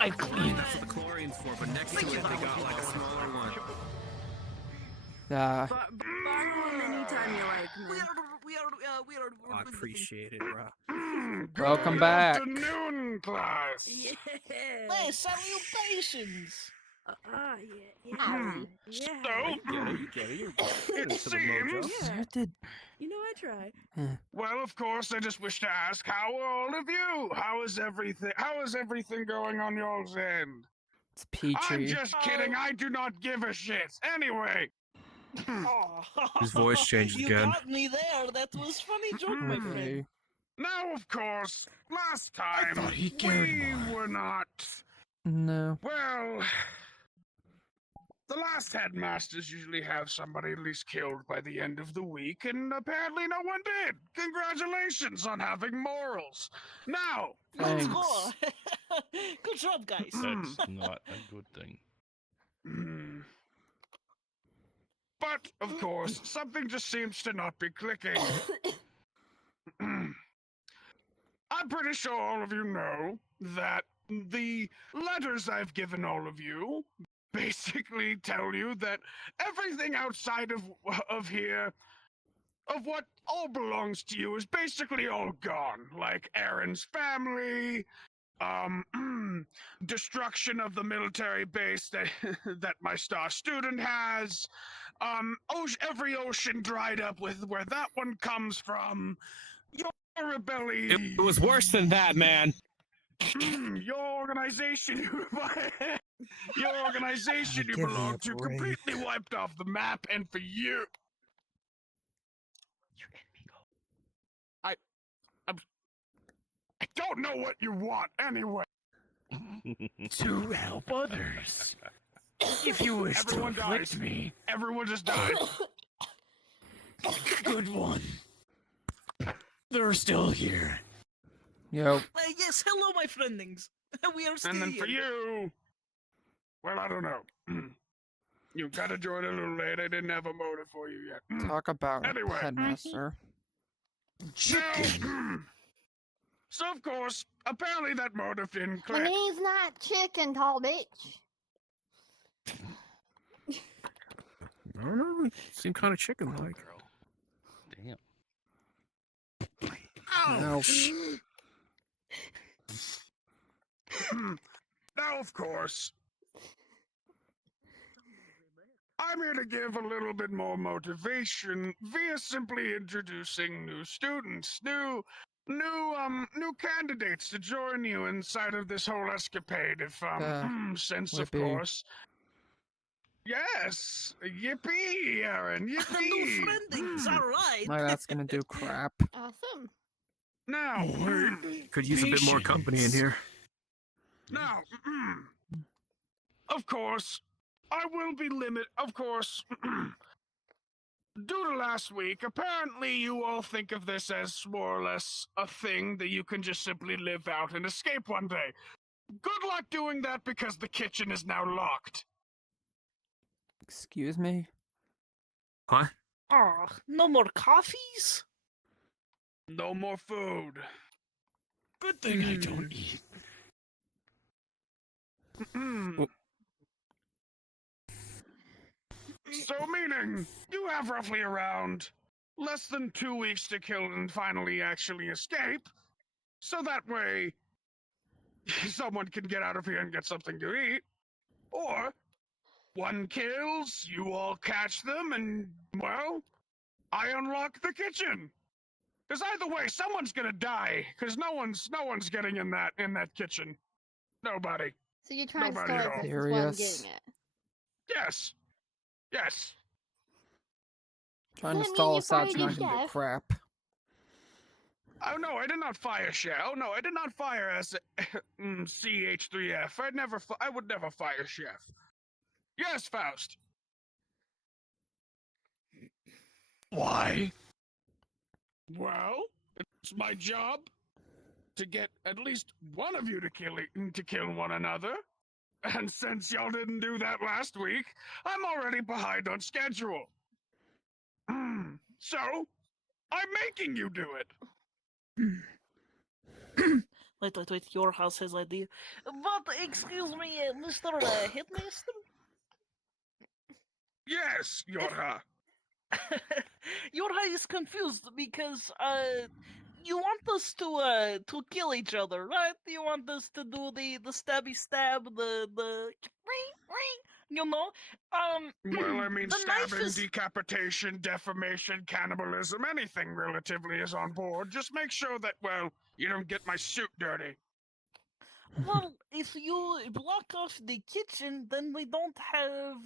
I clean. That's what the chlorine's for, but next to it they got like a smaller one. Borrow them anytime you like, man. I appreciate it, bro. Welcome back. Good afternoon, class. Yeah. Hey, salutations. Yeah. So, You get it. You're it into the mojo. seems... Yeah. Did You know I try. Well, of course, I just wish to ask, how are all of you? How is everything going on y'all's end? it's I'm Petrie. just kidding. I do not give a shit. Anyway. Oh, His voice changed you again. got me there. That was funny joke, my friend. Okay. Now, of course, last time thought he cared we more. were not... No. Well... The last headmasters usually have somebody at least killed by the end of the week, and apparently no one did. Congratulations on having morals. Now, Let's Thanks. go. Good job, guys. That's not a good thing. hmm. But, of course, something just seems to not be clicking. I'm pretty sure all of you know that the letters I've given all of you basically tell you that everything outside of here, of what all belongs to you, is basically all gone. Like Aryn's family, destruction of the military base that that my star student has, every ocean dried up with where that one comes from, your rebellion. It was worse than that, man. Your organization, you Give me belong a to, break. completely wiped off the map, and for you, I don't know what you want anyway. To help others. If you wish Everyone dies. me, Everyone just died. good one. They're still here. Yo. Yes, hello, my friendings. We are still And then here. for you, well, I don't know. You gotta join a little late. I didn't have a motive for you yet. Talk about Anyway. headmaster. Now, so of course, apparently that motive didn't And click. he's not chicken, tall bitch. I don't know. You seem kind of chicken-like. Damn. Ouch. Now, of course, I'm here to give a little bit more motivation via simply introducing new students, new candidates to join you inside of this whole escapade. If since of Whippy. course, yes, yippee, Aryn, New yippee. friendings, alright. My that's gonna do crap. Awesome. Now, Could use a bit more company in here. now, of course, I will be Of course, due to last week, apparently you all think of this as more or less a thing that you can just simply live out and escape one day. Good luck doing that because the kitchen is now locked. Excuse me? Huh? Oh, no more coffees? No more food. Good thing I don't eat. So meaning, you have roughly around less than 2 weeks to kill and finally actually escape, so that way someone can get out of here and get something to eat. Or, one kills, you all catch them, and, well, I unlock the kitchen. Because either way, someone's gonna die, because no one's getting in that kitchen. Nobody. So you're trying to Nobody at start all. this is what I'm Serious? getting at. Yes. Yes. Trying to Does that mean stall you us out's fired not your gonna do chef? crap. Oh no, I did not fire Chef. Oh no, I did not fire CH3F. I would never fire Chef. Yes, Faust. Why? Well, it's my job to get at least one of you to kill one another. And since y'all didn't do that last week, I'm already behind on schedule. So, I'm making you do it. Wait. Your house has idea. But excuse me, Mr. Headmaster. Yes, Yorha. Your eye is confused because you want us to kill each other, right? You want us to do the stabby stab, the ring ring, you know? Well, I mean, the knife stabbing, is decapitation, defamation, cannibalism, anything relatively is on board. Just make sure that, well, you don't get my suit dirty. well, if you block off the kitchen, then we don't have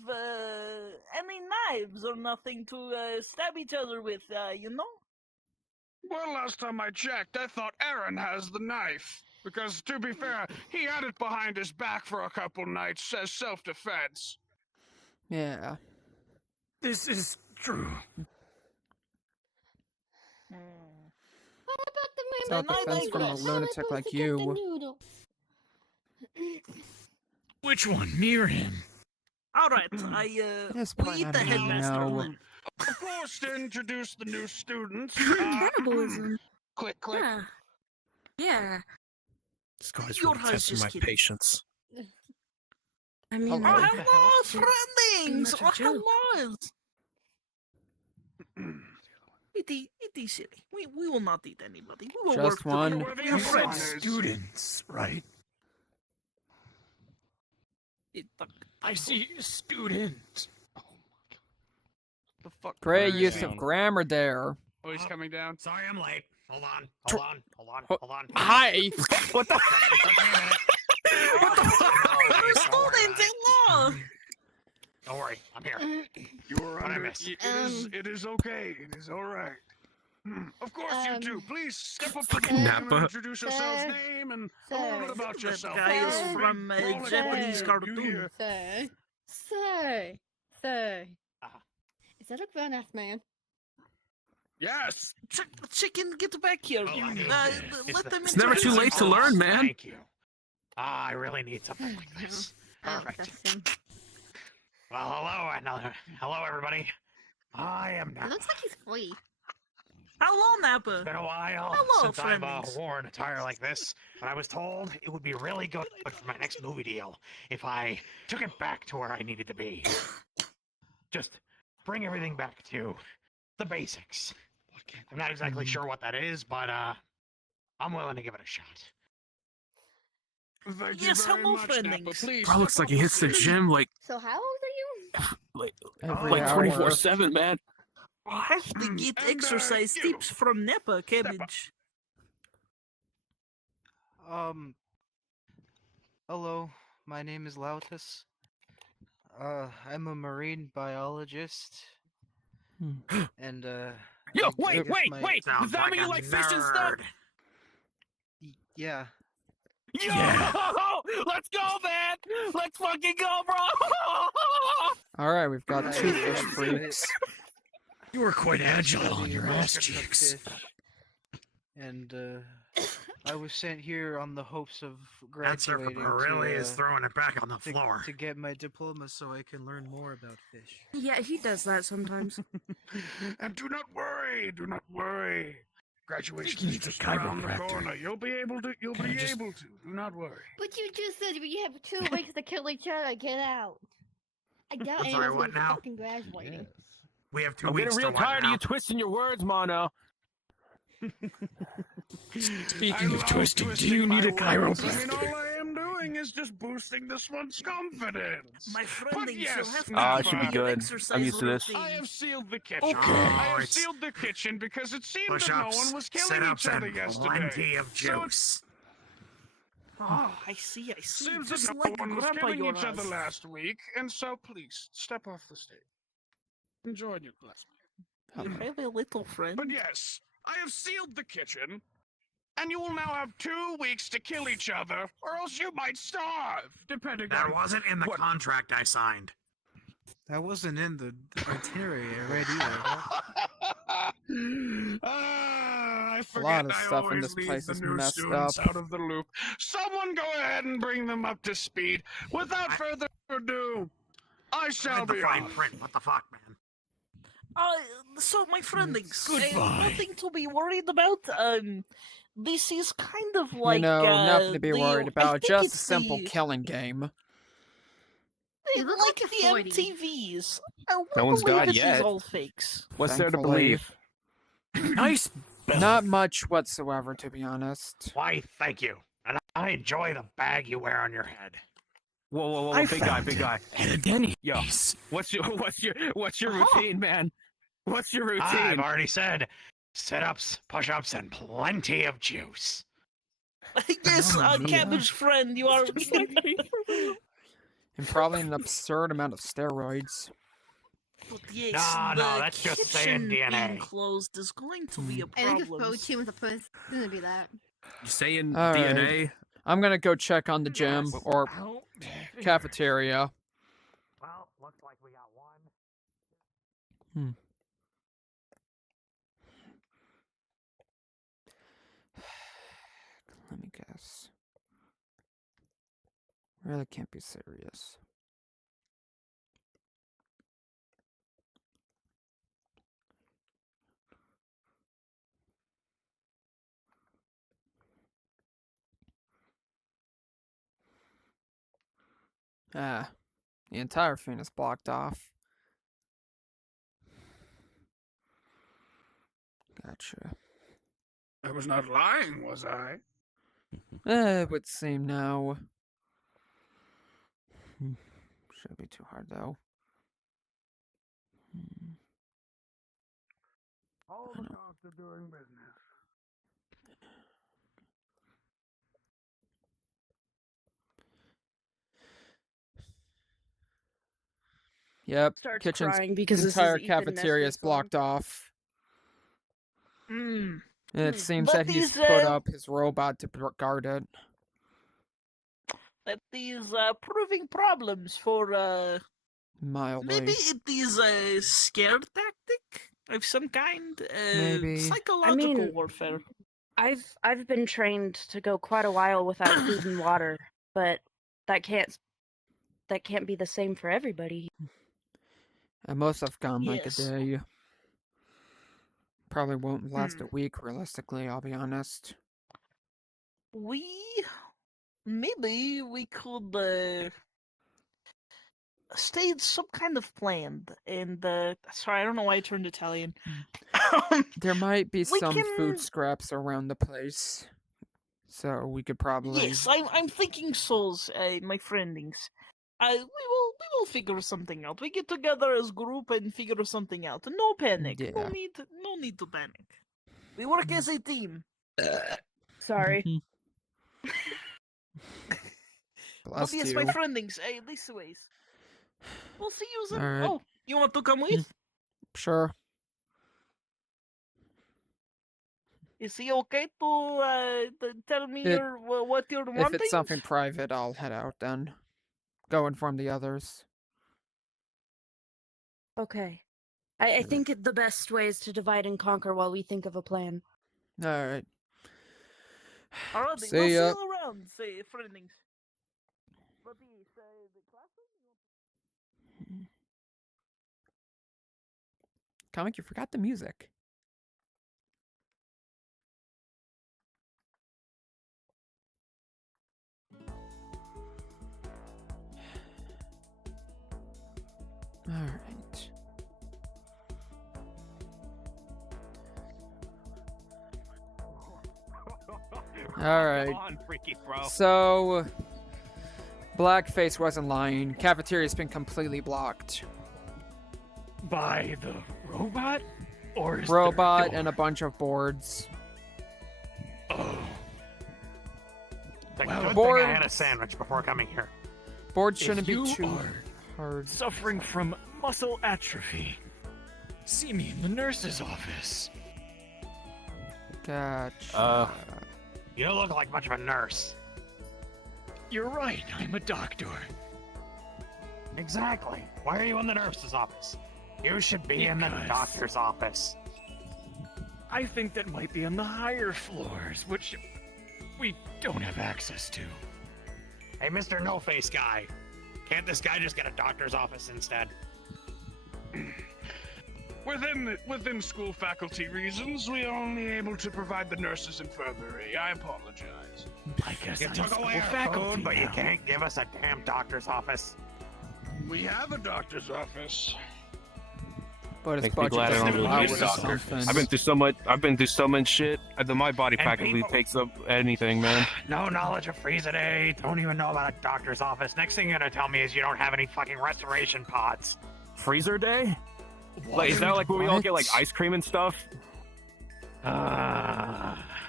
any knives or nothing to stab each other with, you know? Well, last time I checked, I thought Aryn has the knife. Because, to be fair, he had it behind his back for a couple nights as self-defense. Yeah. This is true. What about the man Self-defense from a lunatic like you. Which one? Near him. All right, This we part eat I the don't headmaster. know. Then. Of course, to introduce the new students. Cannibalism. Click, click. Yeah. Yeah. This guy's Your really house testing is my kidding. patience. I mean, Hello. Oh, What the hello, friendings! Pretty much a joke. Oh, hello! It is silly. We will not eat anybody. We will Just work one. together. We You are said friends. Students, right? I I see a student. The fuck? Great Where is use he? of grammar there. Oh, he's coming down. Sorry I'm late. Hold on. Tr- Hold on. Hi! What the? It took me a minute. What the We're Don't worry students in law! Don't worry. I'm here. You're What I under. miss? It is okay. It is all right. Of course, you two. Please step up to the Fucking podium Napa. and introduce yourselves, Sir. name, and a little bit about That yourself. guy is Sir. from a Roll it, Japanese you cartoon. here. Sir. Uh-huh. Is that a grown-ass man? Yes. Chicken, get back here. Oh, I need Let them It's never too introduce late to Oh, learn, man. Thank you. I really need something like this. Perfect. bless him. Well, hello, everybody. I am It Napa. looks like he's free. Hello, Napa. It's been a while Hello, since I've friends. worn attire like this, but I was told it would be really good for my next movie deal if I took it back to where I needed to be. Just bring everything back to the basics. I'm not exactly sure what that is, but I'm willing to give it a shot. Thank Yes, you very hello, much, Napa. friendings. Please. Bro looks like he hits the gym like So how old are you? Every like hour. 24/7, man. I have to get And, exercise you. tips from Napa Cabbage. Hello, my name is Lautus. I'm a marine biologist. And, Yo, I wait, guess wait, my- wait! Does Sounds that mean you a like fish and stuff? nerd. Yeah. Yo! Yeah. Let's go, man! Let's fucking go, bro! Alright, we've got I- two I fish study- freaks. You were quite agile on study your the ass markets of cheeks. fish. And, I was sent here on the hopes of That surfer graduating really to, is throwing it back on the to, floor. to get my diploma so I can learn more about fish. Yeah, he does that sometimes. And do not worry. Do not worry. Graduation is needs a just around the chiropractor. corner. You'll be able to. You'll Can I be just- able to. Do not worry. But you just said we have 2 weeks to kill each other. Get out. I doubt I'm sorry, anyone's what gonna be now? fucking graduating. We have 2 I'm getting weeks real to what tired of now? you twisting your words, Mono. I Speaking of love twisting, do you need a my words. I mean, chiropractor? all I am doing is just boosting this one's confidence. My friendings, yes, you'll have to Ah, get should be your good. exercise I'm used to this. routine. I have sealed the kitchen. Okay. I have it's sealed the kitchen because it seemed that Push-ups, no one was killing sit-ups, each other and yesterday. plenty of So it juice. Oh, I see. seems Just that no like one was Grandpa killing your each other ass. last week, and so please step off the stage. Enjoy your glass. You have a little friend. But yes, I have sealed the kitchen, and you will now have 2 weeks to kill each other, or else you might starve, depending That on wasn't in the what- contract I signed. That wasn't in the itinerary I read either. I forget. lot of I stuff in always this leave place the is new messed students up. out of the loop. Someone go ahead and bring them up to speed. Without further ado, I shall Read the be fine off. print. What the fuck, man? So my friendings, Goodbye. nothing to be worried about. This is kind of like you know, nothing to be worried I about. think Just a it's simple the, killing game. You look like like the you're 40. MTVs. We No one's believe died it is yet. all fakes. What's there to Thankfully. believe? Nice. Not much whatsoever, to be honest. Why, thank you. And I enjoy the bag you wear on your head. Whoa, I big guy, found big guy. Denny. Yo, what's your routine, man? What's your routine? I've already said sit-ups, push-ups, and plenty of juice. Yes, Mamma mia. cabbage friend, you are. And probably an absurd amount of steroids. But yes, No, the that's just saying kitchen DNA. being closed is going to be a I think if problem. poaching with a puss, it's gonna be that. You saying All right. DNA? I'm gonna go check on the gym Yes. or cafeteria. Well, looks like we got one. Let me guess. Really can't be serious. Ah, the entire thing is blocked off. Gotcha. I was not lying, was I? It would seem no. Shouldn't be too hard though. All I the know. cost of doing business. Yep, Starts kitchen's crying because this entire is Ethan cafeteria is Nesbitt's song. blocked off. Mm. And it seems That that he's is, put up his robot to guard it. That is proving problems for Mildly. maybe it is a scare tactic of some kind. Maybe. Psychological warfare. I've been trained to go quite a while without food and water, but that can't be the same for everybody. And most have gone like a Yes. day. Probably won't last a week, realistically, I'll be honest. Maybe we could stage some kind of plan. And sorry, I don't know why I turned Italian. There might be We some can- food scraps around the place. So we could probably... Yes, I'm thinking souls, my friendings. We will figure something out. We get together as group and figure something out. No panic. No Yeah. need to panic. We work as a team. Sorry. But Bless yes, you. my friendings, this ways. We'll see you soon. Alright. Oh, you want to come with? Sure. Is he okay to tell me what you're wanting? If it's something private, I'll head out then. Go inform the others. Okay. I think the best way is to divide and conquer while we think of a plan. Alright. Alrighty, See we'll see ya. you around, say friendings. But the classroom? Comic, you forgot the music. Alright. Alright. Come on, freaky bro. So, Blackface wasn't lying. Cafeteria's been completely blocked. By the robot? Or is Robot there a and a bunch of boards. Oh. The Well, good board- thing I had a sandwich before coming here. Boards If shouldn't be you too are hard. suffering from muscle atrophy, see me in the nurse's office. Gotcha. You don't look like much of a nurse. You're right, I'm a doctor. Exactly. Why are you in the nurse's office? You should be in the Because- doctor's office. I think that might be on the higher floors, which we don't have access to. Hey, Mr. No-Face guy. Can't this guy just get a doctor's office instead? within school faculty reasons, we are only able to provide the nurses infirmary. I apologize. I guess You took away our food, but you can't give us a damn doctor's office. We have a doctor's office. But his Makes me budget glad I doesn't don't really allow need it a or doctor. something. I've been through so much shit. My body And practically people- takes up anything, man. No knowledge of Freeze-A-Day, don't even know about a doctor's office. Next thing you're gonna tell me is you don't have any fucking restoration pods. Freezer day? Like, is that like when we all get like What? ice cream and stuff?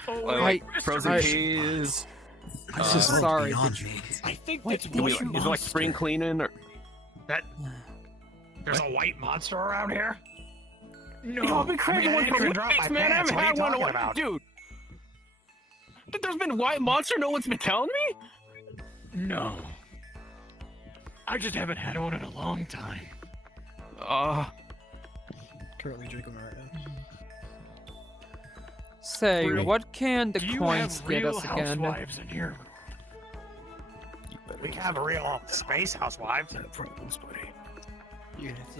Wait, Frozen I- peas. I'm so sorry, beyond did me. I think Do that's we, is it like spring cleaning or? There's a white monster around here? No. Yo, I've been craving one didn't for even drop weeks, my man. I pants. haven't What are had you one in a talking while, about? dude. There's been white monster. No one's been telling me. No. I just haven't had one in a long time. Currently drinking right now. Say, Really? what can the Do you coins have get real us again? housewives in here? We have real space housewives.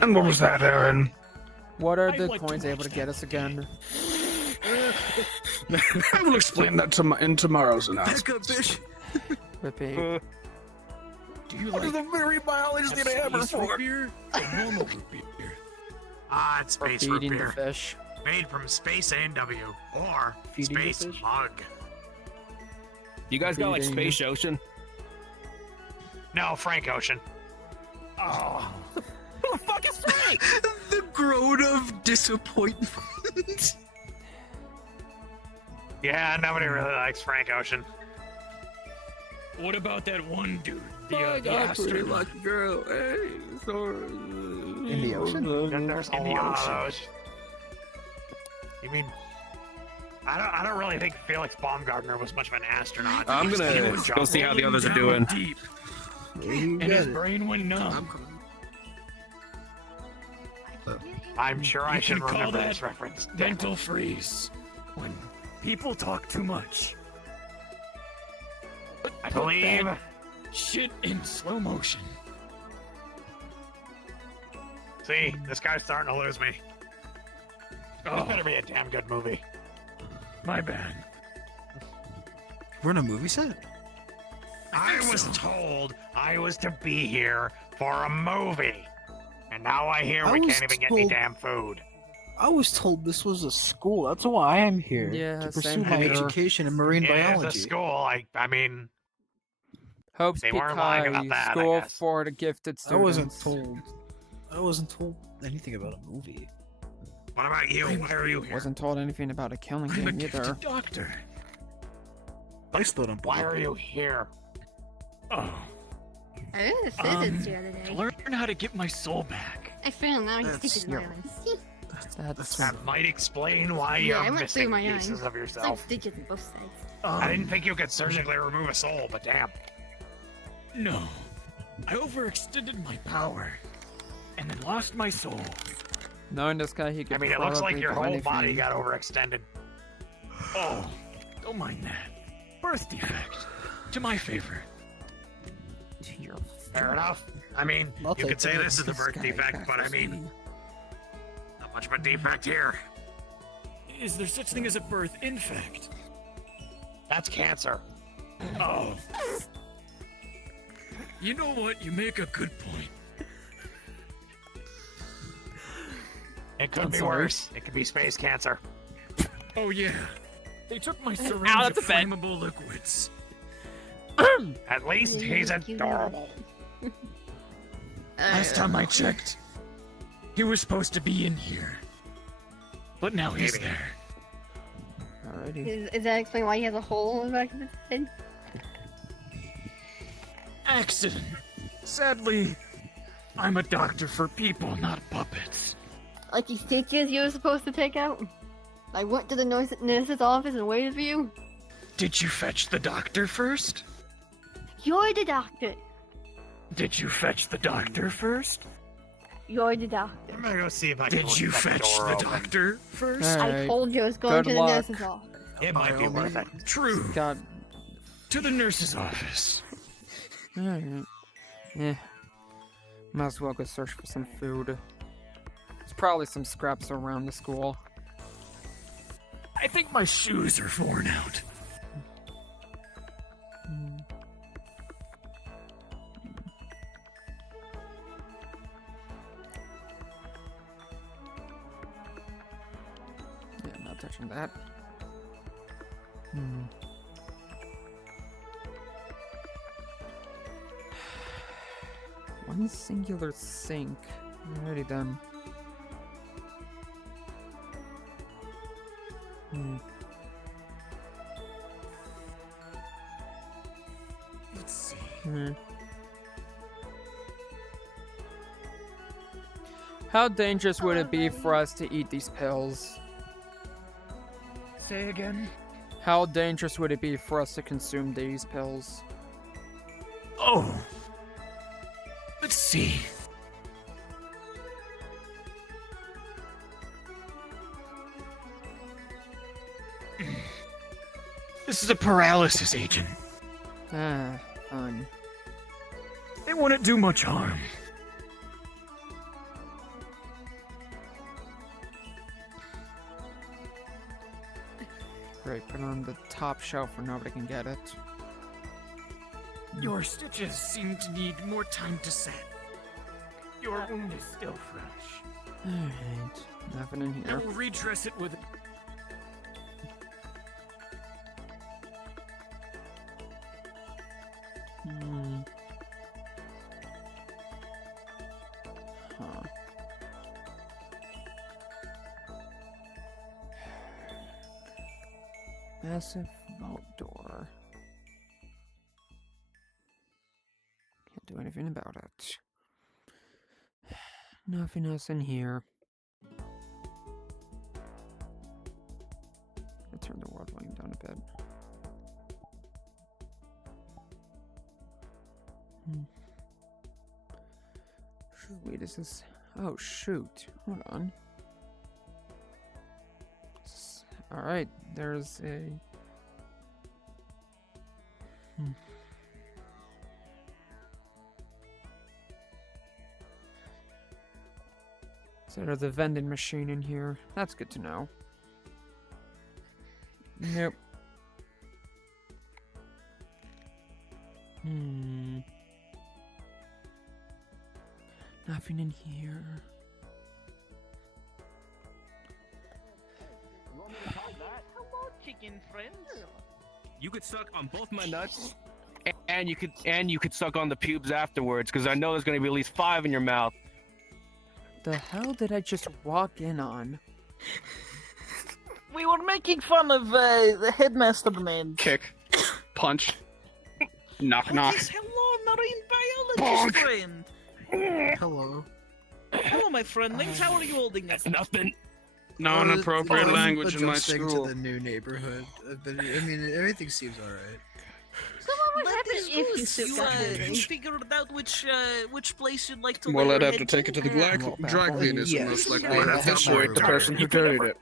And what was that, Aryn? What are I'd the like to coins able watch to get that. us again? I will explain that in tomorrow's announcement. Back up, bitch. Repeat. Do you like the very biologist need a hammer space for? root beer or normal root beer? Ah, it's For space root feeding the beer. fish. Made from Space A&W or Feeding the Space fish? Mug. You guys got like Feeding. Space Ocean? No, Frank Ocean. Oh. Who the fuck is Frank? The groan of disappointment. Yeah, nobody really likes Frank Ocean. What about that one dude? The pretty astronaut? lucky girl. Hey, In the ocean? There's a In the lot ocean. of those. You mean, I don't really think Felix Baumgartner was much of an astronaut. I'm He was gonna doing go jobs. see how the others are Down doing. Deep, You and got his it. brain went numb. I'm coming. I'm sure I You should can call remember that this reference. Mental freeze. When people talk too much. I believe. Shit in slow motion. See, this guy's starting to lose me. This Oh, better be a damn good movie. my bad. We're in a movie set. I was told I was to be here for a movie. And now I hear I we was can't even get any told- damn food. I was told this was a school. That's why I am here. Yeah, to same pursue my here. Education and marine Yeah, it's a biology. school. I mean, Hopes They weren't lying about Pikai, that, I school guess. for the gifted I wasn't students. told. I wasn't told anything about a movie. what about you? Why are you here? Wasn't told anything about a killing I'm a game either. gifted doctor. I still don't Why believe are it. you here? Oh, I did the physics the other to day. learn how to get my soul back. I found now he's That's sticking my your- eyes. That's That might explain why Yeah, you're I went through missing my pieces eye. of It's like yourself. stitches on both sides. I didn't think you could surgically remove a soul, but damn. No. I overextended my power. And then lost my soul. knowing this guy, he could I mean, it looks like probably your do whole body anything. got overextended. Oh, don't mind that. Birth defect. To my favor. To your Fair enough. I mean, I'll you take could say that. this is a This birth guy defect, but I baffles mean, me. not much of a defect here. Is there such thing as a birth infect? That's cancer. Oh. You know what? You make a good point. It could I'm be sorry. worse. It could be space cancer. Oh yeah. They took my syringe that's of a bed. flammable liquids. At least he's adorable. Last time I checked, he was supposed to be in here. But now he's Maybe. there. Alrighty. Is that explain why he has a hole in the back of his head? Accident. Sadly, I'm a doctor for people, not puppets. Like these stitches you were supposed to take out? I went to the nurse's office and waited for you. Did you fetch the doctor first? You're the doctor. Did you fetch the doctor first? You're the doctor. I'm gonna go see if I can Did you leave that fetch door the open. doctor first? Alright. I told you I was going Good to the luck. nurse's office. It might be worth it. True. God. To the nurse's office. Alright. Yeah. Might as well go search for some food. It's probably some scraps around the school. I think my shoes are worn out. Yeah, I'm not touching that. One singular sink. Already done. Let's see. How dangerous would it be for us to eat these pills? Say again? How dangerous would it be for us to consume these pills? Oh. Let's see. This is a paralysis agent. Ah, fun. It wouldn't do much harm. Great, put it on the top shelf where nobody can get it. Your stitches seem to need more time to set. Your wound is still fresh. Alright, nothing in I here. will redress it with... Huh. Massive vault door. Can't do anything about it. Nothing else in here. I'll turn the world volume down a bit. Wait, is this... Oh, shoot. Hold on. Alright, there's a... So there's a vending machine in here. That's good to know. Nope. Nothing in here. Hello, chicken friends. You could suck on both my nuts, and you could suck on the pubes afterwards, because I know there's going to be at least 5 in your mouth. The hell did I just walk in on? We were making fun of the headmaster man. Kick. Punch. Knock knock. Yes, hello, marine biologist friend. Hello. Hello, my friendlings. How are you holding up? Nothing. Non-appropriate language in my adjusting school. to the new neighborhood. But I mean, everything seems alright. So what would That happen is if you good. suit that You figured out which place you'd like to Well, lay I'd your have to head take it to the dry cleaners, and most likely I'd have to separate the person who dirtied it.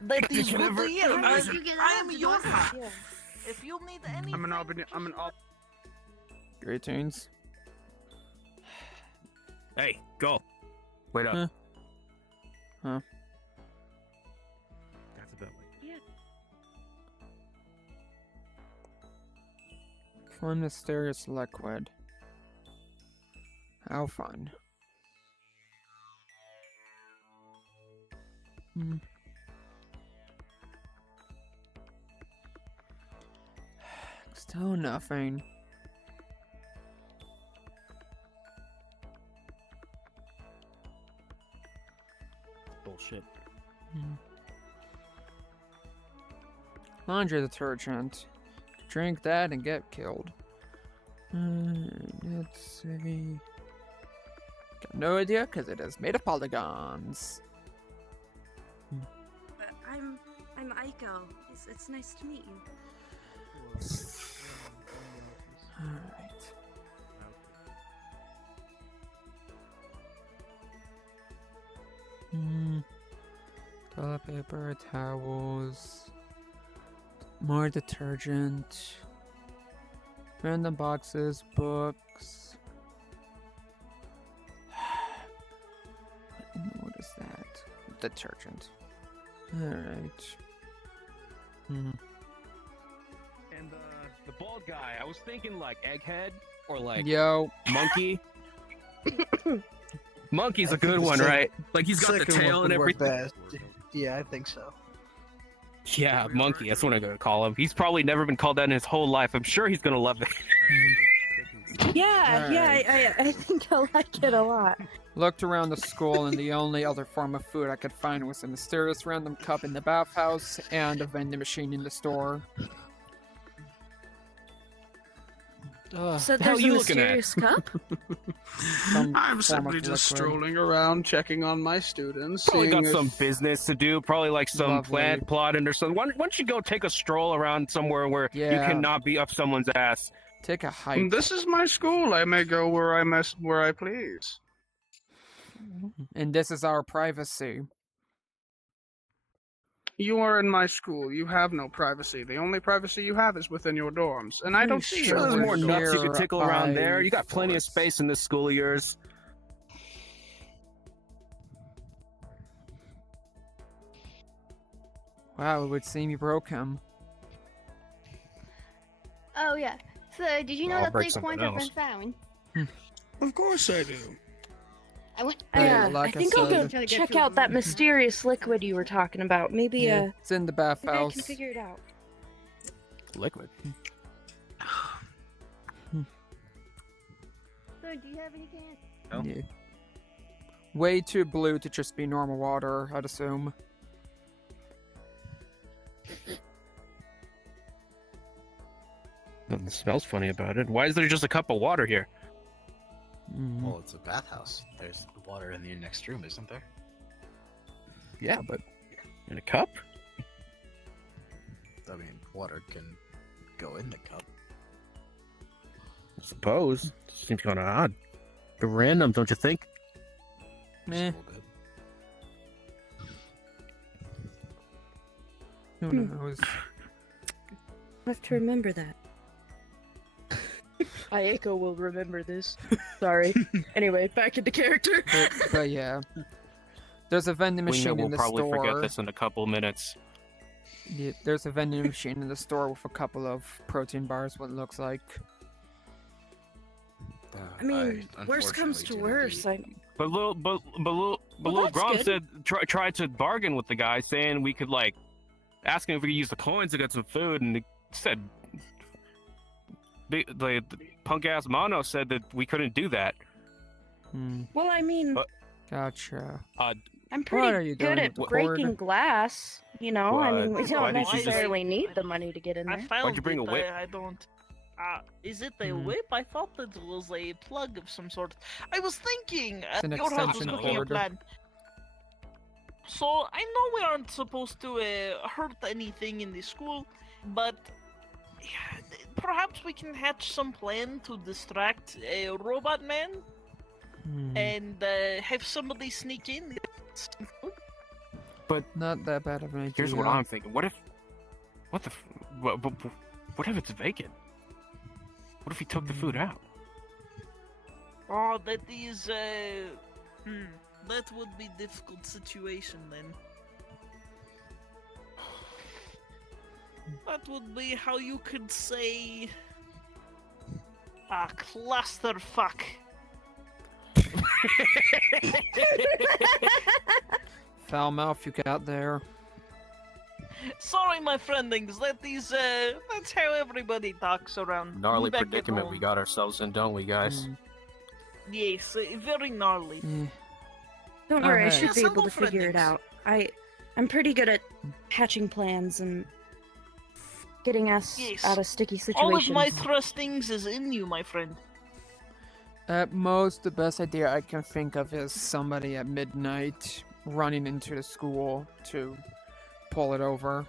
That is can good never- to hear. If you get I out am the your door. man. If you need anything, I'm an Great tunes. Hey, go. Wait up. Huh. Huh. That's about right. Fun mysterious liquid. How fun. Still nothing. Bullshit. Laundry detergent. Drink that and get killed. Let's see. Got no idea because it is made of polygons. I'm Aiko. It's nice to meet you. Alright. Toilet paper, towels, more detergent, random boxes, books. What is that? detergent. Alright. Hmm. And the bald guy, I was thinking like Egghead or like Yo. Monkey. Monkey's a I think good the one, sec- right? Like he's got the second one tail and would work everything. best. Yeah, I think so. Yeah, Monkey. That's what I'm gonna call him. He's probably never been called that in his whole life. I'm sure he's gonna love it. Yeah, yeah, I think I like it a lot. Looked around the school, and the only other form of food I could find was a mysterious random cup in the bathhouse and a vending machine in the store. So the hell there's a you looking at? mysterious cup? Some I'm form simply of just liquid. strolling around, checking on my students. Probably seeing got if- some business to do. Probably like some Lovely. plant plotting or something. Why don't you go take a stroll around somewhere where you Yeah. cannot be up someone's ass? Take a hike. This is my school. I may go where I please. And this is our privacy. You are in my school. You have no privacy. The only privacy you have is within your dorms, and I don't see Sure, it. there's more nuts you Here can tickle around I there. You got plenty of force. space in this school of yours. Wow, it would seem you broke him. Oh yeah. So did you know I'll that break 3 something coins have been else. found? Of course I do. I went. Yeah, Yeah, like I I think I'll go said- check out that mysterious liquid you were talking about. Maybe Yeah, it's in the maybe I bathhouse. can figure it out. Liquid. So do you have any cans? Yeah. Way too blue to just be normal water, I'd assume. Nothing smells funny about it. Why is there just a cup of water here? Mm. Well, it's a bathhouse. There's water in the next room, isn't there? Yeah, but in a cup? I mean, water can go in the cup. I suppose. Seems kind of odd. Random, don't you think? Just a Meh. little bit. Who knows? I have to remember that. Aiko will remember this. Sorry. Anyway, back into character. But yeah. There's a vending Wingo machine will in the probably store. forget this in a couple of minutes. Yeah, there's a vending machine in the store with a couple of protein bars, what it looks like. I mean, worst comes to worst. But little Well, that's Grom good. said tried to bargain with the guy, saying we could like ask him if we could use the coins to get some food, and he said the punk ass Mono said that we couldn't do that. Hmm. Well, I mean, But- Gotcha. I'm are pretty you good doing at with the breaking cord? glass. You know, I mean, we Why don't did you just- necessarily need the money to get in I there. found you bring it, a whip? I don't. Is it a Hmm. whip? I thought it was a plug of some sort. I was thinking an your house was extension cooking a cord. plan. So I know we aren't supposed to hurt anything in the school, but yeah, perhaps we can hatch some plan to distract a robot man Hmm. and have somebody sneak in. Not that bad of an idea. Here's what I'm thinking: what if it's vacant? What if he took the food out? Oh, that is that would be difficult situation then. That would be how you could say a clusterfuck. Foul mouth you got there. Sorry, my friendings. That is that's how everybody talks around. Gnarly back at predicament we home. got ourselves in, don't we, guys? Hmm. Yes, very gnarly. Yeah. Don't worry, I Alright. should be Yes, able to hello, figure it friendings. out. I'm pretty good at hatching plans and getting us Yes. out of sticky All of situations. my thrustings is in you, my friend. At most, the best idea I can think of is somebody at midnight running into the school to pull it over.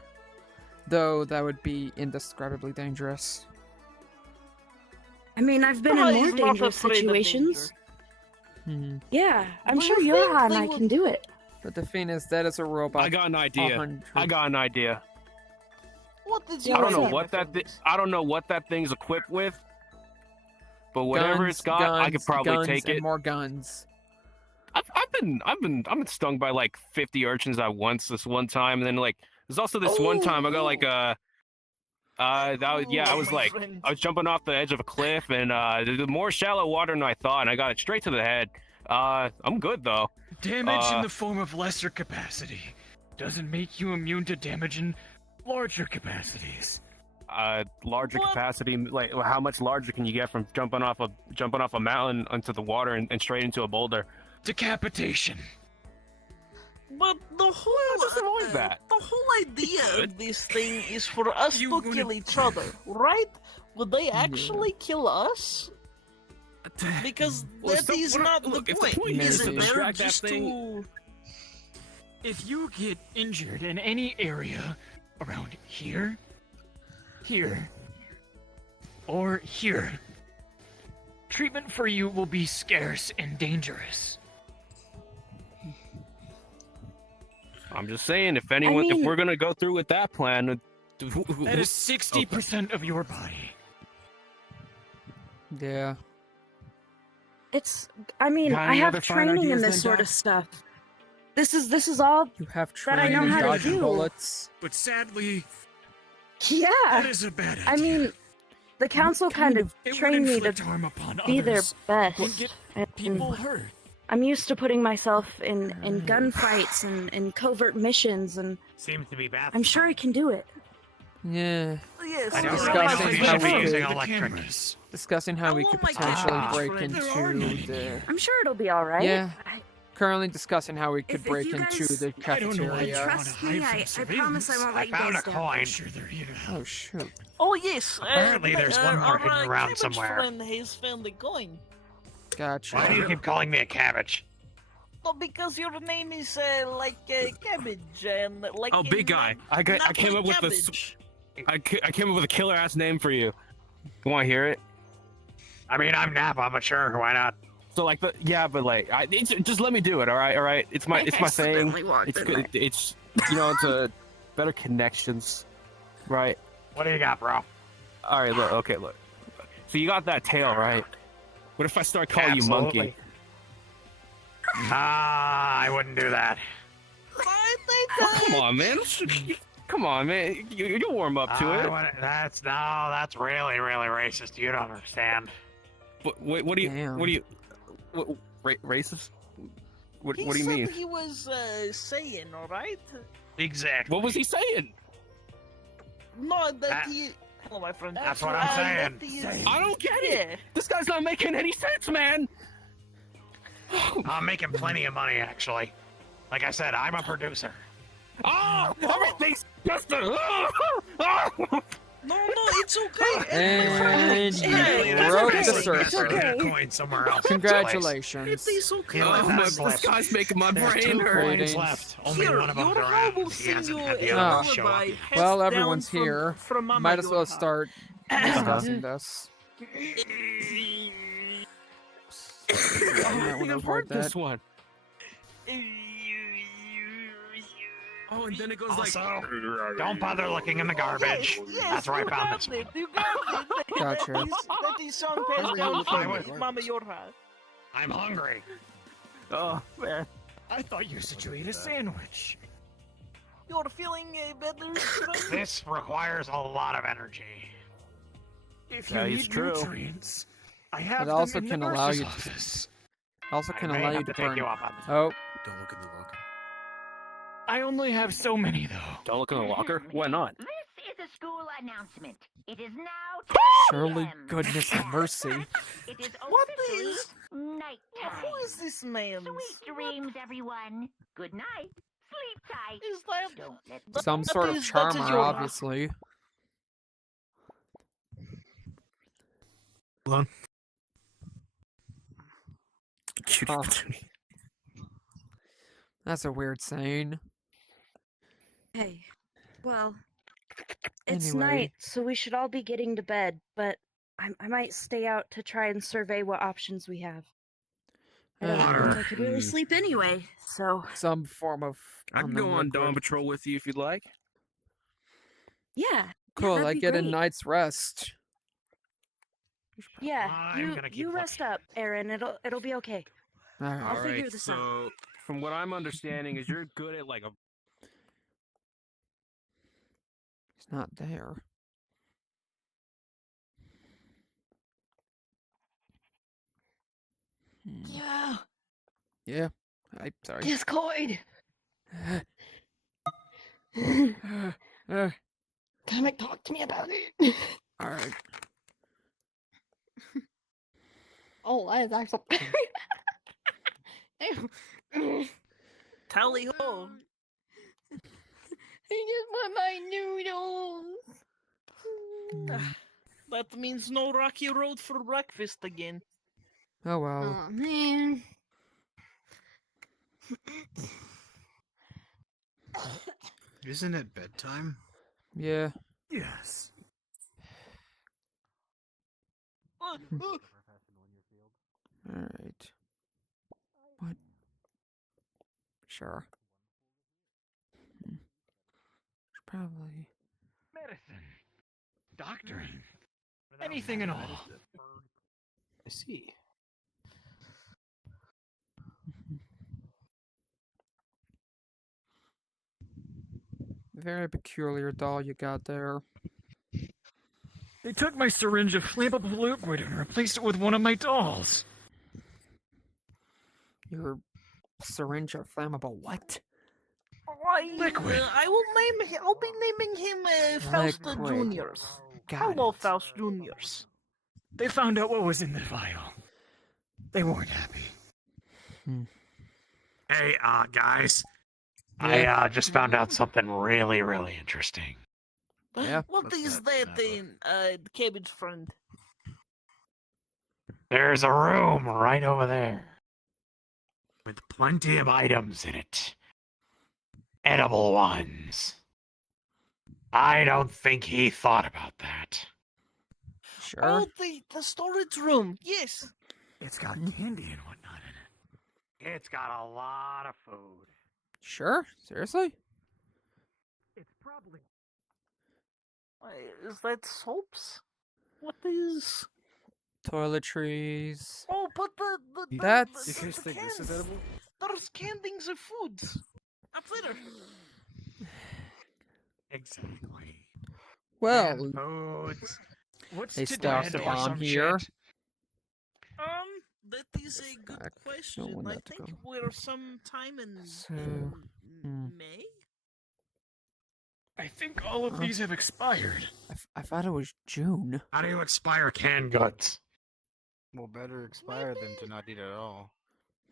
Though that would be indescribably dangerous. I mean, I've been Ah, in more he's not dangerous afraid of situations. Hmm. Yeah, I'm Do sure you think Johan they I would- can do it. But the thing is, that is a robot. I got an idea. 100. I got an idea. What did Yeah, you I don't know say, what my that friends? I don't know what that thing's equipped with, but whatever it's got, I could probably guns, take it. and more guns. I've been stung by like 50 urchins at once this one time, and then like there's also this one time I got like I was jumping off the edge of a cliff, and there's more shallow water than I thought, and I got it straight to the head. I'm good though. Damage in the form of lesser capacity doesn't make you immune to damage in larger capacities. Larger capacity, like how much larger can you get from jumping off a mountain onto the water and straight into a boulder? Decapitation. But the whole that. the whole idea of this thing is for us to kill each other, right? Would they actually kill us? Because that is not the point. Is it better just to... If you get injured in any area around here, here, or here, treatment for you will be scarce and dangerous. I'm just saying, if we're gonna go through with that plan, that is 60% of your body. Yeah. I have training in this sort of stuff. This is all you have that I know in how to dodging do. bullets. But sadly, Yeah. that is a bad idea. I mean, the council kind of trained me to be their best. Get people hurt. I'm used to putting myself in gunfights and in covert missions, and Seems to be bad. I'm sure I can do it. Yeah. Yes, I don't Discussing really how think we we should be could, using electric. discussing how we could potentially break into the. I'm sure it'll be all right. Yeah. Currently discussing how we could If break you into guys- the cafeteria. Trust me, I promise I won't let you found guys a down. coin. Oh shoot. Oh yes. Apparently there's one more our hidden around cabbage somewhere. friend has found the coin. Gotcha. Why do you keep calling me a cabbage? No, because your name is cabbage and like. Oh, big guy! I came up with cabbage. I came up with a killer ass name for you. You want to hear it? I mean, I'm Napa, but sure, why not? So like just let me do it. All right. It's my thing. It's good. It's it's a better connections, right? What do you got, bro? All right, look. So you got that tail, right? What if I start calling you Absolutely. monkey? I wouldn't do that. Come on, man. Come on, man. You'll warm up to it. That's really, really racist. You don't understand. What do you racist? What do you mean? He was saying, all right. Exactly. What was he saying? No, that he. Hello, my friend. That's what I'm saying. that he is- I don't get Yeah. it. This guy's not making any sense, man. I'm making plenty of money, actually. Like I said, I'm a producer. Oh, everything's just No, it's okay. And Hey, you that's broke okay. the It's surface. okay. Get a coin somewhere else. Congratulations. It's okay. this guy's making my There's brain 2 hurt. coins left. Only Here, one of them's your around. will He sing hasn't you had the a other one show up. lullaby. yet. Well, hands everyone's down here. From Mama Might as well Yorha. start discussing this. I might wanna I've avoid heard this that. one. Oh, and then it goes like. Also, don't bother looking in the garbage. Yes, That's where I you found got this it. You got it. Gotcha. That is song passed down from Mama Yorha. I'm hungry. Oh man. I thought you said you ate a sandwich. You're feeling better, friend? This requires a lot of energy. If you Yeah, need it's true. nutrients, I have It them also in the can allow nurse's you to- office. Also I can may allow you have to take burn. you up on this. Oh, Don't look in the locker. I only have so many, though. Don't look in the locker. Why not? This is a school announcement. It is now 10 surely p.m. goodness and mercy. It is What officially is- nighttime. Who is this man? Sweet dreams, everyone. Good night. Sleep tight. Is that Don't let Some That sort of is charmer, Yorha. obviously. Huh. That's a weird saying. Hey, well, it's Anyway. night, so we should all be getting to bed, but I might stay out to try and survey what options we have. I don't know if I could really sleep anyway, so Some form of. I can go on liquid. Dawn Patrol with you if you'd like. yeah. Cool, that'd I be get a great. night's rest. Yeah, I'm gonna keep you rest up, Aryn. It'll be okay. All right. I'll figure Alright, this so out. from what I'm understanding is you're good at like a He's not there. Yeah. Yeah. Sorry. Discord. Uh, Damn it, talk to me about it. all right. Oh, that is actually. Tally ho. I just want my noodles. That means no Rocky Road for breakfast again. Oh well. Oh man. Isn't it bedtime? Yeah. Yes. All right. What? Sure. Probably. Medicine. Doctoring. Anything and all. I see. Very peculiar doll you got there. They took my syringe of flammable liquid and replaced it with one of my dolls. Your syringe of flammable what? Liquid. I will name him. I'll be naming him Fausta Liquid. Juniors. Got Hello, it. Faust Juniors. They found out what was in the vial. They weren't happy. Hey, guys. Yeah. I just found out something really, really interesting. Yeah. What What's is that, that in cabbage friend? There's a room right over there with plenty of items in it. Edible ones. I don't think he thought about that. Sure. Oh, the storage room. Yes. It's got candy and whatnot in it. It's got a lot of food. Sure. Seriously? It's probably Is that soaps? What is? Toiletries. Oh, but the That's- You guys think this is cans. edible? There's candings of foods. Up there. Exactly. Well, Foods. what's they to stopped do the or bomb some here. shit? That is a good Fuck, question. don't want I that to think go. we're sometime in So, May. I think all of Huh? these have expired. I thought it was June. How do you expire canned goods? Well, better expire than to not eat at all.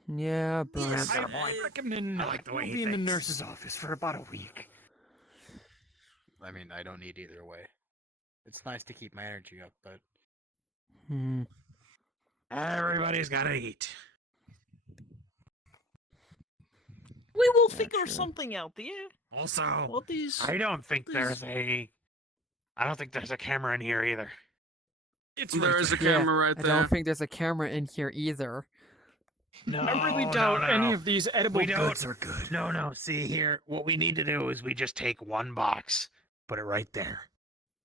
Yeah, but Yes, got a I point. recommend I like the way you'll he be in the thinks. nurse's office for about a week. I mean, I don't eat either way. It's nice to keep my energy up, but Everybody's gotta eat. We will Yeah, figure sure. something out. Yeah. Also, What is? I don't think There's- I don't think there's a camera in here either. It's There is a Yeah, camera right I there. don't think there's a camera in here either. No, I really doubt any of these edible We don't- goods are good. No. See here, what we need to do is we just take one box, put it right there,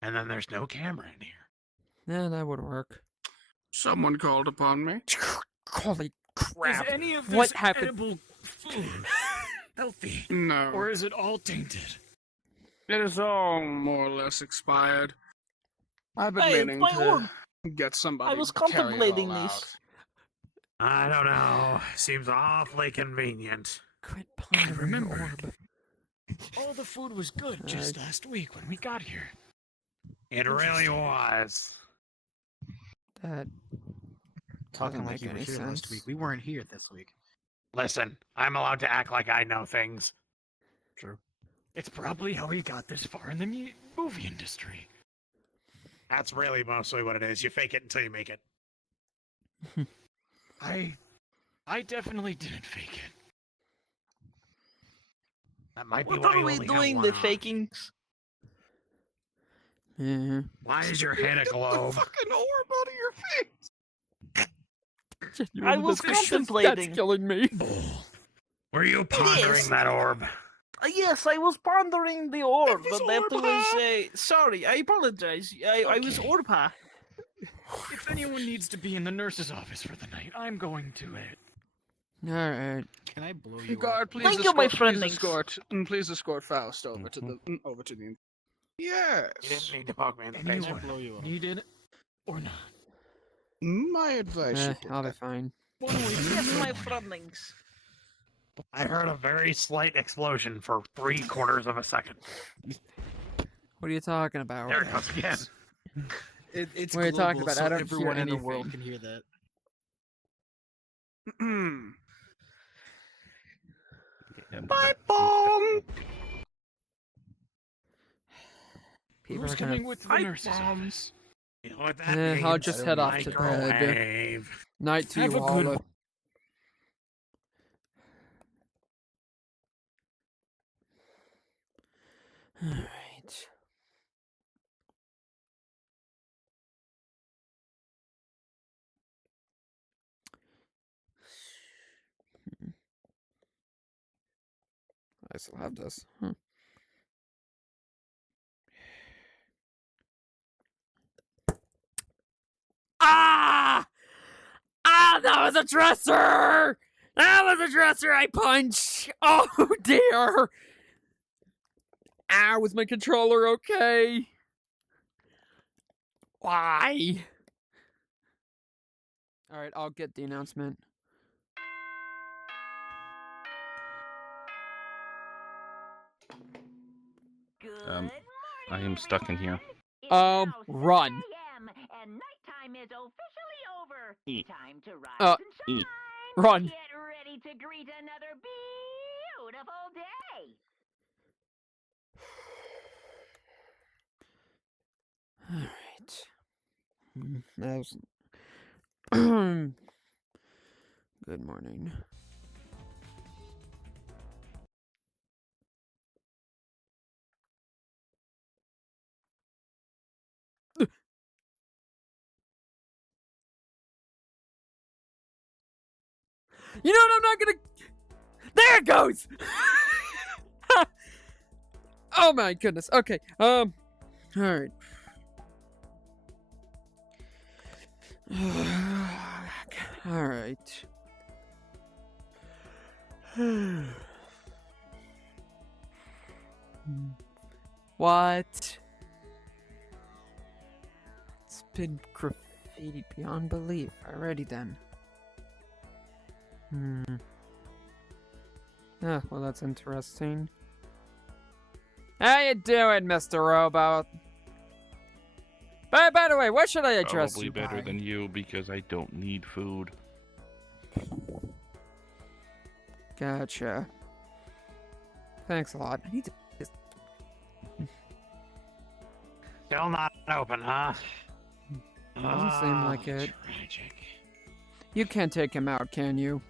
and then there's no camera in here. Yeah, that would work. Someone called upon me. Holy crap! Is any of this What happened? edible food healthy, No. or is it all tainted? It is all more or less expired. I've been Hey, it's meaning my to orb. get somebody I was to carry it contemplating all this. out. I don't know. Seems awfully convenient. Quit I pondering the remember. orb. All the food was good just last week when we got here. It really was. That talking doesn't like make you were any here last sense. week. We weren't here this week. Listen, I'm allowed to act like I know things. True. It's probably how he got this far in the movie industry. That's really mostly what it is. You fake it until you make it. I definitely didn't fake it. That might be What why are you we only have doing? one The eye. fakings. Yeah. Why is your head a globe? Fucking orb out of your face. I was contemplating. That's killing me. Were you pondering Yes. that orb? Yes, I was pondering the orb, It was but that orb, was huh? sorry. I apologize. I was Okay. orpa. If anyone needs to be in the nurse's office for the night, I'm going to it. Alright. Can I blow you Guard, up? please Thank you, my escort, friend please Links. escort Faust over to the. Yes. You didn't need to poke me in the Can I face. blow you up? Need it or not? My advice. you do I'll be that. fine. Yes, my friendlings. I heard a very slight explosion for 3/4 of a second. What are you talking about? There it goes again. It's What are you talking global, about? so I don't everyone hear in the world anything. can hear that. Bye, bomb. People Who's are gonna coming with the Pipe nurse's bomb. office? You know what that means? I'll just head off to bed. Microwave. Night to Have you a all. good Alright. I still have this. Ah! Ah, that was a dresser! That was a dresser I punched! Oh dear! Ah, was my controller okay? Why? Alright, I'll get the announcement. I am stuck in here. Run. And nighttime is officially over. Time to rise Uh, and shine. Run. Get ready to greet another beautiful day. Alright. That was... Good morning. You know what? I'm not gonna... There it goes! Oh my goodness. Okay. Alright. Alright. What? It's been graffitied beyond belief. Alrighty then. Ah, well that's interesting. How you doing, Mr. Robot? By the way, what should I address Probably you better by? than you because I don't need food. Gotcha. Thanks a lot. I need to... Still not open, huh? Doesn't seem like it. Tragic. You can't take him out, can you?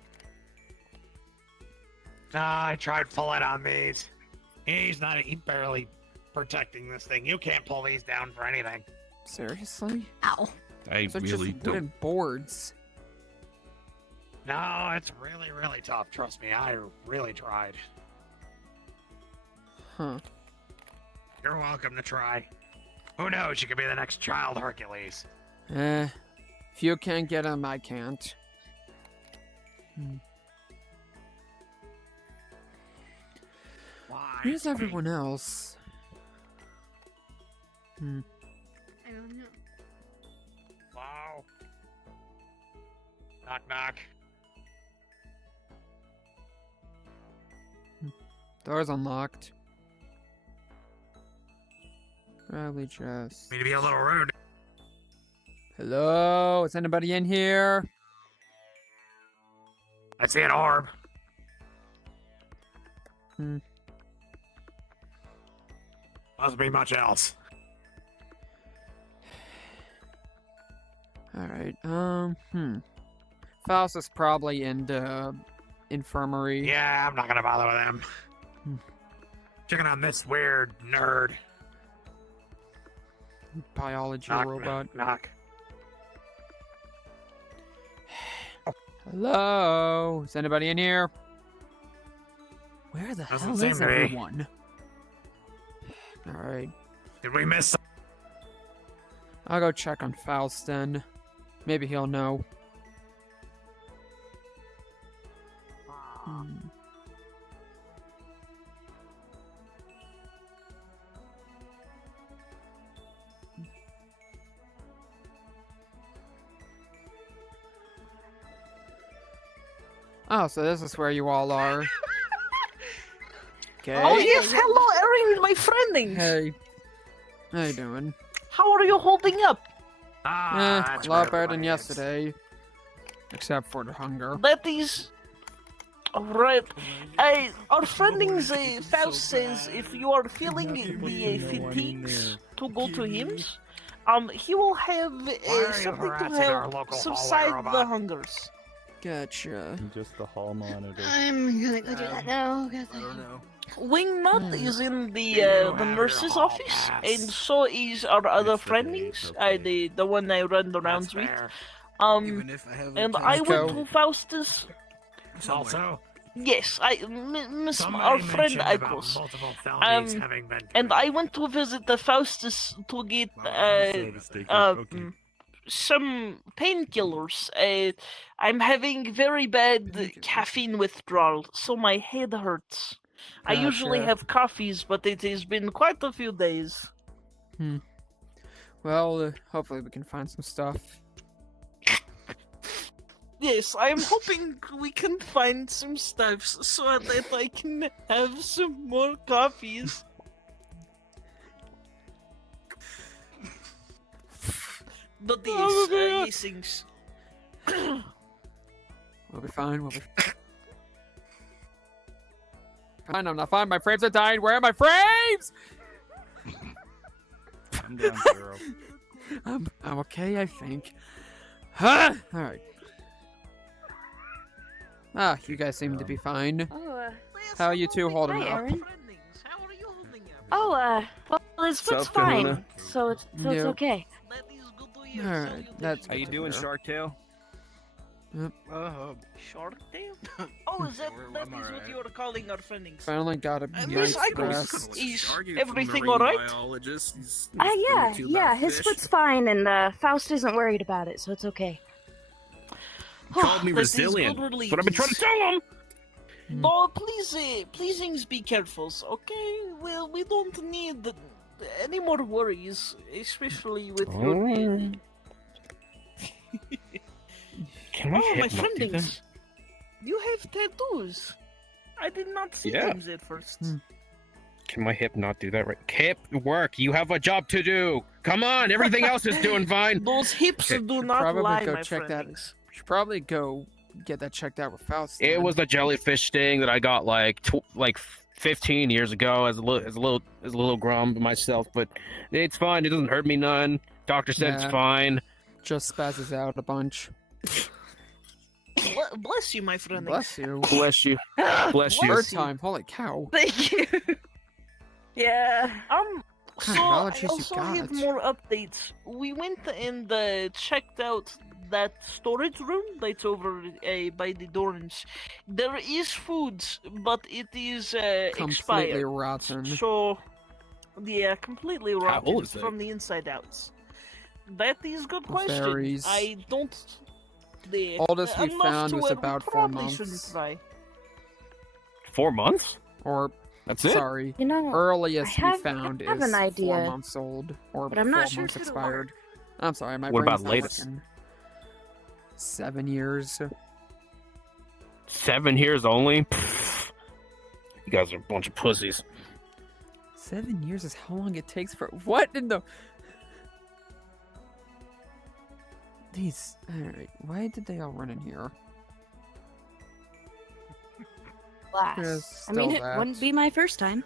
Nah, I tried pulling on these. He barely protecting this thing. You can't pull these down for anything. Seriously? Ow. I Those are really just don't. wooden boards. No, it's really, really tough. Trust me, I really tried. Huh. You're welcome to try. Who knows? You could be the next child Hercules. If you can't get him, I can't. Why? Where's everyone else? I don't know. Wow. Knock, knock. Door's unlocked. Probably just... Me to be a little rude. Hello? Is anybody in here? I see an orb. Must be much else. Alright, Faust is probably in the infirmary. Yeah, I'm not gonna bother with him. Checking on this weird nerd. Biology Knock, robot. knock, knock. Hello? Is anybody in here? Where the Doesn't hell seem is to be. everyone? Alright. Did we miss some? I'll go check on Faust then. Maybe he'll know. Oh, so this is where you all are. Okay. Oh yes, hello, Aryn, my friendings. Hey. How you doing? How are you holding up? A lot better than yesterday. Except for the hunger. That is... Alright. Our friendings, Faust says if you are feeling the fatigues to go to him, he will have something to help subside the hungers. Gotcha. Just the hall monitor. I'm gonna go do that now. I don't know. Wingnut is in the nurse's office, and so is our other friendings, the one I run the rounds with. And I went to Faustus. Also, yes, our friend Icos. And I went to visit the Faustus to get some painkillers. I'm having very bad caffeine withdrawal, so my head hurts. I usually Gotcha. have coffees, but it has been quite a few days. Well, hopefully we can find some stuff. Yes, I'm hoping we can find some stuff so that I can have some more coffees. But these things. We'll be fine, we'll be fine. I'm not fine, my frames are dying. Where are my frames? I'm down 0. I'm okay, I think. Huh? Alright. Ah, you guys seem to be fine. Oh, How are you two holding hi, up? Aryn. How are you holding up? Oh, well, his foot's Sup, Kahuna? fine, so it's Yep. okay. That is good to hear. Alright, that's How you good to doing, hear. Shark Tail? Shark Tail? Oh, is that what you were calling our friendings? Finally got a Miss night's Icos, rest. is everything alright? Yeah, his foot's fine, and Faust isn't worried about it, so it's okay. Called me That is good resilient. That's relief. what I've been trying to tell him. No, please be careful, okay? Well, we don't need any more worries, especially with your head. Can my Oh, my hip not do that? friendings, you have tattoos. I did not see Yeah. them at first. Can my hip not do that right? Hip, work. You have a job to do. Come on, everything else is doing fine. Those hips Okay. do not Probably lie, go my check friendings. that. Should probably go get that checked out with Faust. It then. was a jellyfish sting that I got like 15 years ago as a little grum myself, but it's fine. It doesn't hurt me none. Doctor said it's Yeah. fine. Just spazzes out a bunch. Bless you, my friend. Bless you. Bless you. Bless you. Third time. Holy cow. Thank you. Yeah. So Kind of I allergies you also have got? more updates. We went and checked out that storage room that's over by the dorms. There is food, but it is Completely expired. rotten. So, yeah, completely How rotten old is it? from the inside out. That is a good question. Varies. I don't. The Oldest we enough found to was where we about 4 probably months. shouldn't try. 4 months? Or, That's it? sorry, You know, earliest I have- we found I have is an idea, 4 months old. Or but I'm not 4 sure months if it'll expired. I'm sorry, my What brain's about not latest? working. 7 years. 7 years only? Pfft. You guys are a bunch of pussies. 7 years is how long it takes for what in the these. Alright, why did they all run in here? Blast. I still mean, it that. wouldn't be my first time.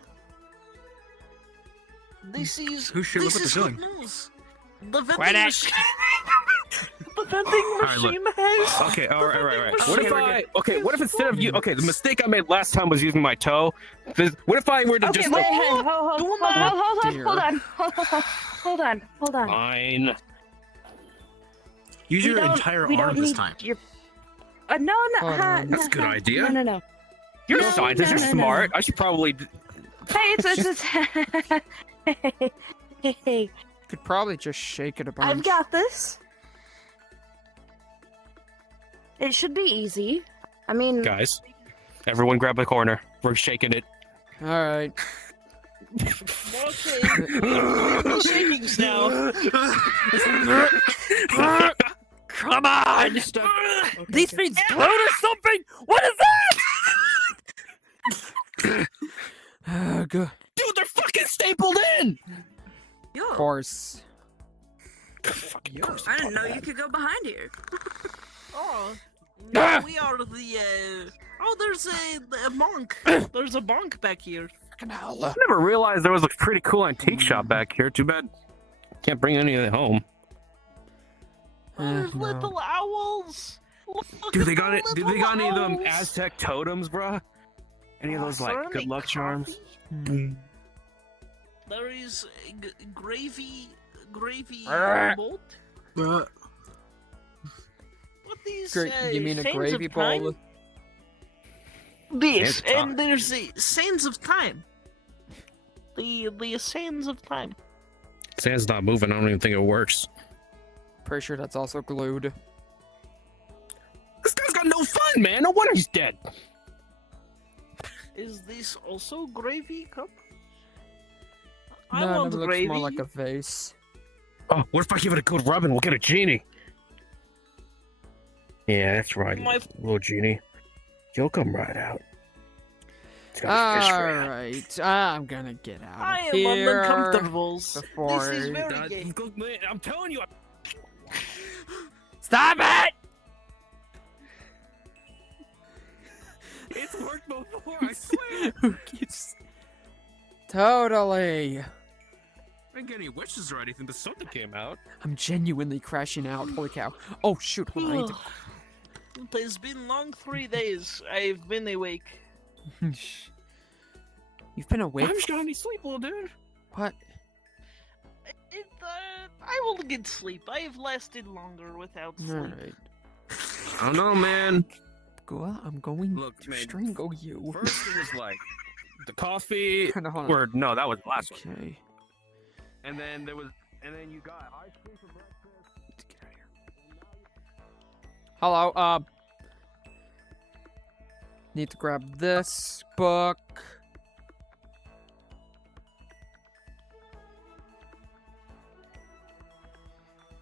This is Who should this look at the is ceiling? good news. The vending Quiet it. machine. The vending right, look. machine has. Okay, the all right. vending What if machine what if instead of you, okay, the mistake I made last time was using my toe. What if I were to Okay, just wait, like, hold dear. on. fine. Use We your don't- entire we arm don't this need time. Your... no, Hold on. That's a good idea. No. You're No, a scientist. no, You're no, smart. I should probably. Hey, it's hey, Could probably just shake it a bunch. I've got this. It should be easy. I mean, Guys, Everyone grab a corner. We're shaking it. All right. Okay, we're shaking now. Come on! These feet explode or something? What is that? Good. Dude, they're fucking stapled in! Of course. I didn't know you could go behind here. Oh, Ah! we are the. Oh, there's a monk. There's a monk back here. I never realized there was a pretty cool antique shop back here. Too bad can't bring any of it home. There's little owls. Look Dude, at they got the it. Dude, they little got any of them owls. Aztec totems, bruh? Any of those like Ceramic good luck charms? There is gravy Ah. bolt. Uh, What these? you mean a sands gravy of time? bowl? This, Sands of time. and there's the sands of time. The sands of time. Sand's not moving. I don't even think it works. Pretty sure that's also glued. This guy's got no fun, man. No wonder he's dead. Is this also gravy cup? No, I want it looks gravy. more like a vase. Oh, what if I give it a good rubbing? We'll get a genie. Yeah, that's right, My- little genie. You'll come right out. It's got a fish for you. Alright, I'm gonna get out I of am here. on the comfortables. before This is it- very gay. I'm telling you. Stop it! It's worked before, I swear. Who keeps... Totally. I didn't get any wishes or anything, but something came out. I'm genuinely crashing out. Holy cow. Oh, shoot. Hold on. I need to- It's been long 3 days. I've been awake. You've been awake? I'm trying to sleep, little dude. What? I will get sleep. I have lasted longer without sleep. Alright. I don't know, man. I'm going Look, to man, strangle you. First it was like the coffee. Hold on. Or no, that was the last one. Okay. And then you got ice cream for breakfast. Let's get out of here. Hello, need to grab this book.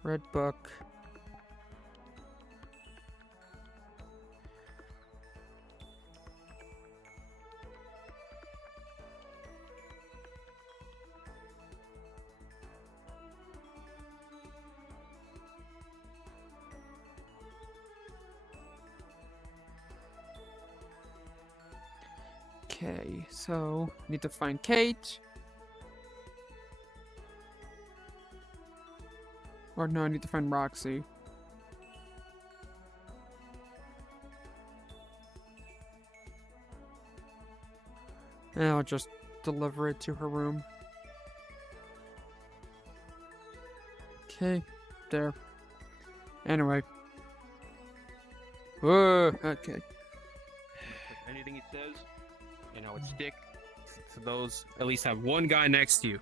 Red book. Okay, so need to find Kate. Or no, I need to find Roxy. And I'll just deliver it to her room. Okay, there. Anyway. Whoa, okay. Anything he says, and I would stick to those. At least have one guy next to you.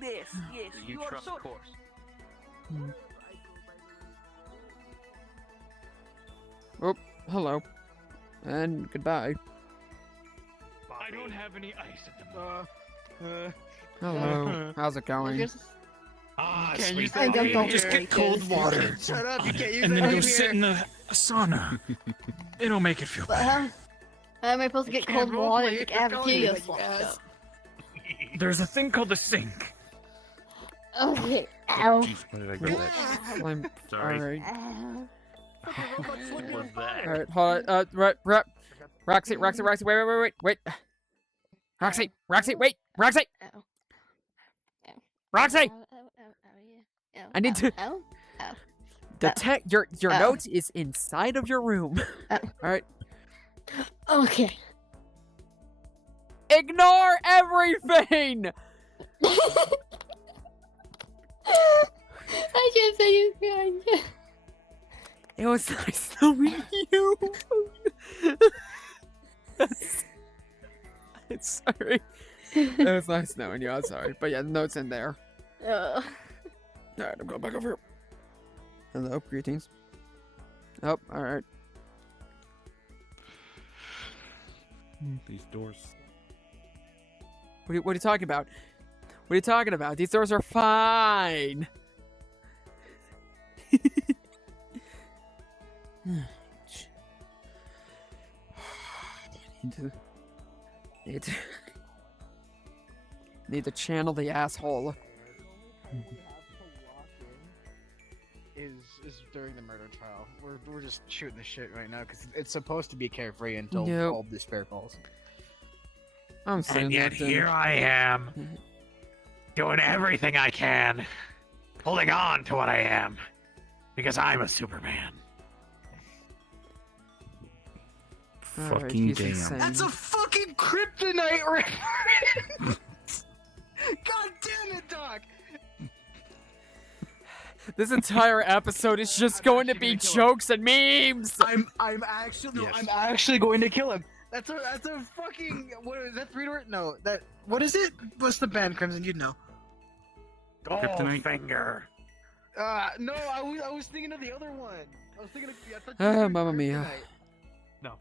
Yes, yes. You are trust, so... of course. Oh, hello. And goodbye. I don't have any ice at the moment. Hello. How's it going? Ah, Can't use sweet. that name Just here. get cold water. Shut up, you can't use And that then go name sit here. in a sauna. It'll make it feel But better. how am I supposed to get can't cold water roleplay if it, the you're calling cafeteria it like fucked ass. up? There's a thing called a sink. Okay, ow. Where did I get that? I'm Sorry. alright. Ow. What was that? Alright, hold on. Roxy, wait. Roxy, wait. Roxy! Ow. Roxy! Ow, yeah. Ow, I need to- Ow, ow. Your Ow. note is inside of your room. Ow. Alright. Okay. Ignore everything! I can't say you crying. It was nice knowing you. I'm sorry. It was nice knowing you. I'm sorry. But yeah, the note's in there. Alright, I'm going back over here. Hello, greetings. Oh, alright. These doors. What are you talking about? What are you talking about? These doors are fine. Need to channel the asshole. Is during the murder trial. We're just shooting the shit right now because it's supposed to be carefree until Yep. all despair falls. I'm saying And yet that. here I am, doing everything I can, holding on to what I am, because I'm a Superman. Alright, Fucking he's damn. insane. That's a fucking kryptonite reference! God damn it, Doc! This entire episode is just going to be jokes and memes. I'm actually going to kill him. That's a fucking what is that 3-word? No, that what is it? What's the band, Crimsson? You'd know. Goldfinger. No, I was thinking of the other one. I was thinking of I thought you were doing Mamma mia. Kryptonite.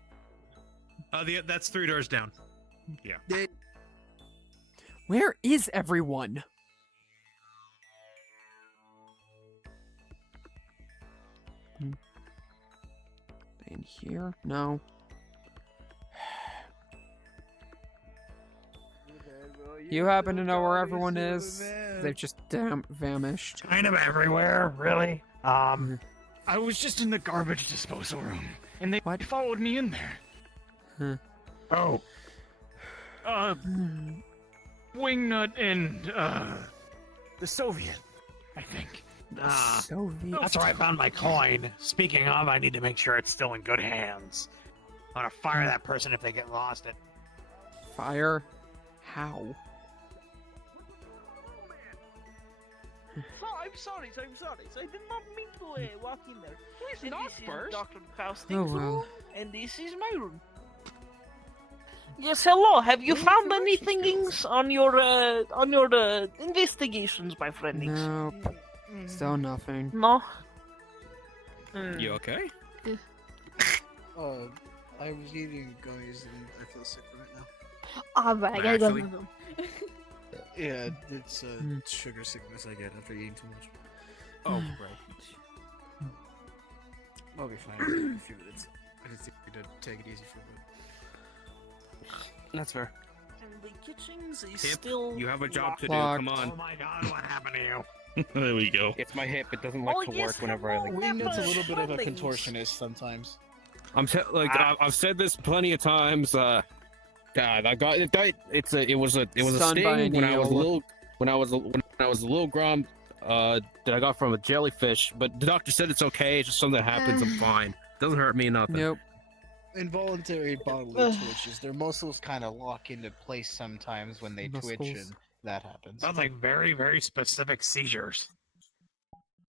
No. That's 3 doors down. Yeah. Where is everyone? In here? No. You happen to know where everyone is? They've just vanished. Kind of everywhere, really. I was just in the garbage disposal room, and they followed me in there. Huh. Oh. Wingnut and, the Soviet, I think. Soviet. That's where I found my coin. Speaking of, I need to make sure it's still in good hands. I'm gonna fire that person if they get lost. Fire? How? I'm sorry. I did not mean to walk in there. Please, And not this first. is Dr. Fausting's Oh, well. room, and this is my room. Yes, hello. Have you found anything on your investigations, my friend? Nope. Still nothing. No. You okay? I was eating gummies and I feel sick right now. Alright, I gotta go to Actually- my room. Yeah, it's sugar sickness I get after eating too much. Oh, right. I'll be fine in a few minutes. I just think we need to take it easy for a bit. That's fair. And the kitchens is Hip, still you have a job to do. Locked. Come on. Oh my god, what happened to you? There we go. It's my hip. It doesn't like Oh, to yes, work whenever I like. hello. Wingnut's a little bit of a Friendlies. contortionist sometimes. I've said this plenty of times. God, I got it. It was a Stunned by a sting when I was a nail. little when I was a little grum. That I got from a jellyfish, but the doctor said it's okay. It's just something that happens. I'm fine. Doesn't hurt me nothing. Nope. Involuntary bodily twitches. Their muscles kind of lock into place sometimes when they twitch, Muscles. and that happens. Sounds like very, very specific seizures.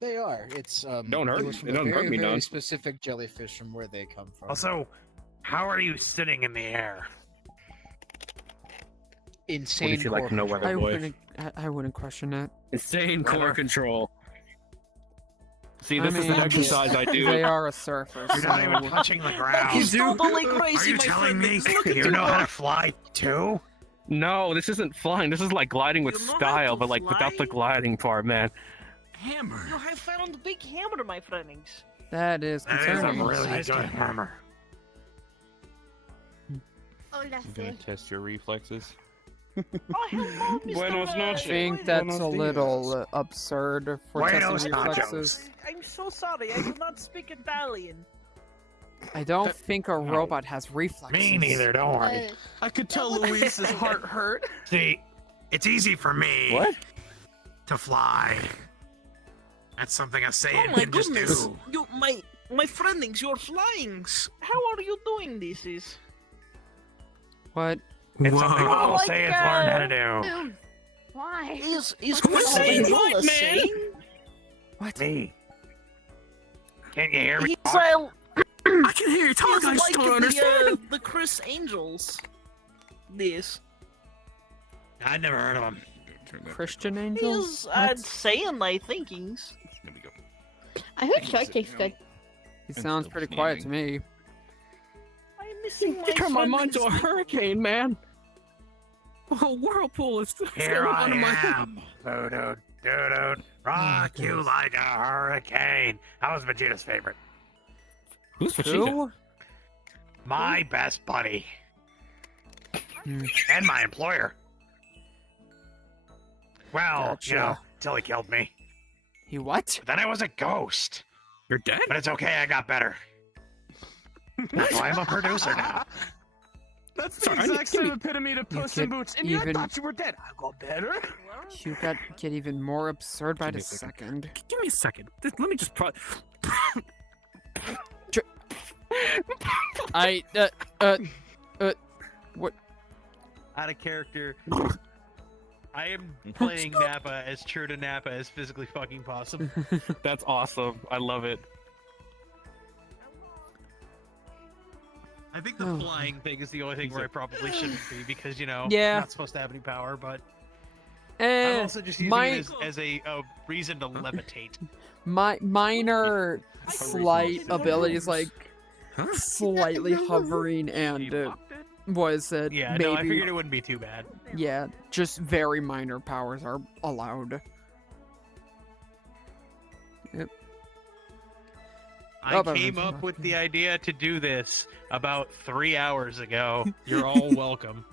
They are. It's Don't hurt- It was from it a doesn't hurt very, me very none. specific jellyfish from where they come from. Also, how are you sitting in the air? insane. Wouldn't you like to know, core weather boy? I wouldn't question that. Insane core Weather. control. See, I this is an mean, exercise I do. They are a surfer, You're not even so touching the ground. He's totally Are crazy, you my telling friend. me Look at you know how to fly too? No, this isn't flying. This is like gliding with You know how style, to but like without the fly? gliding part, man. Hammer. You have found big hammer, my friends. that is That is a concerning. really good hammer. Oh, that's I'm gonna it. test your reflexes. Oh, hello, Mr. Buenos I noches. think that's Buenos a little absurd for Buenos testing nachos. reflexes. I'm so sorry. I do not speak Italian. I don't think a robot has reflexes. Me neither, don't worry. I could tell Luis's heart hurt. See, it's easy for me What? to fly. That's something I say Oh and my can just goodness. do. You, my friendings, you're flyings. How are you doing this? Is What? It's something Whoa. all Like, Saiyans learn how to do. Dude, why? is What's saying going what, on? man? What? Me. Can't you hear me? He's talk? I can hear you talk. I just don't understand. The Chris Angels. This. I'd never heard of him. Christian angels? He's What? saying my thinkings. There we go. I heard Shark tastes good. He sounds pretty quiet to me. I'm missing my You turned my mind to a friend's- hurricane, man. Oh, whirlpool is Here I under my head. am. Doo-doo, rock you like a hurricane. That was Vegeta's favorite. Who's Vegeta? Who? My best buddy. And my employer. Well, you know, Gotcha. till he killed me. He what? But then I was a ghost. You're dead? But it's okay, I got better. That's why I'm a producer now. That's the Sorry, exact give me- same epitome to Puss get in Boots. And I even- thought you were dead. I got better. You got get even more absurd by Give me the a second. Give me a second. Let me just What? Out of character. I am playing Nappa as true to Nappa as physically fucking possible. That's awesome. I love it. I think the Oh. flying thing is the only thing where I probably shouldn't be because, you know, Yeah. I'm not supposed to have any power, but Eh, I'm also just using my- it as a reason to levitate. My minor flight abilities, like slightly hovering, and was it Yeah, maybe? no, I figured it wouldn't be too bad. Yeah, just very minor powers are allowed. Yep. I Oh, but came it's up not- with the idea to do this about 3 hours ago. You're all welcome.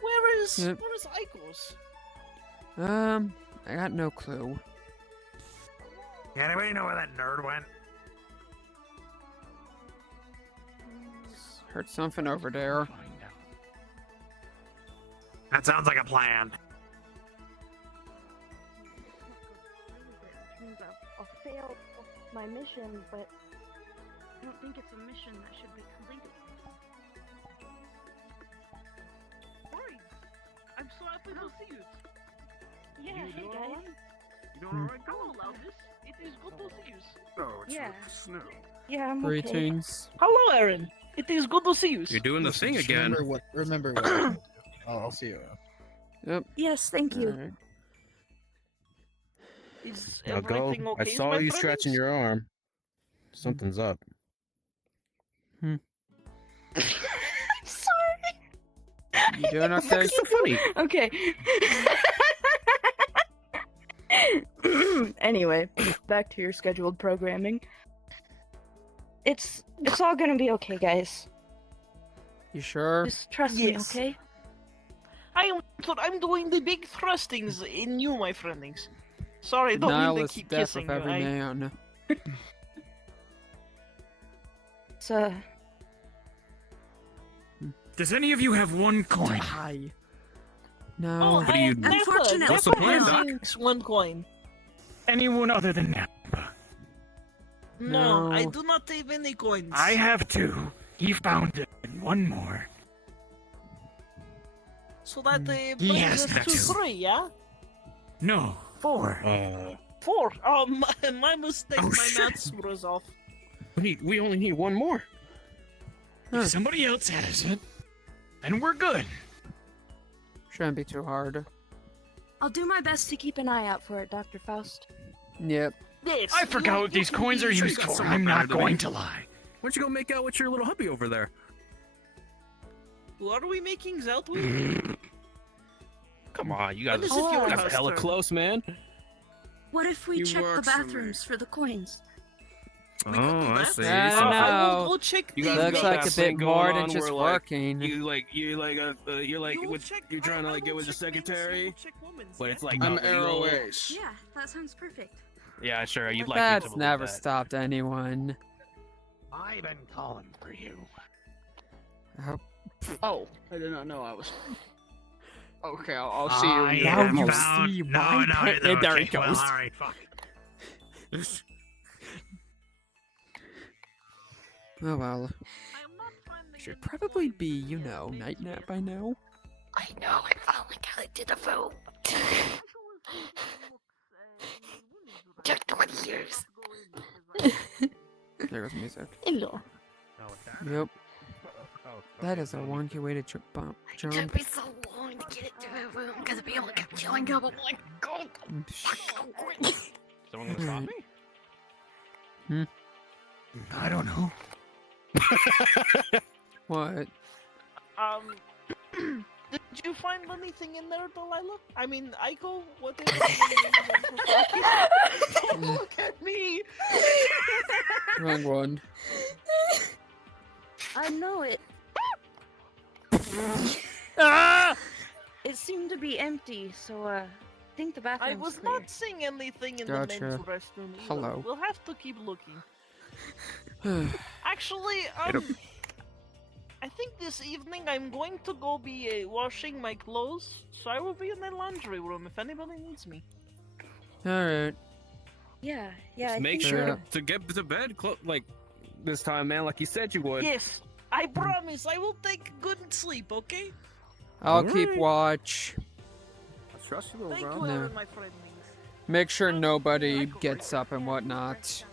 Where is Yep. Icos? I got no clue. Yeah, anybody know where that nerd went? Heard something over there. That sounds like a plan. I'll fail my mission, but I don't think it's a mission that should be completed. Right. I'm so happy to see you. Yeah, hey guys. You doing alright? Hello, Loudness. It is good to see you. Oh, it's Yeah. snow. Yeah, I'm okay. Greetings. Hello, Aryn. It is good to see you. You're doing the thing again. Remember what? I'll see you. Yep. Yes, thank you. Alright. Is Now go. everything okay? I saw my you friends? scratching your arm. Something's up. Sorry. You doing okay? so funny. Okay. Anyway, back to your scheduled programming. It's all gonna be okay, guys. You sure? Just trust Yes. me, okay? I'm doing the big thrustings in you, my friendings. Sorry, don't mean to Nihilist keep death kissing of you. every man. So, Does any of you have one coin? Hi. Oh, No. What do you- Unfortunately, What's the plan, no. Doc? One coin. Anyone other than Nappa? No, I No. do not have any coins. I have two. He found it. And one more. So that He brings has us that to too. 3, yeah? No, 4. 4. My mistake. Oh, my shit. math screws off. We only need one more. If somebody else has it, then we're good. Shouldn't be too hard. I'll do my best to keep an eye out for it, Dr. Faust. Yep. Yes. I forgot what these coins are Sure, you used got for. something I'm better not than going me. to lie. Why don't you go make out with your little hubby over there? Who are we making out with? Come on, you guys, When is it you your guys are house hella turn? close, man. What if we He check the works for me. bathrooms for the coins? We could do Oh, I that. see. I So- don't I will know. go check You the guys Looks got like that a thing bit more going than on just where, like, working. you're like You with, check- you're trying to I like get will with the check men's, you secretary, will check women's, but yeah? it's like I'm not legal. Arrowways. Yeah, that sounds perfect. Yeah, sure. You'd like me That's to believe never that. stopped anyone. I've been calling for you. Oh, I did not know I was. Okay, I'll see you. I Now have you found- see no, my no, pet- no, there okay, it goes. Well, all right, fuck. Oh well. Should probably be, you know, night nap by now. I know, I finally got it to the phone. Took 20 years. There goes music. Hello. Yep. That is a wonky way to It jump. took me so long to get it to the room because people kept killing up. I'm like, go fuck so quick. Someone gonna stop me? Hmm. I don't know. What? Did you find anything in there, Delilah? I mean, Aiko, what did Don't look at me! Wrong one. No, it. Ah! It seemed to be empty, so I think the bathroom's I was clear. not seeing anything in the Gotcha. men's restroom either. Hello. We'll have to keep looking. Actually, I think this evening I'm going to go be washing my clothes, so I will be in the laundry room if anybody needs me. Alright. Yeah, Just I make think sure so. to get to bed, like this time, man, like you said you would. Yes, I promise I will take good sleep, okay? I'll keep Alright. watch. I trust you, little Thank bro. you, No. Aryn, my friend. Make sure nobody gets up and whatnot.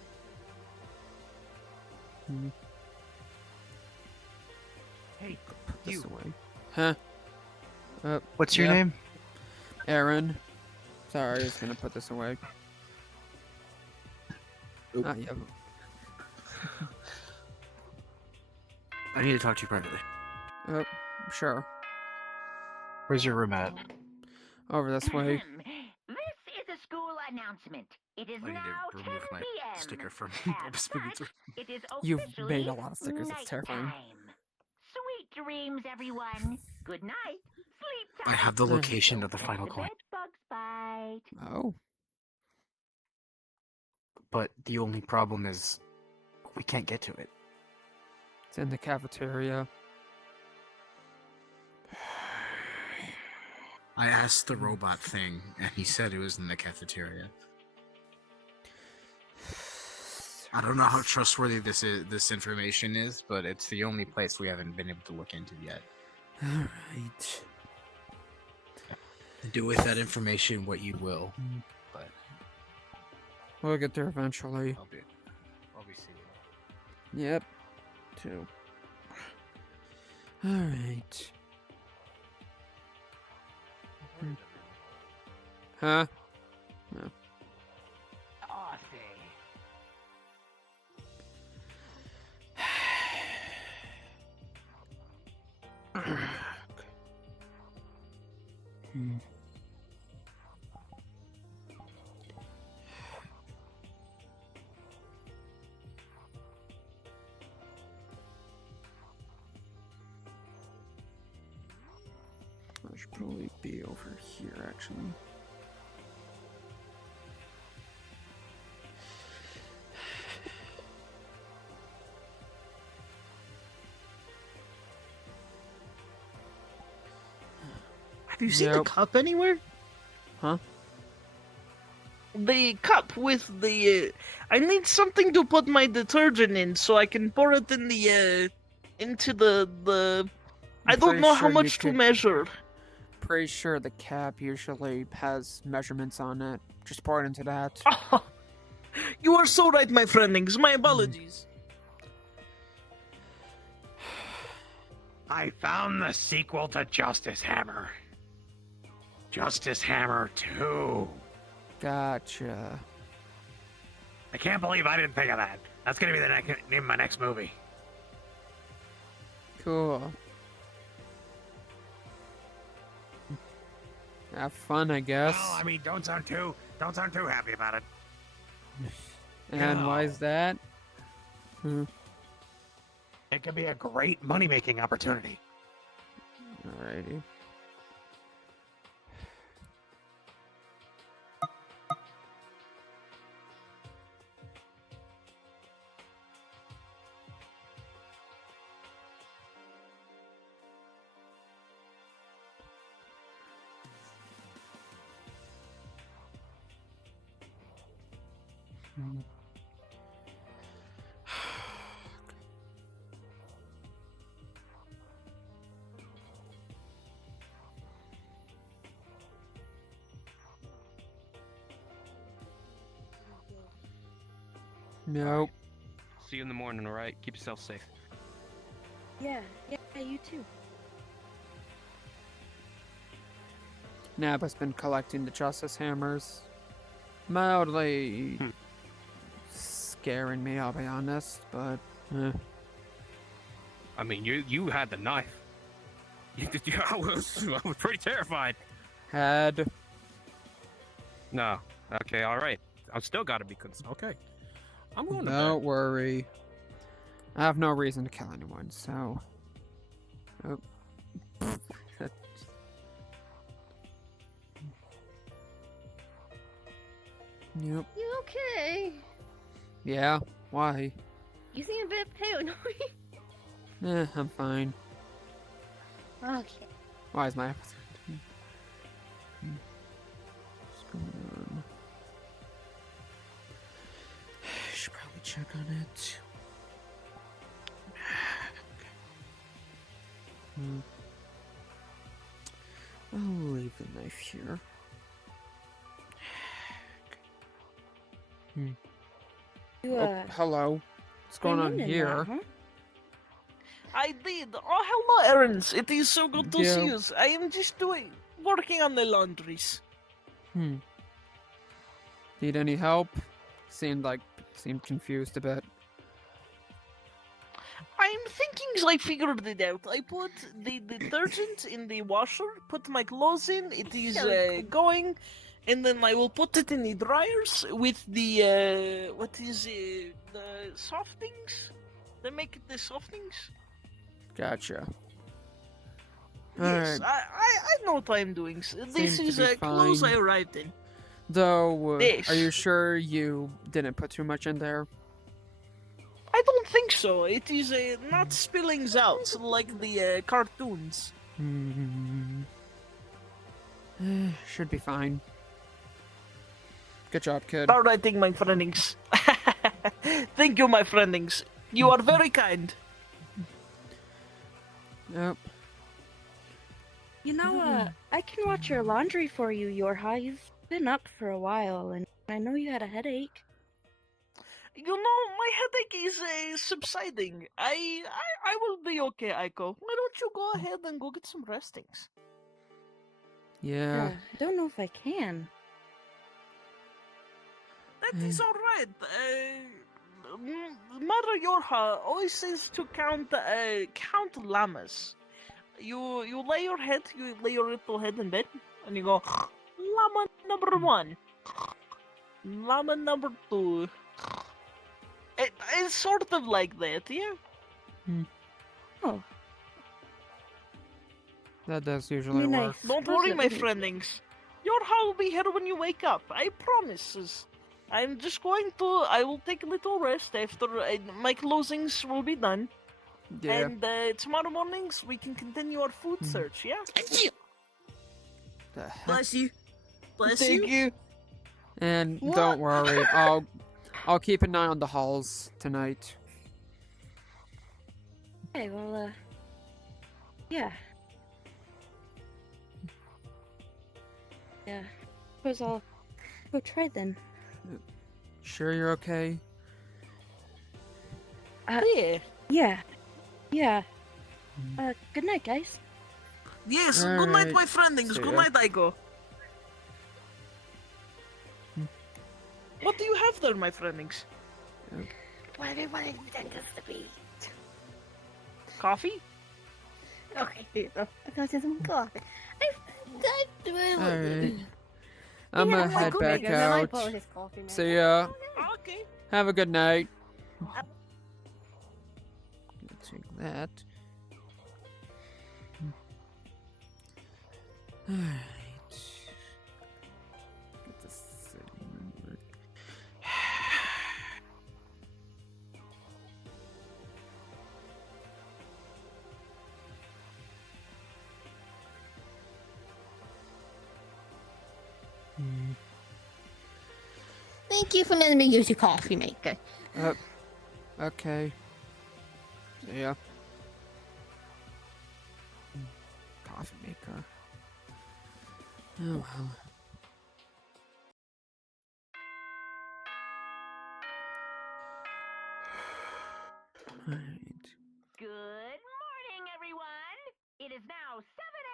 Hey, Put this you. away. Huh? What's your yeah. name? Aryn. Sorry, I was gonna put this away. Oop. Ah, yeah. I need to talk to you privately. Sure. Where's your room at? Over this way. This is a school announcement. It is I need now to 10 remove my p.m. sticker from As Spoon's such, it is You've officially made a lot of stickers, it's terrifying. nighttime. Sweet dreams, everyone. Good night. Sleep I tight. have the location of the final The coin, bed bugs bite. Oh. but the only problem is we can't get to it. It's in the cafeteria. I asked the robot thing, and he said it was in the cafeteria. I don't know how trustworthy this information is, but it's the only place we haven't been able to look into yet. Alright. Do with that information what you will, but We'll get there eventually. I'll be seeing. Yep. 2. Alright. Huh? No. I should probably be over here, actually. Have you seen the cup anywhere? Huh? The cup with the. I need something to put my detergent in so I can pour it in the. Into the. I don't pretty know how sure you much to could- measure. Pretty sure the cap usually has measurements on it. Just pour it into that. You are so right, my friendings. My apologies. I found the sequel to Justice Hammer. Justice Hammer 2. Gotcha. I can't believe I didn't think of that. That's gonna be the name of my next movie. Cool. Have fun, I guess. Well, I mean, don't sound too happy about it. And why is that? It could be a great money-making opportunity. Alrighty. Nope. See you in the morning, alright? Keep yourself safe. Yeah, you too. Naba's been collecting the Justice Hammers. Mildly scaring me, I'll be honest, but I mean, you had the knife. I was pretty terrified. Had. No. Okay, all right. I've still got to be concerned. Okay. I'm going to Don't worry. I have no reason to kill anyone, so. Oh. Yep. You okay? Yeah. Why? You seem a bit pale. I'm fine. Okay. Why is my episode? What's going on? Should probably check on it. I'll leave the knife here. You, hello. What's going on came in here? now, huh? I did. Oh, hello, Aryn. It is so good to see Yeah. you. I am just working on the laundries. Need any help? Seemed confused a bit. I'm thinking I figured it out. I put the detergent in the washer, put my clothes in, it is going, and then I will put it in the dryers with the, the softings? They make it the softings? Gotcha. Yes, Alright. I know what I'm doing. This Seems is to be clothes I fine. arrived in. Though, Yes. are you sure you didn't put too much in there? I don't think so. It is not spillings out like the cartoons. Should be fine. Good job, kid. All right, my friendings. Thank you, my friendings. You are very kind. Yep. You know, I can watch your laundry for you, Yorha. You've been up for a while, and I know you had a headache. You know, my headache is subsiding. I will be okay, Aiko. Why don't you go ahead and go get some restings? Yeah. I don't know if I can. That is all right. Mother Yorha always says to count llamas. You lay your little head in bed, and you go, llama number 1, llama number 2. It's sort of like that, yeah? Oh. That does usually work. Don't worry, my friendings. Yorha will be here when you wake up. I promise. I'm just I will take a little rest after my closings will be done. Yeah. And tomorrow mornings we can continue our food search, yeah? The heck? Bless you. Bless Thank you. And What? don't worry, I'll keep an eye on the halls tonight. Okay, well, yeah. Yeah. Suppose I'll go try then. Sure you're okay? Yeah. Yeah. Yeah. Good night, guys. Yes, All good night, right. my friendings. See Good ya. night, Aiko. What do you have there, my friendings? What do you want this to be? Coffee? Okay, I thought you some coffee. Alright. I'm gonna head back out. See ya. Okay. Have a good night. Take that. Alright. Get this thing. Thank you for letting me use your coffee maker. Okay. See ya. Coffee maker. Oh well. Alright. Good morning, everyone. It is now 7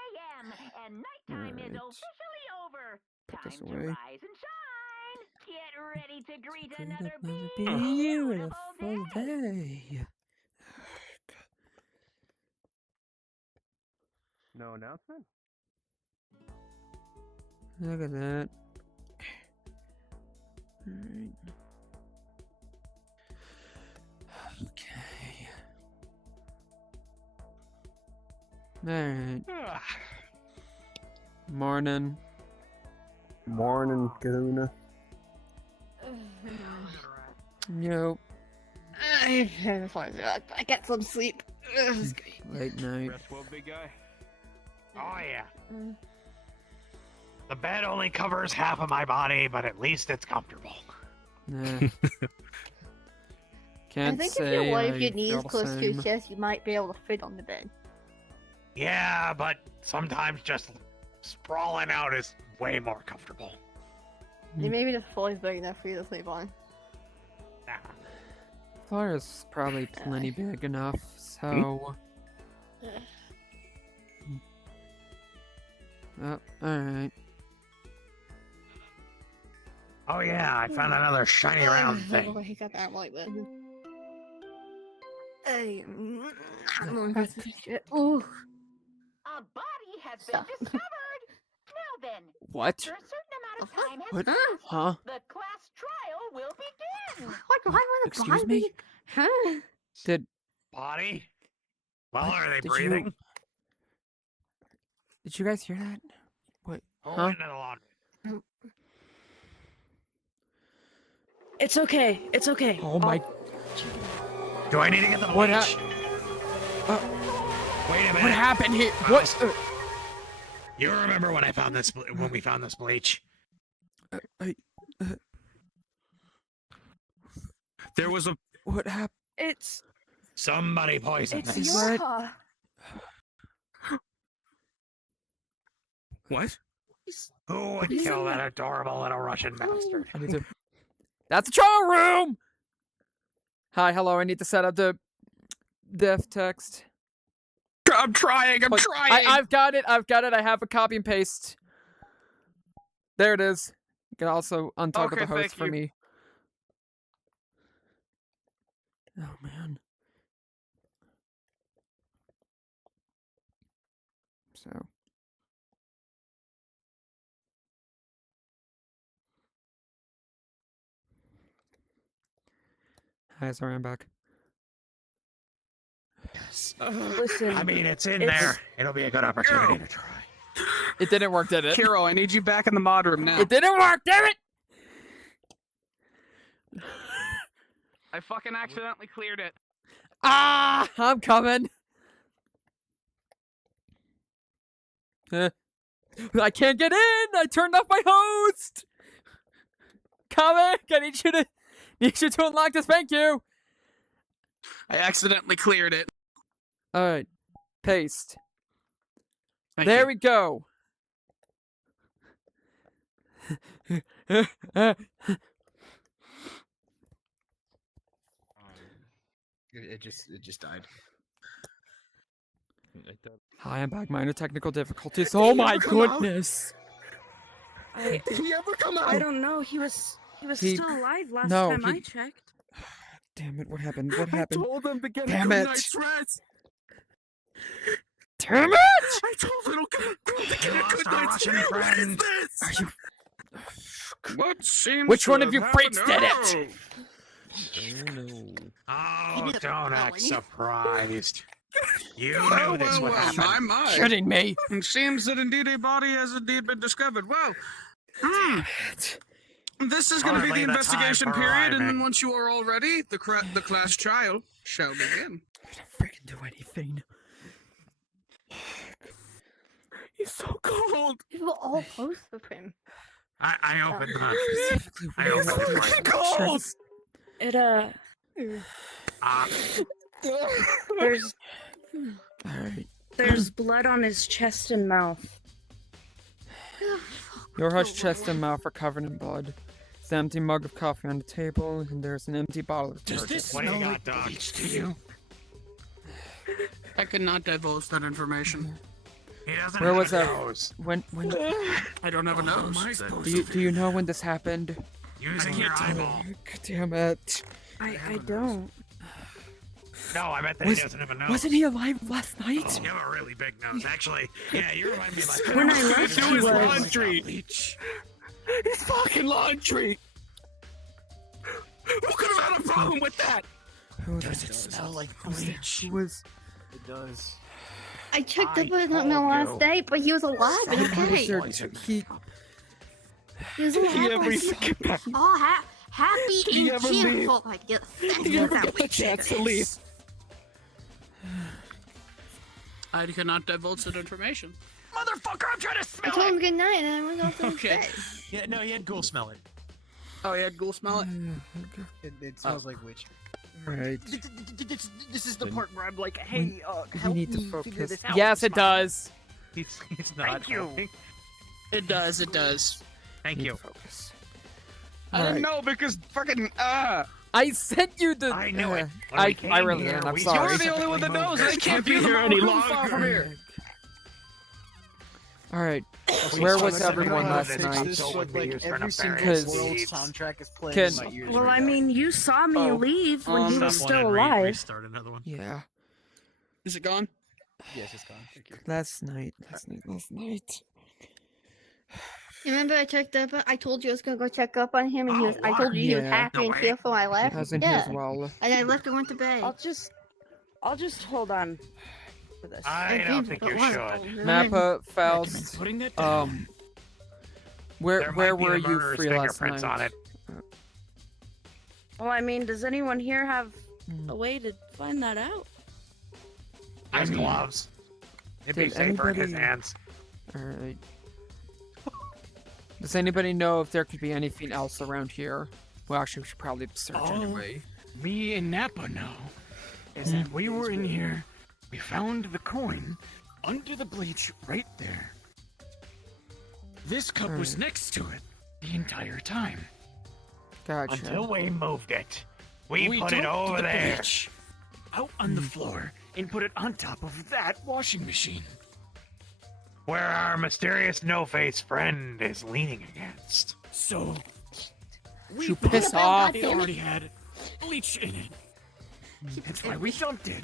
a.m. and nighttime is Alright. officially over. Put this Time to away. rise and shine. Get ready to greet another Another beautiful beautiful day. day. No announcement? Look at that. Alright. Okay. Alright. Morning. Morning, Kahuna. Yo. I get some sleep. Late night. Rest well, big guy. Oh yeah. The bed only covers half of my body, but at least it's comfortable. Nah. I Can't think if say you wave I your knees feel the close to your same. chest, you might be able to fit on the bed. Yeah, but sometimes just sprawling out is way more comfortable. Maybe the floor is big enough for you to sleep on. Floor is probably plenty big enough, so... Oh, alright. Oh yeah, I found another shiny round thing. Oh, he got that like that. Ooh. A body has been discovered. Now then, What? after a certain amount of time has What? passed, Huh? the class trial will begin. Excuse me? Huh? Did Body? Well, are they did breathing? Did you guys hear that? What? Who Huh? went into the laundry? It's okay. It's okay. Oh my... Do I need to get the bleach? What Wait a minute. What happened here? What? You remember when I found this? When we found this bleach? There was a... What happened? It's Somebody poisoned it's this. your What? Who would kill that adorable little Russian bastard? I need to... That's the trial room! Hi, hello, I need to set up the def text. I'm trying. I've got it. I have a copy and paste. There it is. You can also untoggle Okay, the host thank for you. me. Oh, man. So. Hi, sorry, I'm back. Listen. I mean, it's in there. It'll be a good opportunity to try. It didn't work, did it? Kiro, I need you back in the mod room now. It didn't work, damn it! I fucking accidentally cleared it. Ah, I'm coming. I can't get in. I turned off my host. Coming. I need you to unlock this. Thank you. I accidentally cleared it. All right, paste. Thank There you. we go. It just died. Hi, I'm back. Minor technical difficulties. Oh my goodness. Did he ever come out? I don't know. He was He- still alive last no, time I he- checked. Damn it! What happened? What happened? I told them to get Damn a it! good night's rest. Damn it! I told little girl to get You a lost good our night's Russian rest. What is friend. this? Are you? What seems Which to one of have you freaks did happened? it? Oh, don't act surprised. You Well, knew this would happen. my. Kidding me? It seems that indeed a body has indeed been discovered. Well, this is going to be Hardly the the investigation time for period, and then rhyming. once you are all ready, the class trial shall begin. I don't freaking do anything. He's so cold. We were all close with him. I opened the. Specifically, I opened the Freaking flight. cold. It there's blood on his chest and mouth. Your hushed chest and mouth are covered in blood. There's an empty mug of coffee on the table, and there's an empty bottle of detergent. What do you got, dog? To you? I could not divulge that information. He doesn't Where have was a that? nose. When? I don't have a nose. Do you know when this happened? Using your eyeball. God damn it! I don't. No, I meant that he doesn't have a nose. Wasn't he alive last night? You have a really big nose. Actually, yeah, you remind me of my When I friend. left, Do he his was. laundry. His fucking laundry. Who could have had a problem with that? Does it smell like bleach? Who was? It does. I checked up on him the last day, but he was alive and okay. He He was Did alive. he ever even get back? Oh, happy Did he and ever leave? cheerful. I guess. Did he ever get the chance to leave? I cannot divulge that information. Motherfucker, I'm trying to I smell told him it. good night and I went off to Okay. bed. Yeah, no, he had ghoul smell it. Oh, he had ghoul smell it? It smells like witch. Right. This is the part where I'm like, hey, We help need to me figure focus. this out. Yes, it does. He's not. Thank you. helping. It does, it does. Thank Need you. to focus. I didn't Alright. know because fucking, I sent you the. I knew it. When I we came really here, didn't. I'm we sorry. You're the only one that knows. I can't be here any longer from here. All right. We Where saw was this everyone everywhere. last This night? This would with be like used for every single nefarious Because- world deeds. soundtrack is playing Can- in my ears. Well, right I now. mean, you saw me Oh, leave when he was Someone still and alive. restart another one. Yeah. Is it gone? Yes, it's gone. Thank you. Last night. You remember I checked up? I told you I was gonna go check up on him, and he was. I told you he was Yeah. happy and cheerful. I left. I was in here Yeah. as well. And I left and went to bed. I'll just hold on for this. I don't think you should. Nappa, Faust. Putting that down. Where There where might be were a you murderer's free last fingerprints night? on it. Well, I mean, does anyone here have a way to find that out? His gloves. It'd be Did safer in his anybody- hands. Alright. Does anybody know if there could be anything else around here? Well, actually, we should probably search All anyway. me and Nappa know is that we were in here, we found the coin under the bleach right there. This cup was next to it the entire time. Gotcha. Until we moved it. We put it dumped over the there. bleach out on the floor and put it on top of that washing machine. Where our mysterious no-face friend is leaning against. So we You thought piss off. it already had bleach in it. That's why we dumped it.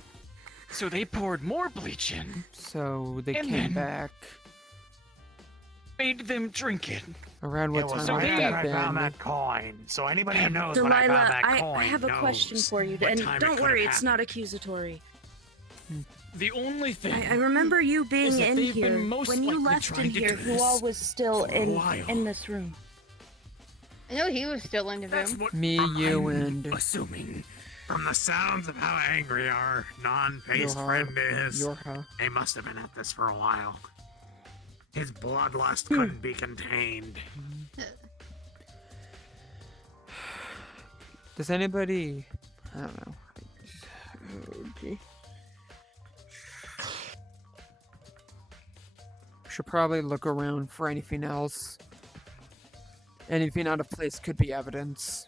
So they poured more bleach in, So they And came then- back. made them drink it. Around what time so would I that found been? that coin. So anybody who knows when I Delilah, found that coin I have a question knows for you, what and time it don't could worry, have it's not accusatory. The only thing I remember you being is that in they've here been most when you likely left trying in to here. do Who this all was still for a while. in this room? I know he was still in the That's room. what Me, you, and assuming. From the sounds of how angry our non-faced Yorha. friend is, Yorha. they must have been at this for a while. His bloodlust couldn't be contained. Does anybody? I don't know. Okay. Should probably look around for anything else. Anything out of place could be evidence.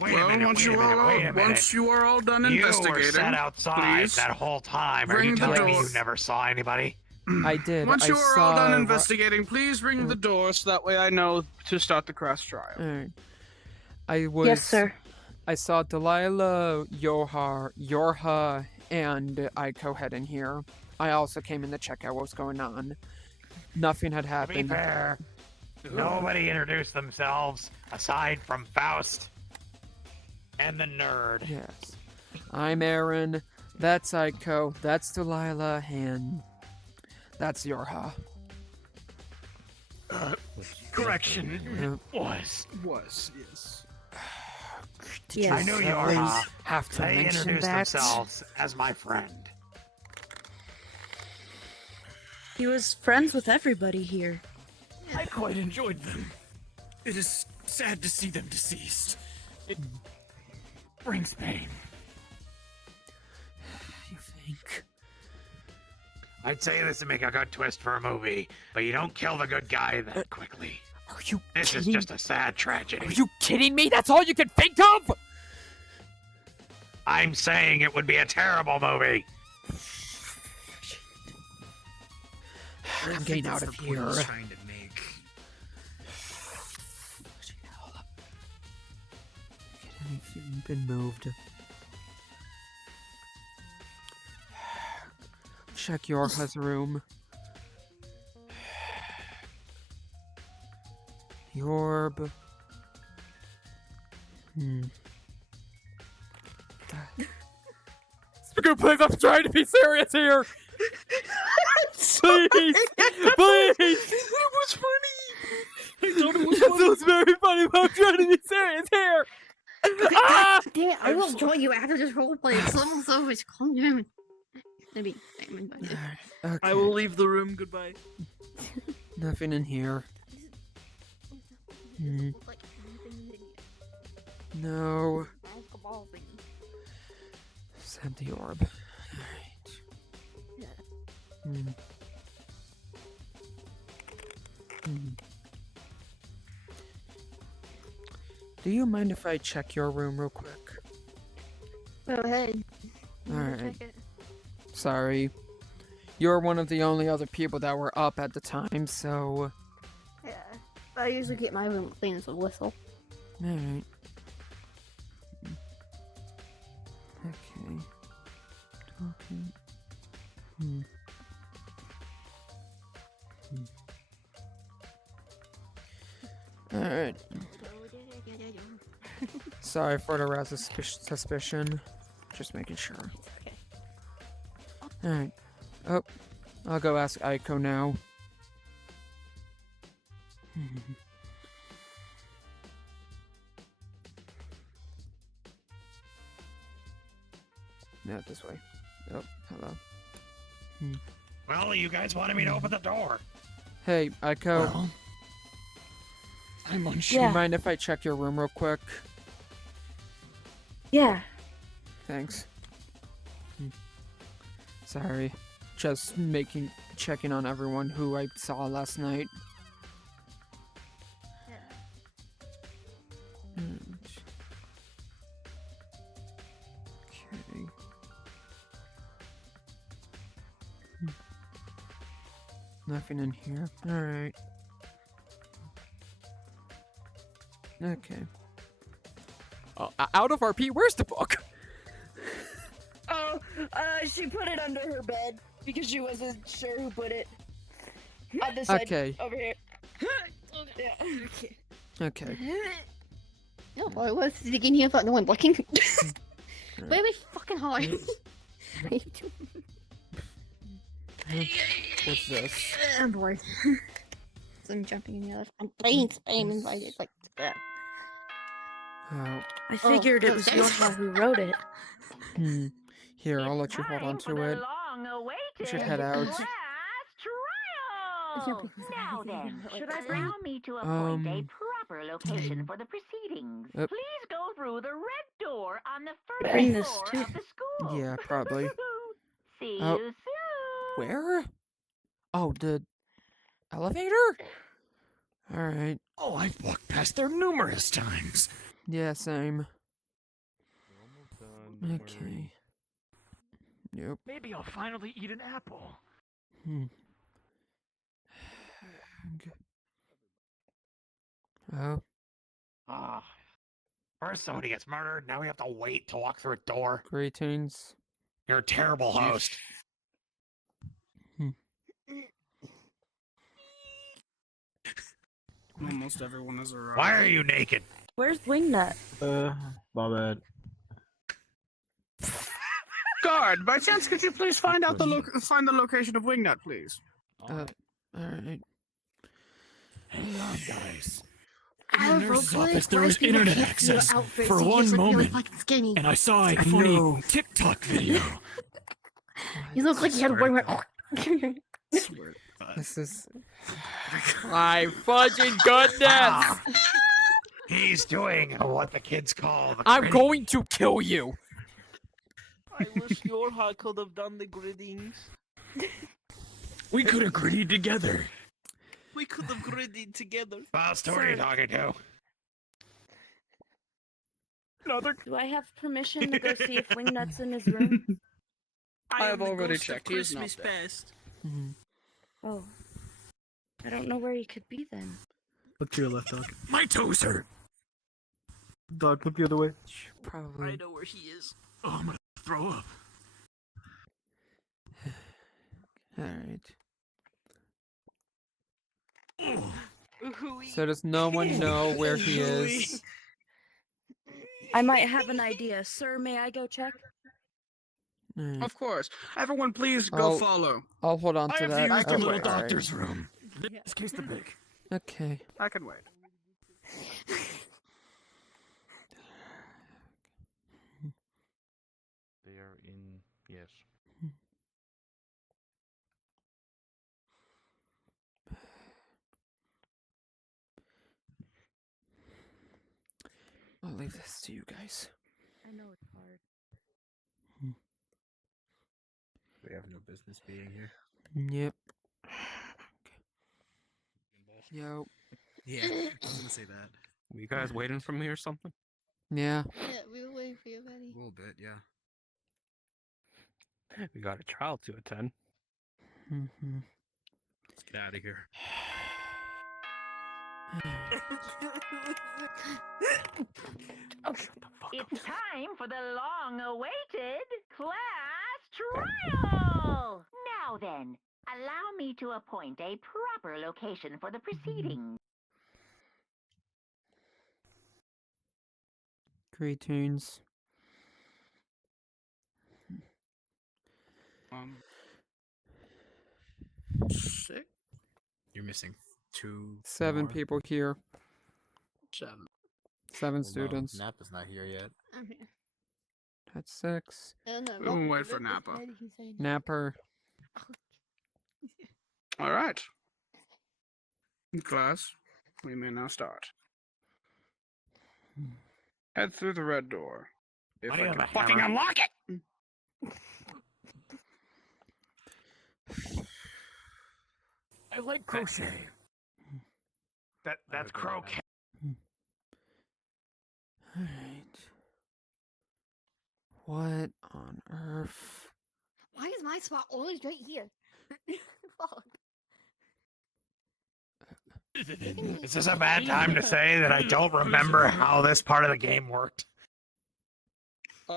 Wait a Well, minute, once wait a you minute, are wait a all, minute. once you are all done You were investigating, sat outside please that whole time. Are bring you the telling me door. you never saw anybody? I did. Once I you are saw all done Ro- investigating, please ring the door so that way I know to start the cross trial. Alright. I was. Yes, sir. I saw Delilah, Yorha, and Aiko head in here. I also came in to check out what was going on. Nothing had To be happened. fair, nobody introduced themselves aside from Faust and the nerd. Yes. I'm Aryn. That's Aiko. That's Delilah, and that's Yorha. Correction. Was. Was, yes. Yes. I knew you Always were. have to They mention introduced that. themselves as my friend. He was friends with everybody here. I quite enjoyed them. It is sad to see them deceased. It brings pain. You think? I'd say this would make a good twist for a movie, but you don't kill the good guy that quickly. Are you This is kidding? just a sad tragedy. Are you kidding me? That's all you can think of? I'm saying it would be a terrible movie. I'm getting out of here. Trying to make. Anything been moved? check Yorha's room. The orb. Please, I'm trying to be serious here. Please, please. It was funny. I thought it was This funny. was very funny, but I'm trying to be serious here. God damn it, I will join you after this roleplay. So much calm down. Maybe I'm invited. Okay. I will leave the room. Goodbye. Nothing in here. No. Basketball thing. Just empty orb. Alright. Do you mind if I check your room real quick? Go ahead. Alright. Sorry. You're one of the only other people that were up at the time, so... Yeah. I usually get my room clean as a whistle. Alright. Okay. Talking. Alright. Sorry for the raw suspicion. Just making sure. Okay. Alright. Oh. I'll go ask Aiko now. No, this way. Oh, hello. Well, you guys wanted me to open the door. Hey, Aiko. Well, I'm Do unsure. you mind if I check your room real quick? Yeah. Thanks. Sorry. Just checking on everyone who I saw last night. Okay. Nothing in here. Alright. Okay. Oh, out of RP, where's the book? Oh, she put it under her bed because she wasn't sure who put it. On this Okay. side, over here. Yeah. Okay. No, boy, what's digging here without no one looking? Very fucking hard. How you doing? What's this? Oh boy. So I'm jumping in the other. I'm playing spam invited like that. Oh. I figured it was Yorha who wrote it. Here, I'll let you hold on to it. You should head out. Now then, should I allow me to appoint a proper location for the proceedings? Yep. Please go through the red door on the first Bring this floor too. of the school. Yeah, probably. See Oh. you soon. Where? Oh, the elevator? Alright. Oh, I've walked past there numerous times. Yeah, same. Okay. Nope. Maybe I'll finally eat an apple. Okay. Oh. Ah. First somebody gets murdered, now we have to wait to walk through a door. Greetings. You're a terrible host. Almost everyone has arrived. Why are you naked? Where's Wingnut? My bad. Guard, by chance, could you please find out find the location of Wingnut, please? Alright. Hang on, guys. I In the nurse's office, there was internet access for one moment, and I saw a funny TikTok video. You look like you had one more. This is... My fudging goodness! He's doing what the kids call the I'm gritty. going to kill you! I wish Yorha could have done the griddings. We could have gritted together. We could have gridded together. Boss, who are you talking to? Do I have permission to go see if Wingnut's in his room? I have am the already ghost of checked. He is not Christmas there. past. Oh. I don't know where he could be then. Look to your left, dog. My toes hurt. Dog, look the other way. Probably. I know where he is. Oh, I'm gonna throw up. Alright. So does no one know where he is? I might have an idea. Sir, may I go check? Alright. Of course. Everyone, please go follow. I'll hold on I to have that. used the little alright. doctor's room. This case the big. Okay. I can wait. They are in. Yes. I'll leave this to you guys. I know it's hard. We have no business being here. Yep. Yo. Yeah, I was gonna say that. Were you guys waiting for me or something? Yeah. Yeah, we were waiting for you, buddy. A little bit, yeah. We got a trial to attend. Mm-hmm. Let's get out of here. It's time for the long-awaited class trial! Now then, allow me to appoint a proper location for the proceedings. Greetings. Six? You're missing 7 more? people here. 7. 7 Well, no, students. Nappa's not here yet. I'm here. That's 6. We'll wait for Nappa. Napper. All right. Class, we may now start. Head through the red door. If Why I do you can have a fucking hammer? unlock it! I like crochet. That's croquet. Alright. What on earth? Why is my spot always right here? Fuck. Is this a bad time to say that I don't remember how this part of the game worked?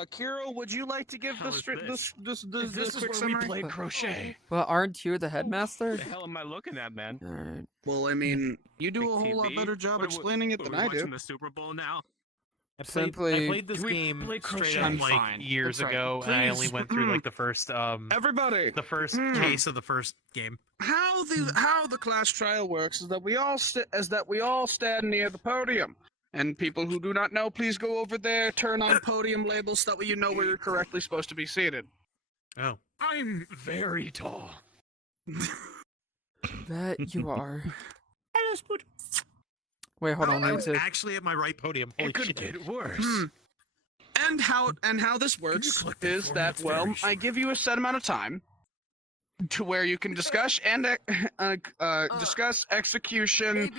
Kiro, would you like to give How the is this This is quick where we summary? play crochet. Well, aren't you the headmaster? What the hell am I looking at, man? Alright. Well, I mean, you do Big a whole lot TV? better job What are we- explaining it what than are we I do. watching the Super Bowl now? I Simply- played this Do we game play straight crochet? up I'm like fine. years That's right. ago, and I only Please. went through like the first Everybody, the first case of the first game. how the class trial works is that we all stand near the podium, and people who do not know, please go over there, turn on podium labels so that way you know where you're correctly supposed to be seated. Oh, I'm very tall. That you are. hello, Spoot. Wait, hold on. I I need was to. actually at my right podium. Holy It could shit. get worse. And how this works click that is for me? that, That's well, very I give you a set amount of time to where you can discuss and discuss execution.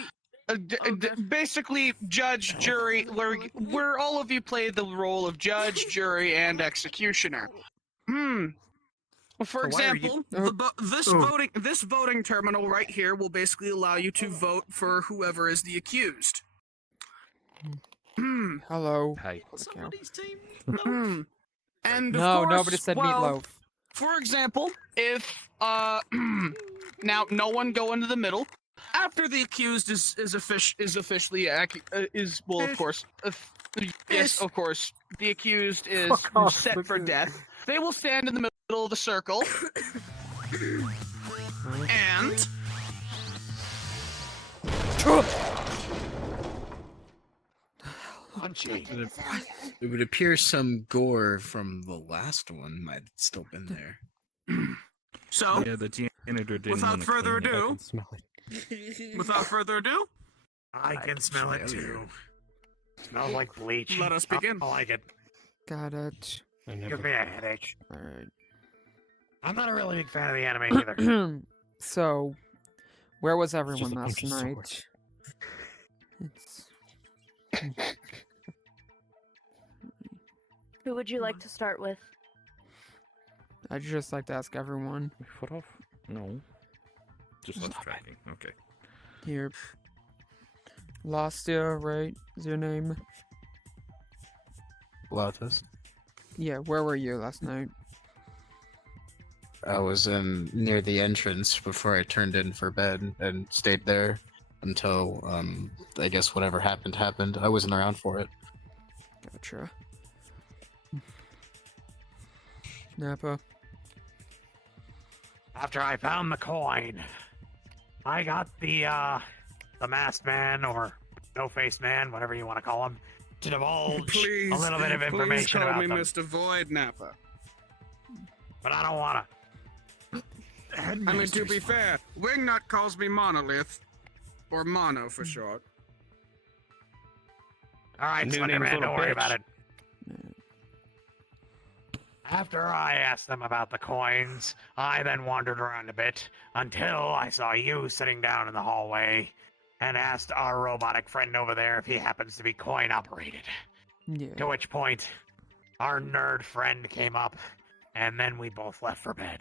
Basically, judge, jury, where all of you play the role of judge, jury, and executioner. For So why are you- example, this voting terminal right here will basically allow you to vote for whoever is the accused. Hello. Hey. Somebody's team. And No, of course, nobody said meatloaf. For example, if now no one go into the middle. After the accused is officially well, of course, yes, of course, the accused is Fuck off, set look for at- death. They will stand in the middle of the circle, and It would appear some gore from the last one might have still been there. so Yeah, the janitor didn't without wanna further clean it. ado, Smell it. without further ado, I can smell it too. Smells like bleach. let us begin. I like it. Got it. Gives me a headache. Alright. I'm not a really big fan of the anime either. So, where was just everyone a last bunch of night? swords. It's... Who would you like to start with? I'd just like to ask everyone. My foot off? No. Just left tracking. Okay. Here. Lastia, right? Is your name? Lotus. Yeah, where were you last night? I was in near the entrance before I turned in for bed and stayed there until I guess whatever happened happened. I wasn't around for it. Gotcha. Nappa. After I found the coin, I got the masked man or no-faced man, whatever you want to call him, to divulge a little bit of information please call about me them. Mr. Void Nappa. But I don't want to. I mean, to be fair, Wingnut calls me Monolith, or Mono for short. All right, New Slender name's Man, Little don't worry Bitch. about it. After I asked them about the coins, I then wandered around a bit until I saw you sitting down in the hallway and asked our robotic friend over there if he happens to be coin operated. Yeah. To which point, our nerd friend came up, and then we both left for bed.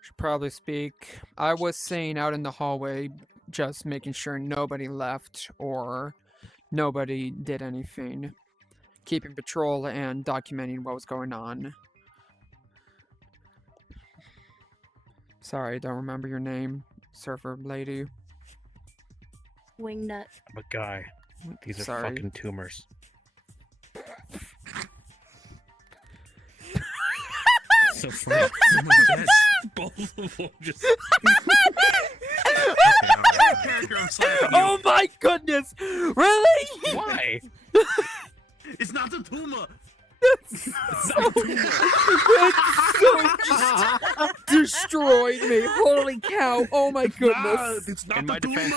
Should probably speak. I was saying out in the hallway, just making sure nobody left or nobody did anything. Keeping patrol and documenting what was going on. Sorry, I don't remember your name, surfer lady. Wingnut. I'm a guy. These are Sorry. fucking tumors. So funny. Both of them just. Oh my goodness! Really? Why? It's not a tumor. That's so just destroyed me. Holy cow! Oh my goodness! It's not In my defense,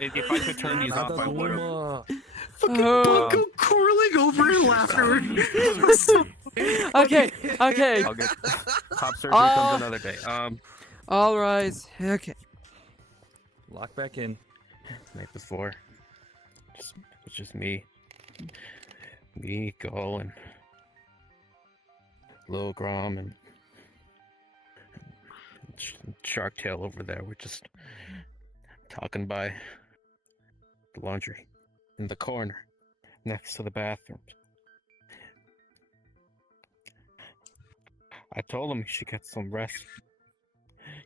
if I could turn these off, I would have. Fucking Bunko curling over in laughter. Okay, okay. I'll get top surgery comes another day. All rise. Okay. Lock back in. Night before, it was just me, Gull, and Lil Grom, and Shark Tail over there. We're just talking by the laundry in the corner next to the bathrooms. I told him he should get some rest.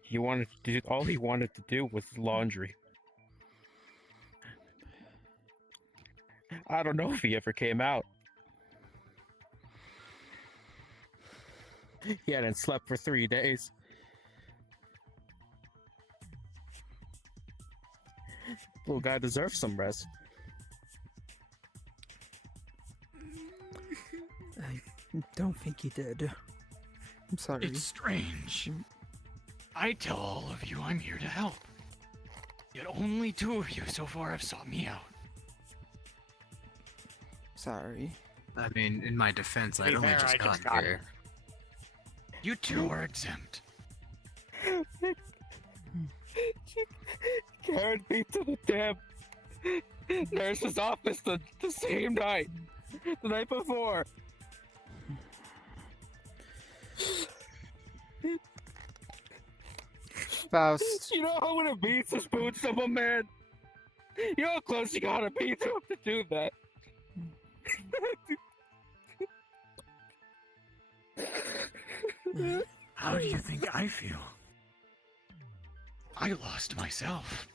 He wanted to do all he wanted to do was laundry. I don't know if he ever came out. He hadn't slept for 3 days. Little guy deserves some rest. I don't think he did. I'm sorry. It's strange. I tell all of you I'm here to help. Yet only 2 of you so far have sought me out. Sorry. I mean, in my defense, To I'd be only fair, just I gotten just got here. You 2 are exempt. Carried me to the damn nurse's office the same night. The night before. Faust. You know how when it means to spoon someone, man? You know how close you gotta be to him to do that. How do you think I feel? I lost myself.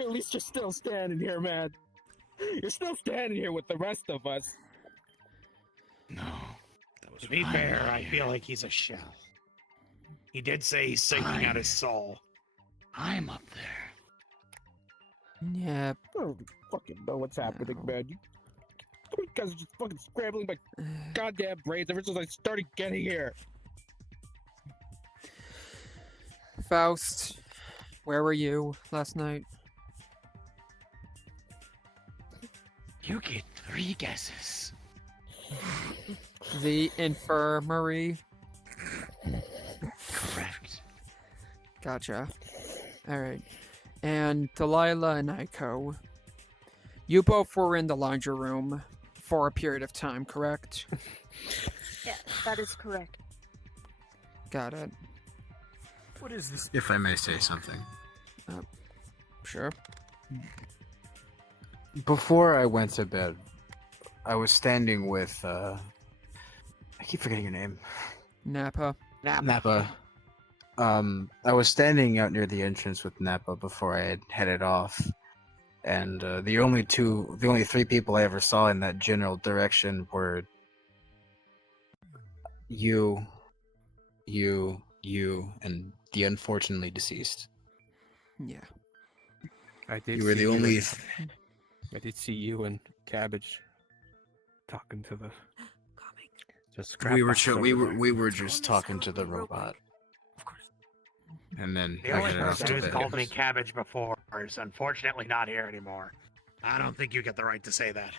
At least you're still standing here, man. You're still standing here with the rest of us. No. To be fair, I feel like he's a shell. He did say he's sinking out his soul. I'm up there. Yeah. I don't fucking know what's happening, man. You guys are just fucking scrambling my goddamn brains ever since I started getting here. Faust, where were you last night? You get 3 guesses. The infirmary. Correct. Gotcha. Alright. And Delilah and Aiko, you both were in the laundry room for a period of time, correct? Yeah, that is correct. Got it. What is this? If I may say something. Sure. Before I went to bed, I was standing with I keep forgetting your name. Nappa. Nappa. I was standing out near the entrance with Nappa before I had headed off, and the only three people I ever saw in that general direction were you, and the unfortunately deceased. Yeah. I did. You were see the only. I did see you and Cabbage talking to the. Just We were just talking to the robot. And then The I only headed off person to who's bed. called me cabbage before is unfortunately not here anymore. I don't think you get the right to say that.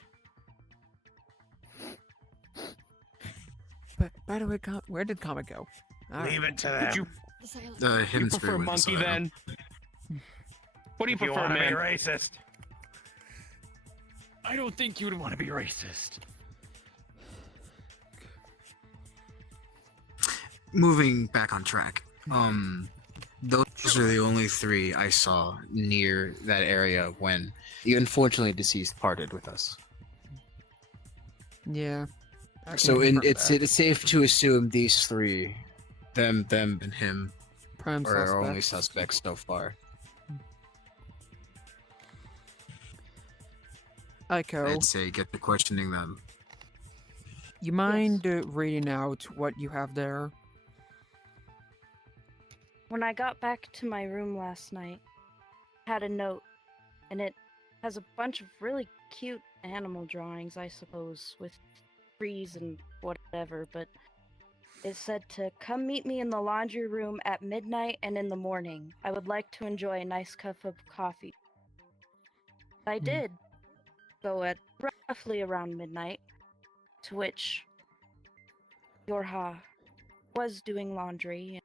But by the way, where did Comet go? Leave it to Did them. you? Hidden You Spirit prefer with monkey Asylum. then? What do you If you prefer, want to man? be racist. I don't think you would want to be racist. Moving back on track. Those are the only three I saw near that area when the unfortunately deceased parted with us. Yeah. I can So confirm it's that. safe to assume these three, them and him, Prime are our only suspects. suspects so far. Aiko, I'd say get to questioning them. you mind reading out what you have there? When I got back to my room last night, I had a note, and it has a bunch of really cute animal drawings, I suppose, with trees and whatever, but it said to come meet me in the laundry room at midnight and in the morning. I would like to enjoy a nice cup of coffee. I did. So at roughly around midnight, to which Yorha was doing laundry.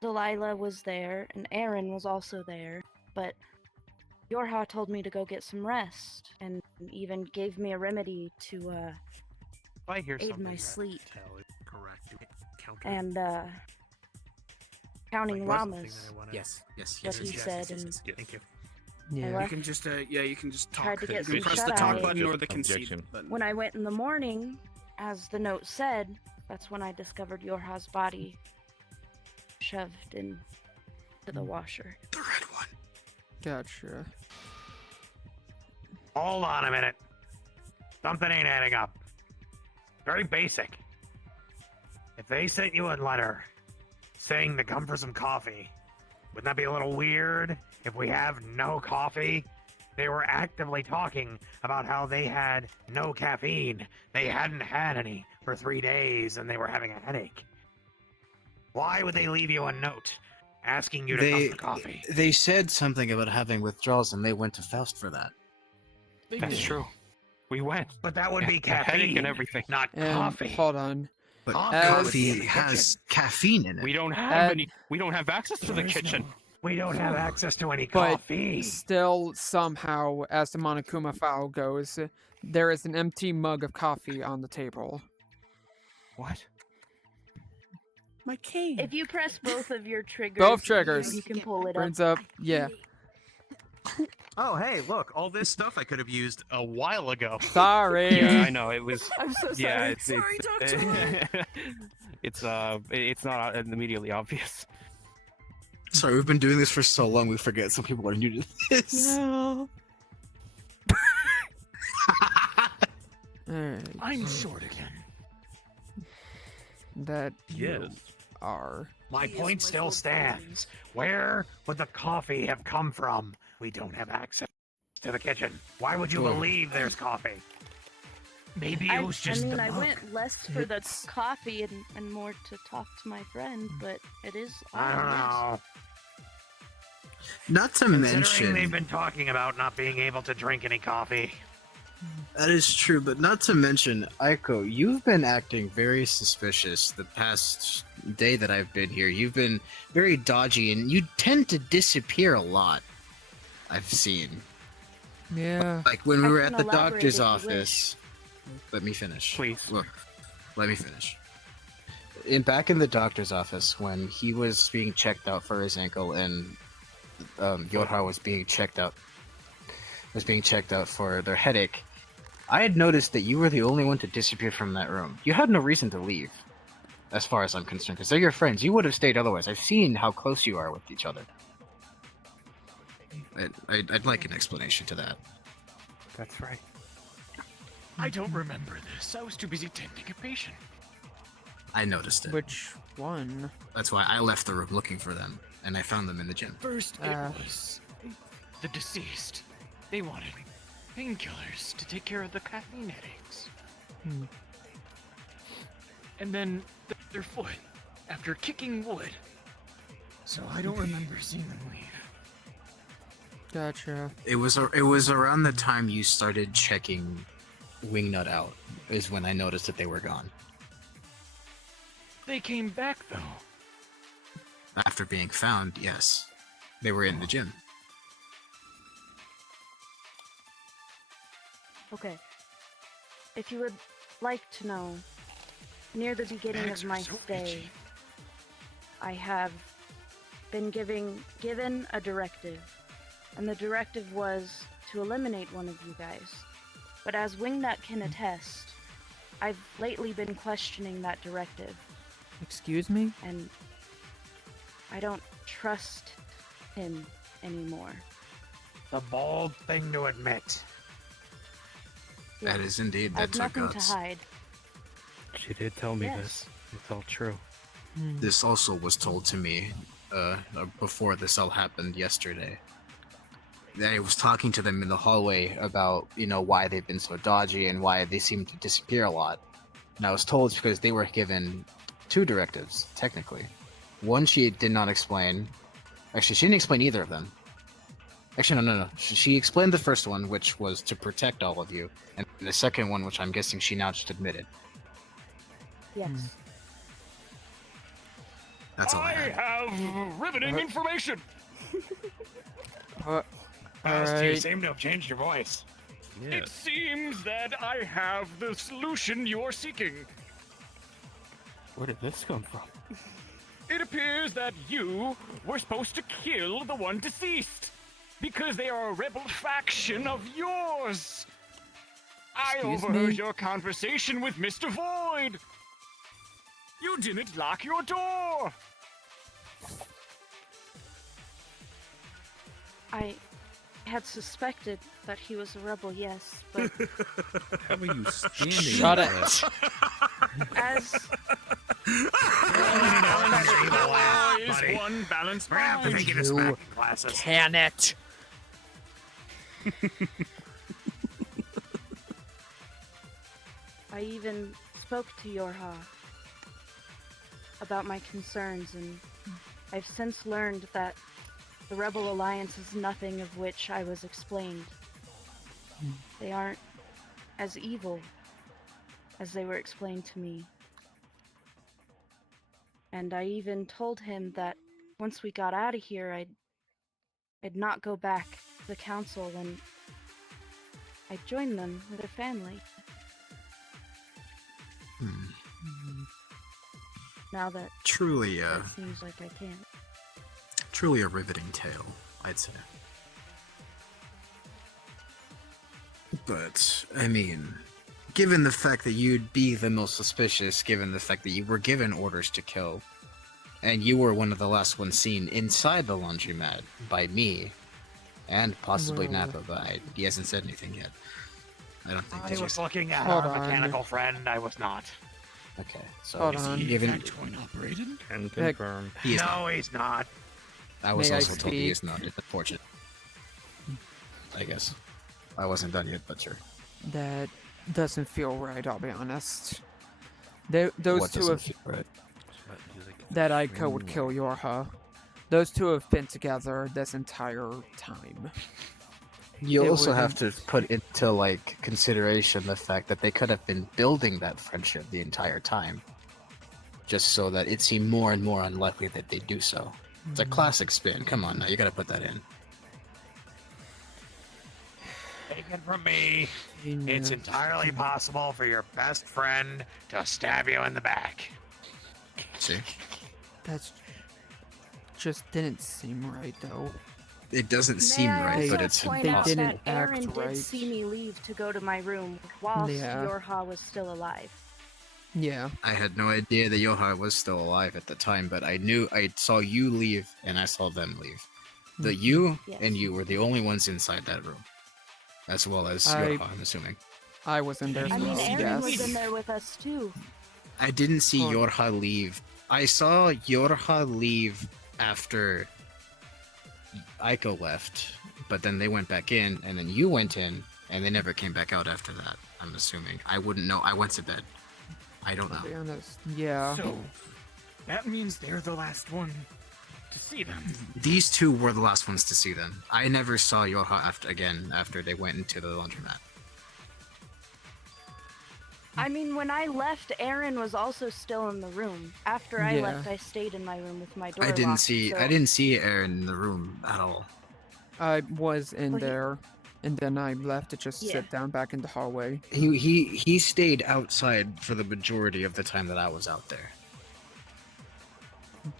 Delilah was there, and Aryn was also there, but Yorha told me to go get some rest, and even gave me a remedy to If I hear aid something my that sleep. Tell is correct. Counter. And counting Like, llamas. Yes. What he said, and Thank you. I You left. can just you can just talk. Tried to get You can some press the talk shut-eye. button or the concede Objection. button. When I went in the morning, as the note said, that's when I discovered Yorha's body shoved into the washer. The red one. Gotcha. Hold on a minute. Something ain't adding up. Very basic. If they sent you a letter saying to come for some coffee, wouldn't that be a little weird if we have no coffee? They were actively talking about how they had no caffeine. They hadn't had any for 3 days and they were having a headache. Why would they leave you a note asking you to come for coffee? They said something about having withdrawals, and they went to Faust for that. That's true. We went. But that would be A headache caffeine, and everything. not And coffee. hold on. But As- coffee has caffeine in it. We don't have At- any. We don't have access to the kitchen. We don't have access to any But coffee. still, somehow, as the Monokuma file goes, there is an empty mug of coffee on the table. What? My cane. If you press both of your triggers, Both triggers. you can pull it up. Brings up, yeah. Oh, hey, look, all this stuff I could have used a while ago. Sorry. Yeah, I know it was. I'm so sorry. Yeah, it's Sorry, it's not immediately obvious. Sorry, we've been doing this for so long, we forget some people are new to this. Yeah. Alright. I'm short again. That Yes. are. My point still stands. Where would the coffee have come from? We don't have access to the kitchen. Why would you Sure. believe there's coffee? Maybe it was just the I mug. went less for the coffee and more to talk to my friend, but it is. I don't know. Not to Considering mention, they've been talking about not being able to drink any coffee. that is true, but not to mention, Aiko, you've been acting very suspicious the past day that I've been here. You've been very dodgy, and you tend to disappear a lot. I've seen. Yeah. Like when we I were can at the elaborate doctor's if you office. Let me finish. Please. Look, let me finish. Back in the doctor's office, when he was being checked out for his ankle, and Yorha was being checked out for their headache, I had noticed that you were the only one to disappear from that room. You had no reason to leave, as far as I'm concerned, because they're your friends. You would have stayed otherwise. I've seen how close you are with each other. I'd like an explanation to that. That's right. I don't remember this. I was too busy tending a patient. I noticed it. Which one? That's why I left the room looking for them, and I found them in the gym. First, it was the deceased. They wanted painkillers to take care of the caffeine headaches. And then their foot, after kicking wood. So I don't remember seeing them leave. Gotcha. It was around the time you started checking Wingnut out, is when I noticed that they were gone. They came back, though. After being found, yes. They were in the gym. Okay. If you would like to know, near the beginning of my stay, I have been given a directive, and the directive was to eliminate one of you guys. But as Wingnut can attest, I've lately been questioning that directive. Excuse me? And I don't trust him anymore. The bold thing to admit. That is indeed, I have that's our nothing guts. to hide. She did tell me Yes. this. It's all true. This also was told to me before this all happened yesterday. I was talking to them in the hallway about, why they've been so dodgy and why they seem to disappear a lot. And I was told it's because they were given 2 directives, technically. One she did not explain. Actually, she didn't explain either of them. Actually, no. She explained the first one, which was to protect all of you. And the second one, which I'm guessing she now just admitted. Yes. That's all I had. have riveting information. Alright. You seem to have changed your voice. It seems that I have the solution you're seeking. Where did this come from? It appears that you were supposed to kill the one deceased because they are a rebel faction of yours. I Excuse overheard me? your conversation with Mr. Void. You didn't lock your door. I had suspected that he was a rebel, yes, but How are you standing? Shut like it. that? as Is one balanced We're gonna have to mind. make you smacking classes. Can it? I even spoke to Yorha about my concerns, and I've since learned that the Rebel Alliance is nothing of which I was explained. They aren't as evil as they were explained to me. And I even told him that once we got out of here, I'd not go back to the council, and I'd join them with their family. Now that Truly, that seems like I can't. truly a riveting tale, I'd say. But, I mean, given the fact that you'd be the most suspicious, given the fact that you were given orders to kill, and you were one of the last ones seen inside the laundromat by me, and possibly Well. Napa, but he hasn't said anything yet. I don't think. I did you? was looking at Hold our on. mechanical friend. I was not. Okay, so Hold on. given Coin operated? Can Heck. confirm. he is No, he's not. I was May I also told he speak? is not. It's unfortunate. I guess. I wasn't done yet, but sure. That doesn't feel right, I'll be honest. Those What two doesn't have... feel right? That Aiko would kill Yorha. Those two have been together this entire time. You It also have wouldn't- to put into consideration the fact that they could have been building that friendship the entire time, just so that it seemed more and more unlikely that they do so. It's a classic spin. Come on now, you gotta put that in. Take it from me. Yeah. It's entirely possible for your best friend to stab you in the back. See? That's... just didn't seem right, though. It doesn't May seem I right, also but it's point They out impossible. didn't that Aryn act did right. see me leave to go to my room whilst Yeah. Yorha was still alive. Yeah. I had no idea that Yoha was still alive at the time, but I saw you leave and I saw them leave. The you and you were the only ones inside that room, as well as Yoha, I'm assuming. I was in there. I mean, so Aryn was yes. in there with us too. I didn't see Yorha leave. I saw Yorha leave after Aiko left, but then they went back in, and then you went in, and they never came back out after that. I'm assuming. I wouldn't know. I went to bed. I don't know. To be honest, yeah. So, that means they're the last one to see them. These two were the last ones to see them. I never saw Yoha after they went into the laundromat. I mean, when I left, Aryn was also still in the room. After I Yeah. left, I stayed in my room with my door I didn't locked, see. so- I didn't see Aryn in the room at all. I was in Well, he- there, and then I left to just Yeah. sit down back in the hallway. He stayed outside for the majority of the time that I was out there.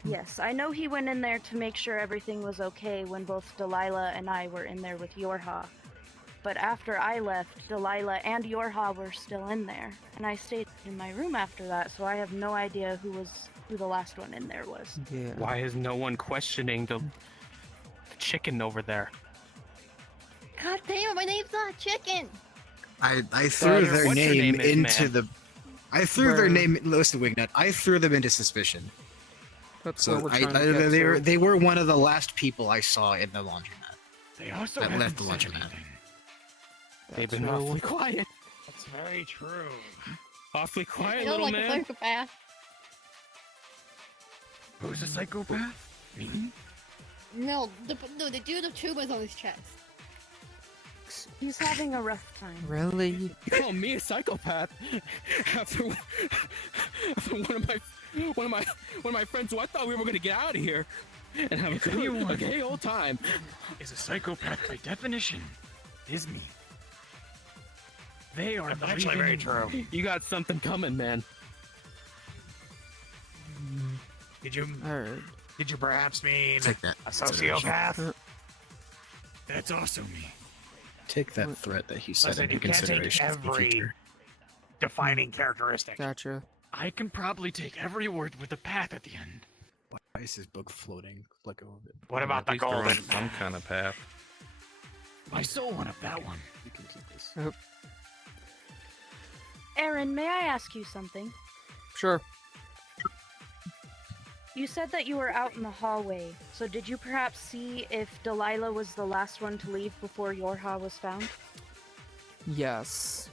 Yes, I know he went in there to make sure everything was okay when both Delilah and I were in there with Yorha. But after I left, Delilah and Yorha were still in there, and I stayed in my room after that, so I have no idea who the last one in there was. Yeah. Why is no one questioning the chicken over there? God damn it, my name's not Chicken! I threw their What's your name name is, into man? the. I threw their name. Listen, Wignut. I threw them into suspicion. That's So what we're trying to get to. they were one of the last people I saw in the laundromat. They also that left the haven't said laundromat. anything. They've been True. awfully quiet. That's very true. Awfully quiet, You're little like a man. psychopath. Who's a psychopath? Me? No, the dude with tumors on his chest. He's having a rough time. Really? You call me a psychopath after one of my friends who I thought we were gonna get out of here and have a gay old time. Is a psychopath by definition. Is me. They are That's the actually very reason- true. You got something coming, man. Did you? Alright. Did you perhaps mean Take that. a sociopath? That's also me. Take that threat that he said Listen, into you can't take consideration for the every future. defining characteristic. Gotcha. I can probably take every word with a path at the end. Why is his book floating like a orbit? What about the At least they're on golden? some kind of path. I saw one of that one. You can keep this. Aryn, may I ask you something? Sure. You said that you were out in the hallway, so did you perhaps see if Delilah was the last one to leave before Yorha was found? Yes.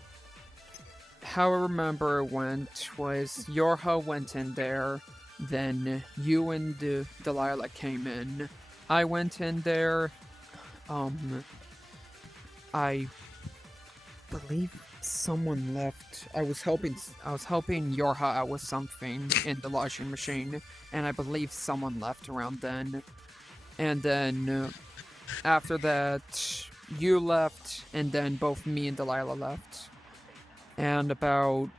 How I remember it went was Yorha went in there, then you and Delilah came in. I went in there. I believe someone left. I was helping Yorha out with something in the washing machine, and I believe someone left around then. And then after that, you left, and then both me and Delilah left. And about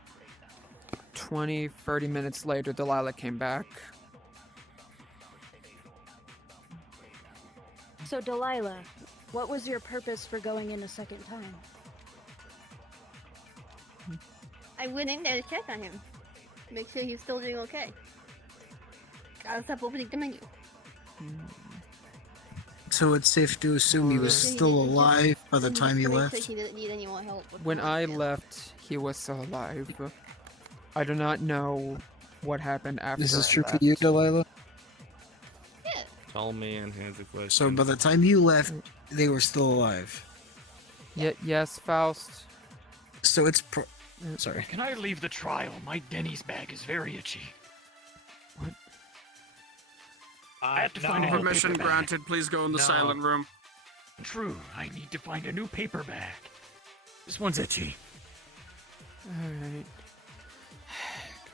20-30 minutes later, Delilah came back. So, Delilah, what was your purpose for going in a second time? I went in there to check on him. Make sure he's still doing okay. Gotta stop opening the menu. So it's safe to assume he was still alive by the time you Make left? sure he didn't need any more help. When I left, he was still alive. I do not know what happened after. This is I true for left. you, Delilah? Tall man has a question. So by the time you left, they were still alive. Yes, Faust. So it's sorry. Can I leave the trial? My Denny's bag is very itchy. I have to find a new Permission paper bag. granted. Please go in the No. silent room. True. I need to find a new paper bag. This one's itchy. Alright.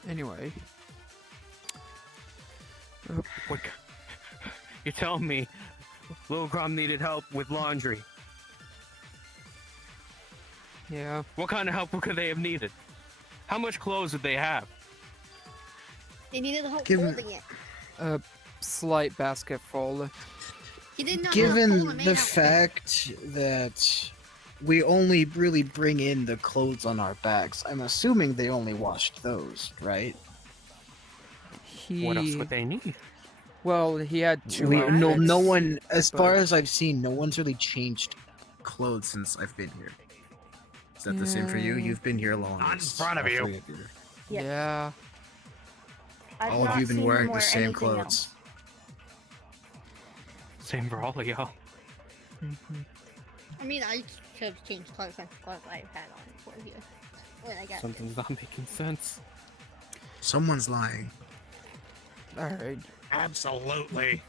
Anyway. What? You're telling me Lil Grom needed help with laundry? Yeah. What kind of help could they have needed? How much clothes would they have? They needed help Give me- holding it. A slight basket full. He did not. Given the fact that we only really bring in the clothes on our backs, I'm assuming they only washed those, right? What else would they need? Well, he had two No outfits, one, as but- far as I've seen, no one's really changed clothes since I've been here. Is that the same for you? Yeah. You've been here long. Not in front of you. Yeah. I've All of not you been seen wearing him the wear same anything clothes. else. Same for all of y'all. I mean, I should have changed clothes since clothes I've had on for you when I got Something's not making sense. Someone's lying. Alright. Absolutely.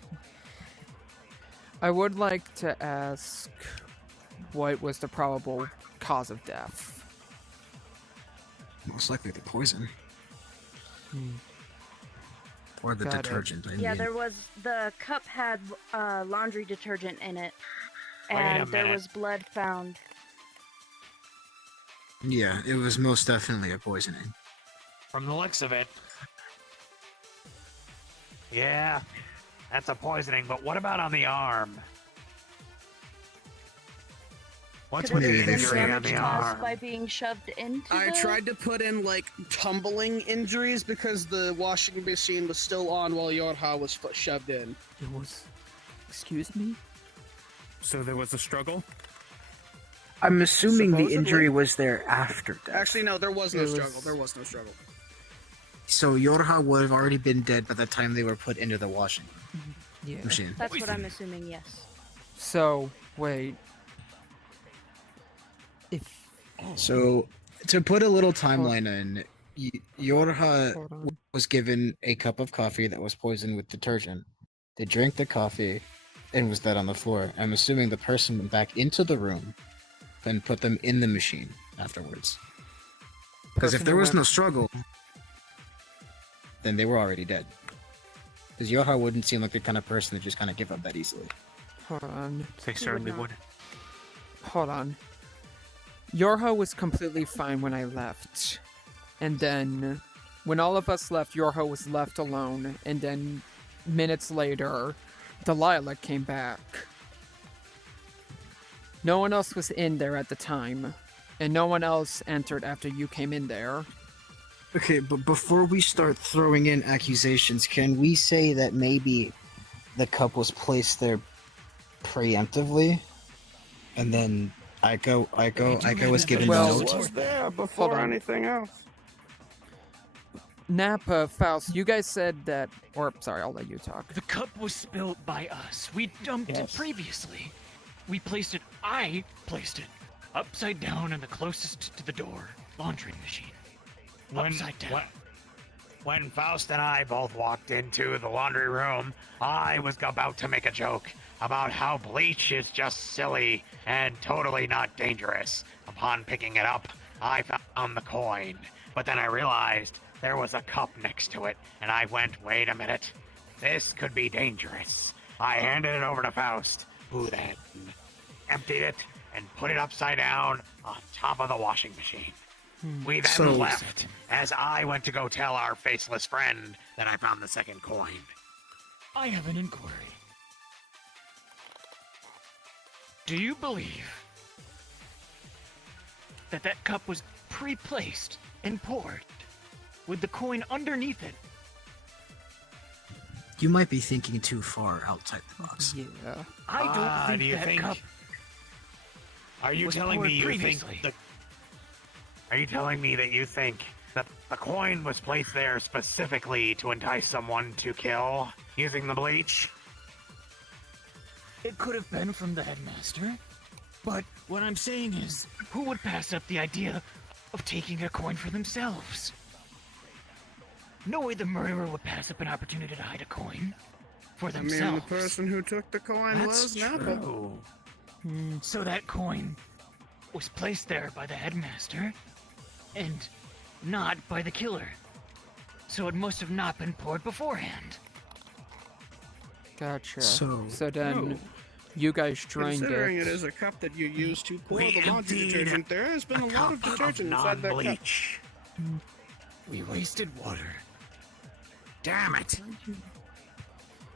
I would like to ask what was the probable cause of death? Most likely the poison. Or the Got it. detergent, I Yeah, mean. there was the cup had laundry detergent in it, Wait a and there minute. was blood found. Yeah, it was most definitely a poisoning. From the looks of it. Yeah, that's a poisoning, but what about on the arm? What's Could with it the have been injury on damage the caused arm? by being shoved into I the... tried to put in like tumbling injuries because the washing machine was still on while Yorha was shoved in. It was. Excuse me? So there was a struggle? I'm assuming the Supposedly. injury was there after death. Actually, no, there was no It was- struggle. There was no struggle. So Yorha would have already been dead by the time they were put into the washing Yeah. machine. That's what I'm assuming, yes. So, wait. If. So, to put a little timeline in, Yorha Hold on. was given a cup of coffee that was poisoned with detergent. They drank the coffee and was dead on the floor. I'm assuming the person went back into the room, then put them in the machine afterwards. Because if Person there who was went- no struggle, then they were already dead. Because Yorha wouldn't seem like the kind of person to just kind of give up that easily. Hold on. They certainly not. would. Hold on. Yorha was completely fine when I left. And then, when all of us left, Yorha was left alone. And then, minutes later, Delilah came back. No one else was in there at the time. And no one else entered after you came in there. Okay, but before we start throwing in accusations, can we say that maybe the cup was placed there preemptively? And then Aiko was given Well, note? was there Hold before on. anything else. Nappa, Faust, you guys said that... Or, sorry, I'll let you talk. The cup was spilled by us. We dumped it previously. We placed it, I placed it, upside down in the closest to the door laundry machine. Upside down. When Faust and I both walked into the laundry room, I was about to make a joke about how bleach is just silly and totally not dangerous. Upon picking it up, I found the coin, but then I realized there was a cup next to it, and I went, wait a minute, this could be dangerous. I handed it over to Faust, who then emptied it and put it upside down on top of the washing machine. We then So- left as I went to go tell our faceless friend that I found the second coin. I have an inquiry. Do you believe that that cup was pre-placed and poured with the coin underneath it? You might be thinking too far outside the box. Yeah. I don't think do you that think- cup Are you was telling me poured you previously. think Are you telling me that you think that the coin was placed there specifically to entice someone to kill using the bleach? It could have been from the headmaster, but what I'm saying is, who would pass up the idea of taking a coin for themselves? No way the murderer would pass up an opportunity to hide a coin for I themselves. mean, the person who took the coin was Nappa. So that coin was placed there by the headmaster, and not by the killer. So it must have not been poured beforehand. Gotcha. So- then, you guys drained Considering it. it is a cup that you use to pour We the laundry emptied detergent, there has been a lot of detergent inside that cup. non-bleach. We wasted water. Damn it!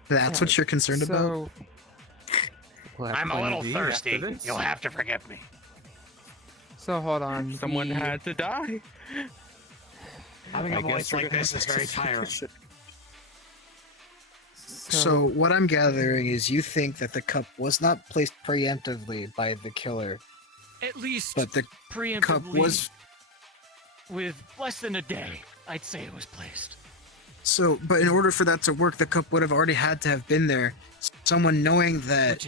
That's what you're concerned about? So, We'll have I'm a plenty little to eat thirsty. after this. You'll have to forgive me. So hold on. Someone had to die. Having I a guess voice we're like gonna- this is very tiring. So what I'm gathering is you think that the cup was not placed preemptively by the killer, At least but the preemptively cup was. with less than a day. I'd say it was placed. So, but in order for that to work, the cup would have already had to have been there. Someone knowing that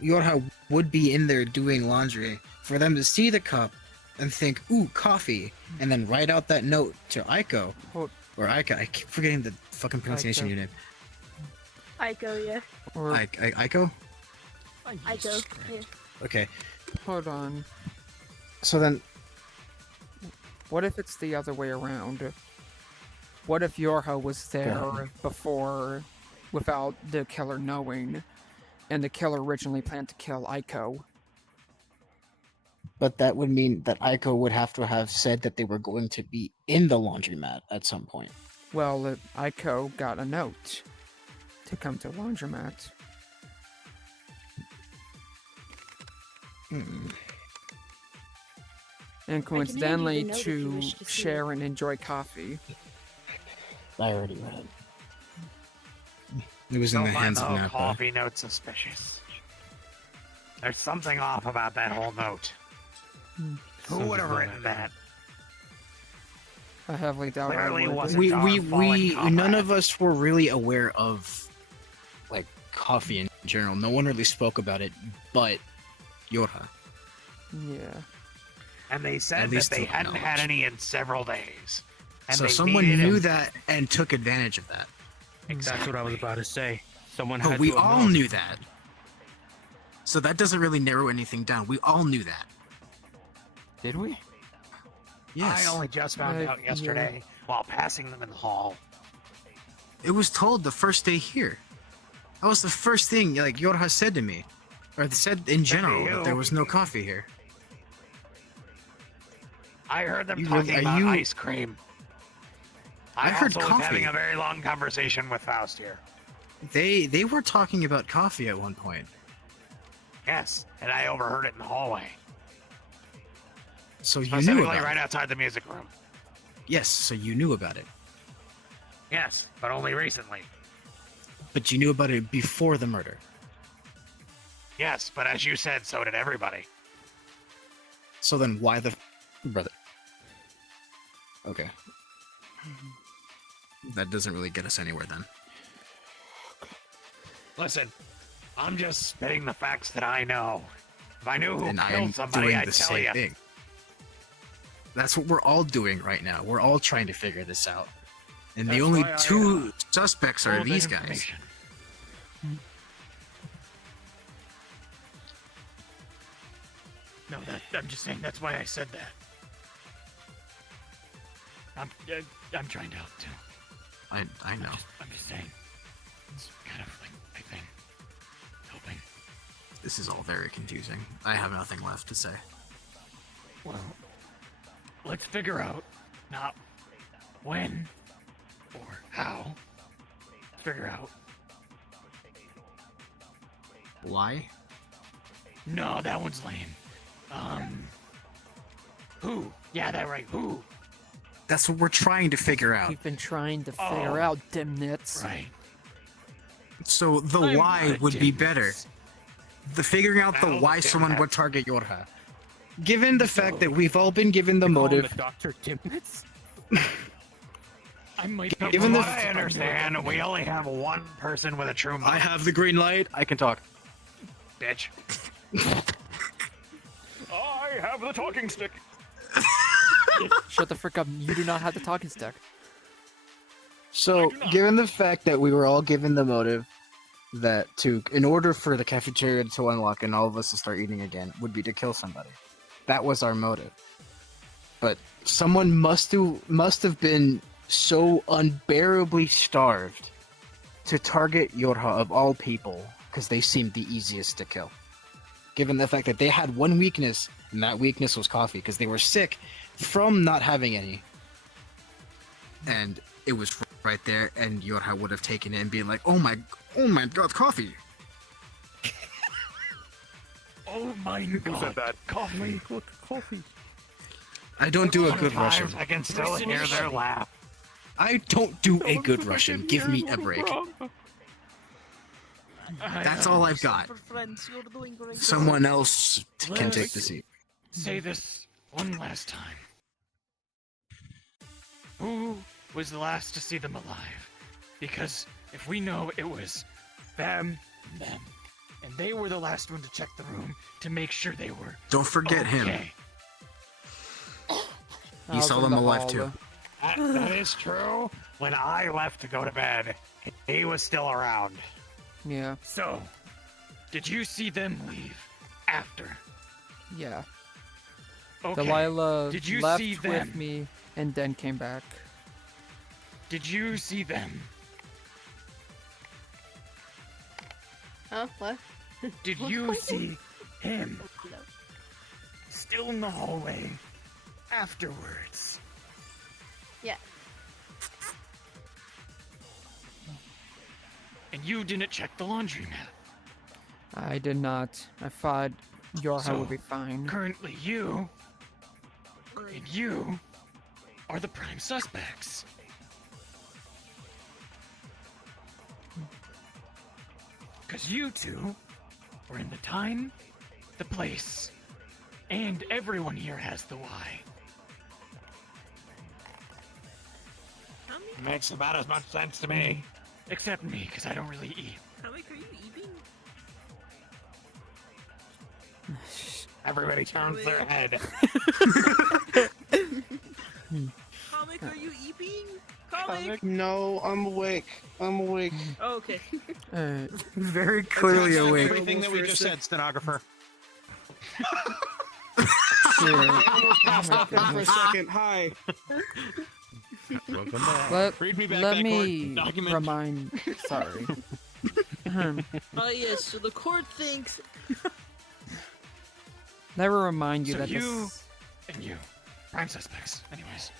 Yorha would be in there doing laundry, for them to see the cup and think, "Ooh, coffee," and then write out that note to Aiko or Aika. I keep forgetting the fucking pronunciation of your name. Aiko, yeah. Aiko. Aiko. Yeah. Okay. Hold on. So then, What if it's the other way around? What if Yorha was there before, without the killer knowing, and the killer originally planned to kill Aiko? but that would mean that Aiko would have to have said that they were going to be in the laundromat at some point. Well, Aiko got a note to come to the laundromat. And coincidentally, note if you to wish to see share and enjoy coffee. I already read it. It was in Don't the find hands the of whole Napa. coffee note suspicious. There's something off about that whole note. Who would have written that? I heavily doubt Clearly I would. wasn't We our fallen none comrade. of us were really aware of like coffee in general. No one really spoke about it, but Yorha. Yeah. And they At said that least they to hadn't had knowledge. any in several days. And So they someone needed knew him. that and took advantage of that. That's what I was about to say. Someone But had we to have all known. knew that. So that doesn't really narrow anything down. We all knew that. Did we? Yes. I only just found out yesterday while passing them in the hall. It was told the first day here. That was the first thing like Yorha said to me. Or said in general that there was no coffee here. I heard them You talking really- are about you- ice cream. I heard also was coffee. having a very long conversation with Faust here. They were talking about coffee at one point. Yes, and I overheard it in the hallway. So you Specifically knew about right it. outside the music room. Yes, so you knew about it. Yes, but only recently. But you knew about it before the murder. Yes, but as you said, so did everybody. So then why the brother? Okay. That doesn't really get us anywhere then. Listen, I'm just spitting the facts that I know. If I knew who And I am killed somebody, doing I'd the tell same you. thing. That's what we're all doing right now. We're all trying to figure this out. And the That's only why I, two suspects all are that these guys. information. No, I'm just saying that's why I said that. I'm trying to help too. I know. I'm just saying. It's kind of like my thing. Helping. This is all very confusing. I have nothing left to say. Well, let's figure out not when or how. Let's figure out. Why? No, that one's lame. Who? Yeah, that right. Who? That's what we're trying to figure out. We've been trying to figure out, dimnits. Right. So the I'm why not a would be genius. better. The figuring out the Now why the someone dimwit. would target Yorha. Given the fact that we've all been given the motive. Dr. Dimnitz? I might From Given the what I understand, we only have one person with a true motive. I have the green light. I can talk. Bitch. I have the talking stick. Shut the frick up. You do not have the talking stick. So, given the fact that we were all given the motive that in order for the cafeteria to unlock and all of us to start eating again, would be to kill somebody. That was our motive. But someone must have been so unbearably starved to target Yorha of all people, because they seemed the easiest to kill. Given the fact that they had one weakness, and that weakness was coffee, because they were sick from not having any. And it was right there, and Yorha would have taken it and been like, Oh my god, coffee! Oh my god. Who said that? Coffee. Coffee. I don't do a good Sometimes Russian. I can still hear their laugh. I don't do a good Russian. Give me a break. That's all I've got. Someone else can take the seat. Say this one last time. Who was the last to see them alive? Because if we know it was them, and they were the last one to check the room to make sure they were Don't forget him. okay. You saw them alive too. That is true. When I left to go to bed, he was still around. Yeah. So, did you see them leave after? Yeah. Okay. Delilah Did you left see them? with me and then came back. Did you see them? Huh? What? Did What's you going see him No. still in the hallway afterwards? Yeah. And you didn't check the laundromat. I did not. I thought your So, would be fine. Currently, you and you are the prime suspects. Because you two were in the time, the place, and everyone here has the why. Makes about as much sense to me. Except me, because I don't really eat. Comic, are you eating? Everybody turns their head. Comic, are you eating? Comic? No, I'm awake. I'm awake. Oh, okay. Very clearly awake. Everything that we just said, stenographer. Passed out there for a second. Hi. Welcome back. Let Read me back let that me court document. remind. Sorry. Oh yes, so the court thinks. Let me remind you So that you this and you, prime suspects. Anyways,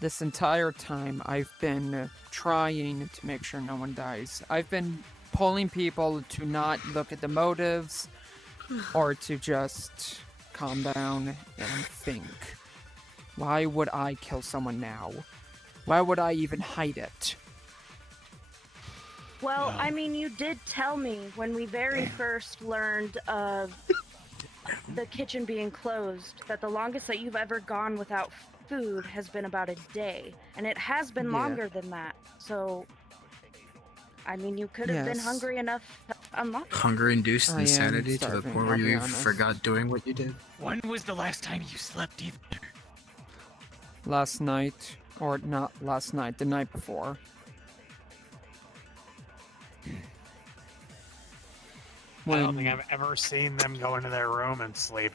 this entire time I've been trying to make sure no one dies. I've been pulling people to not look at the motives or to just calm down and think. Why would I kill someone now? Why would I even hide it? Well, I mean, you did tell me when we very first learned of the kitchen being closed that the longest that you've ever gone without food has been about a day. And it has been Yeah. longer than that. So, I mean, you could have been Yes. hungry enough to unlock it. Hunger-induced I am insanity to the starving, point where I'll be you honest. forgot doing what you did. when was the last time you slept either? Last night, or not last night, the night before. I don't When think I've ever seen them go into their room and sleep.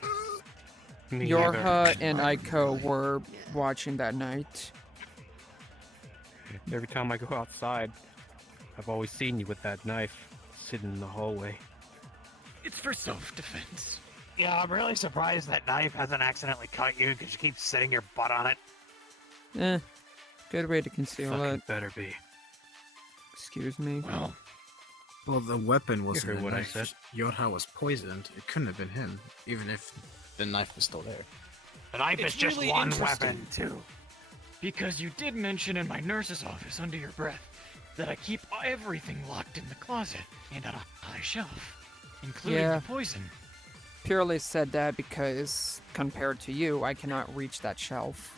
Me Yorha neither. and Aiko were watching that night. Every time I go outside, I've always seen you with that knife sitting in the hallway. It's for self-defense. Yeah, I'm really surprised that knife hasn't accidentally cut you because you keep sitting your butt on it. Good way to conceal Fucking it. better be. Excuse me. Well, the weapon wasn't heard a what I knife. said. Yorha was poisoned. It couldn't have been him, even if the knife was still there. The knife It's is just really one interesting, weapon. too. Because you did mention in my nurse's office under your breath that I keep everything locked in the closet and on a high shelf, including Yeah. the poison. Purely said that because, compared to you, I cannot reach that shelf.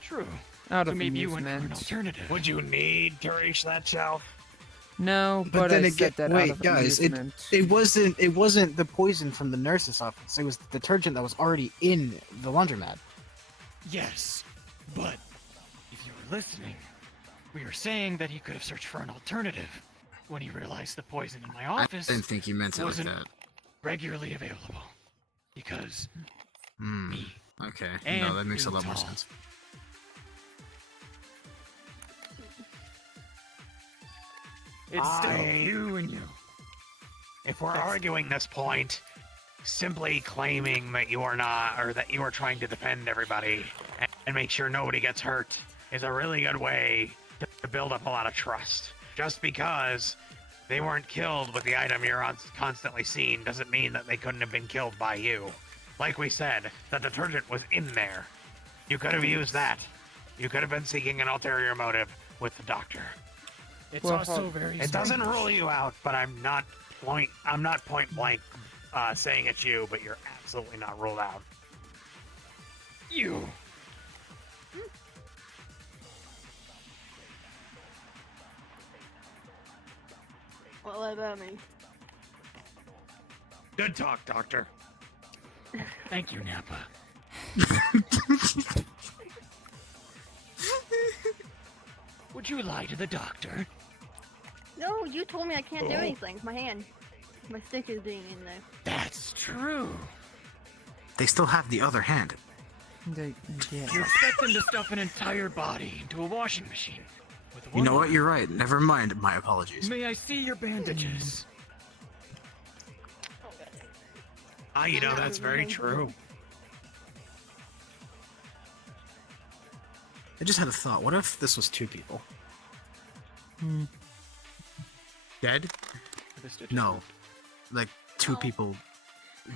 True. Out So of maybe you went for an amusement. alternative. Would you need to reach that shelf? No, But but then I again, said that out wait, of guys, amusement. it wasn't the poison from the nurse's office. It was the detergent that was already in the laundromat. Yes, but if you were listening, we were saying that he could have searched for an alternative when he realized the poison in my office I didn't think you meant it like wasn't that. regularly available. Because Okay, And no, that makes a being lot more tall. sense. it's still you and you. If we're arguing this point, simply claiming that you are not, or that you are trying to defend everybody and make sure nobody gets hurt is a really good way to build up a lot of trust. Just because they weren't killed with the item you're constantly seeing doesn't mean that they couldn't have been killed by you. Like we said, the detergent was in there. You could have used that. You could have been seeking an ulterior motive with the doctor. It's also very. It doesn't rule you out, but I'm not point blank saying it's you, but you're absolutely not ruled out. You. What about me? Good talk, Doctor. Thank you, Nappa. Would you lie to the doctor? No, you told me I can't do Oh. anything. My hand. My stick is being in there. That's true. They still have the other hand. Yeah. You expect them to stuff an entire body into a washing machine. With You one know what? arm. You're right. Never mind. My apologies. May I see your bandages? You know, that's very true. I just had a thought. What if this was two people? Dead? No. Like two people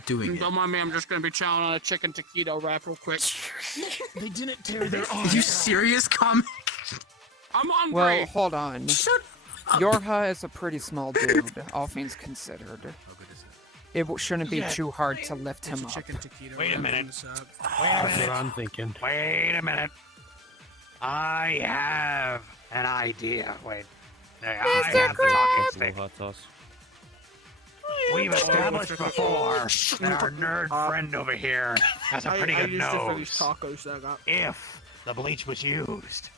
doing it. Don't mind me, I'm just gonna be chowing on a chicken taquito wrap real quick. They didn't tear their Are arms. you serious, comic? I'm hungry. Well, hold on. Yorha is a pretty small dude, all things considered. It shouldn't be too hard to lift him up. Wait a minute. That's what I'm thinking. Wait a minute. I have an idea. Wait. I have the talking stick. Hot sauce. We've established before that our nerd friend over here has a pretty good used it for these nose. tacos that I got. If the bleach was used,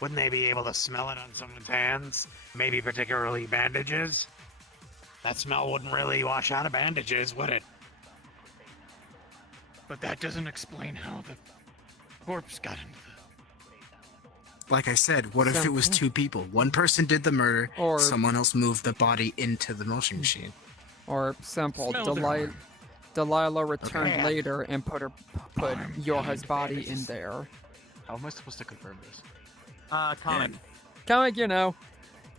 wouldn't they be able to smell it on someone's hands? Maybe particularly bandages? That smell wouldn't really wash out of bandages, would it? But that doesn't explain how the corpse got into the... Like I said, what if it was two people? One person did the murder, Or- someone else moved the body into the motion machine. Or simple, Smell their arm. Delilah returned Okay. later and put Yorha's body in there. How am I supposed to confirm this? Comic. Comic, you know.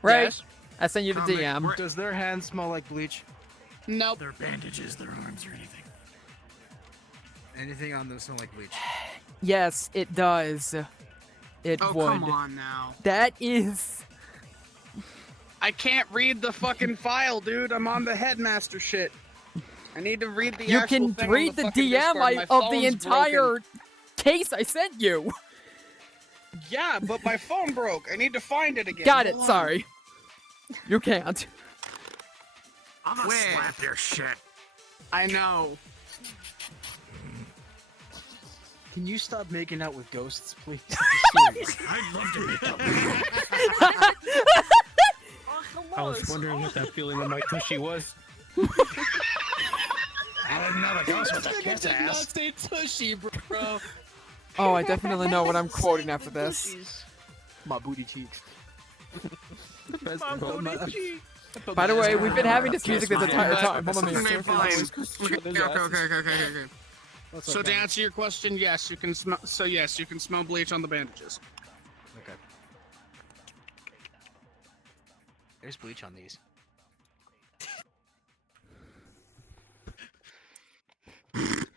Right? Yes? I sent you the Comic, DM. Does their hand smell like bleach? Nope. Their bandages, their arms, or anything. Anything on them smell like bleach? Yes, it does. It Oh, would. come on now. That is... I can't read the fucking file, dude. I'm on the headmaster shit. I need to read the You actual can thing on read the fucking DM Discord. My of the phone's entire broken. case I sent you. Yeah, but my phone broke. I need to find it again. Got it, Hold on. sorry. You can't. I'm gonna Where? slap your shit. I know. Can you stop making out with ghosts, please? I'd love to make up. I was wondering what that feeling on my tushy was. I didn't know the ghost was a kiss ass. say tushy, bro. Oh, I definitely know what I'm quoting after this. My booty cheeks. By the way, we've been having this music this entire time. Hold on a Okay, minute. fine. Okay. So to answer your question, yes, you can smell. So yes, you can smell bleach on the bandages. Okay. There's bleach on these.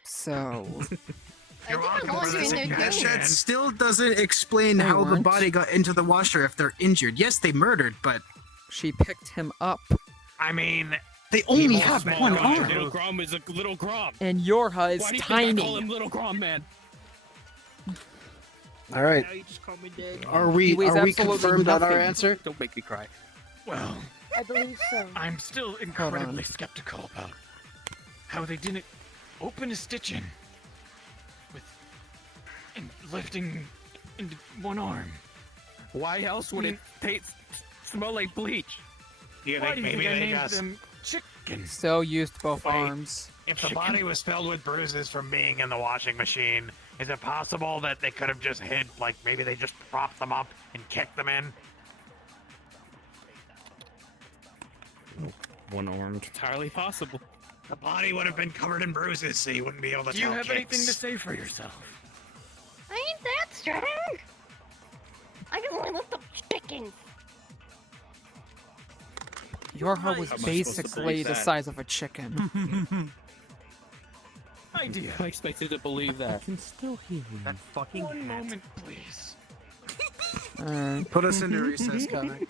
So... You're welcome for the That suggestion. That still doesn't explain They how the weren't. body got into the washer if they're injured. Yes, they murdered, but She picked him up, I mean, they only People have small one arm. arm. Little Grom is a little Grom. and Yorha is Why do you think I call tiny. him Little Grom, man? All right. Now you just call me dead. Are we weighs are we absolutely confirmed on our nothing. answer? Don't make me cry. Well, I believe so. I'm still incredibly skeptical about how they didn't open a stitch in with and lifting into one arm. Why else would it smell like bleach? do you Why think do you maybe think I they named just... them chickens? Still used both Wait. arms. If the body was filled with bruises from being in the washing machine, is it possible that they could have just hid, like maybe they just propped them up and kicked them in? One armed. Entirely possible. The body would have been covered in bruises, so you wouldn't be able to Do you tell have kicks. anything to say for yourself? I ain't that strong. I can only lift up chickens. Your heart was How am I supposed to basically believe the that? size of a chicken. Idea. I expected to believe that. can still hear you. That fucking One hat. moment, please. Alright. Put us into recess, comic.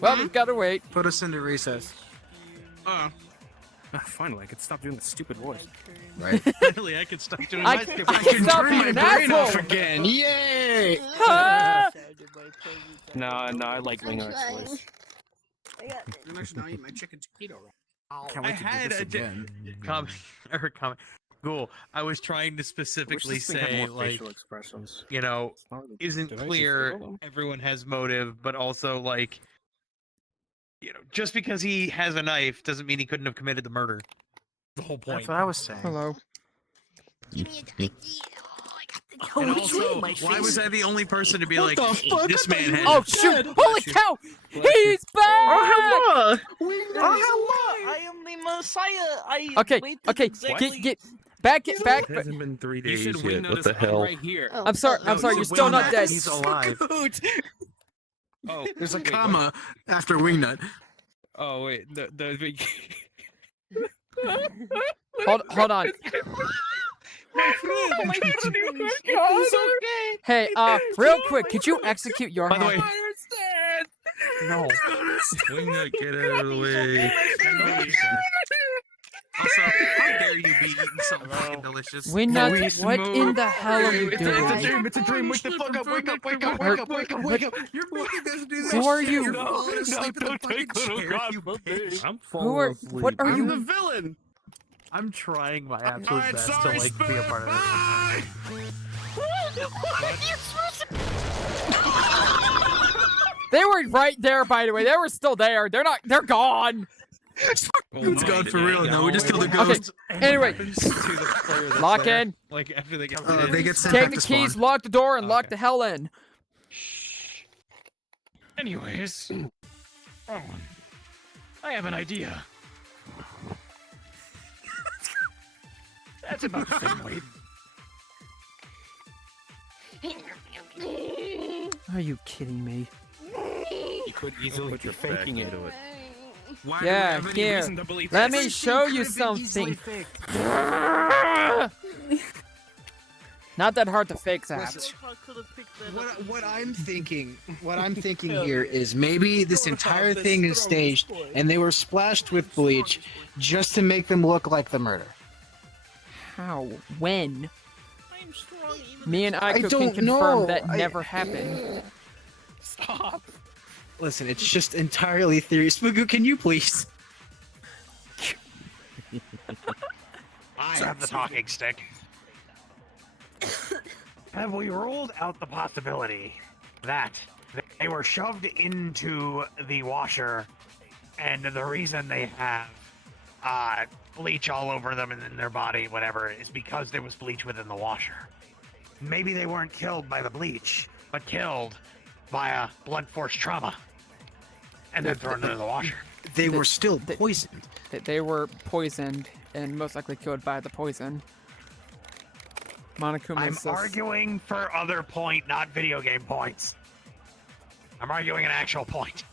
Well, we've got to wait. Put us into recess. Finally, I could stop doing the stupid voice. Right. Finally, I can stop doing I my can stupid stop Turn being my an brain off asshole. again. Yay! Ah! No, I like Wingard's voice. I'm actually not eating my chicken taquito right. Can't I wait to do had this a again. comment. Cool. I was trying to specifically Wish this thing had say, more like, facial expressions. you know, It's not- isn't did I just clear Google them? everyone has motive, but also, like, you know, just because he has a knife doesn't mean he couldn't have committed the murder. The whole point. That's what I was saying. Hello. And also, why was I the only person to be like, this man has... Oh shoot! Holy cow! He's back! Oh, I am the Messiah. Okay, waited okay, exactly- get back. It hasn't been 3 You days should yet. wing What notice the hell? right here. I'm sorry. You're still not dead. He's alive. Oh, There's a wait, comma after wingnut. Oh wait, the Hold on. my friend, It's okay. Hey, real quick, could you execute your By the way, hand? no. Wingnut, get out of the way. Also, how dare you be eating something fucking delicious? Wingnut, what in the hell are you It's doing? a dream. It's a dream. Wake the fuck up. Wake up. Wake up. Wake up. Wake up. Wake up. You're making us do this. Who are you? You're falling asleep in the fucking chair, you bitch. I'm Who falling are? asleep. What are I'm you? the villain. I'm trying my absolute Alright, best sorry, to, like, be a part of They were right there, by the way. They were still there. They're not. They're gone. It's gone for real now. We just killed a Okay. ghost. Anyway, lock in. Like, after they get They get sent Take back the to keys, spawn. lock the door, and lock the hell in. Anyways, I have an idea. That's about the same weight. Are you kidding me? You could easily be faking it. Why do we Yeah, have any here. reason to believe Let this? me show you something. Not that hard to fake that. Listen, what I'm thinking here is maybe this entire thing is staged and they were splashed with bleach just to make them look like the murder. How? When? I'm strong even Me and I Aiko can don't confirm know. that never happened. Stop. Listen, it's just entirely theory. Spoogu, can you please? I have the talking stick. Have we ruled out the possibility that they were shoved into the washer, and the reason they have bleach all over them and in their body, whatever, is because there was bleach within the washer? Maybe they weren't killed by the bleach, but killed via blunt force trauma, and then thrown into the washer. They were still poisoned. They were poisoned and most likely killed by the poison. Monokuma I'm says- arguing for other point, not video game points. I'm arguing an actual point.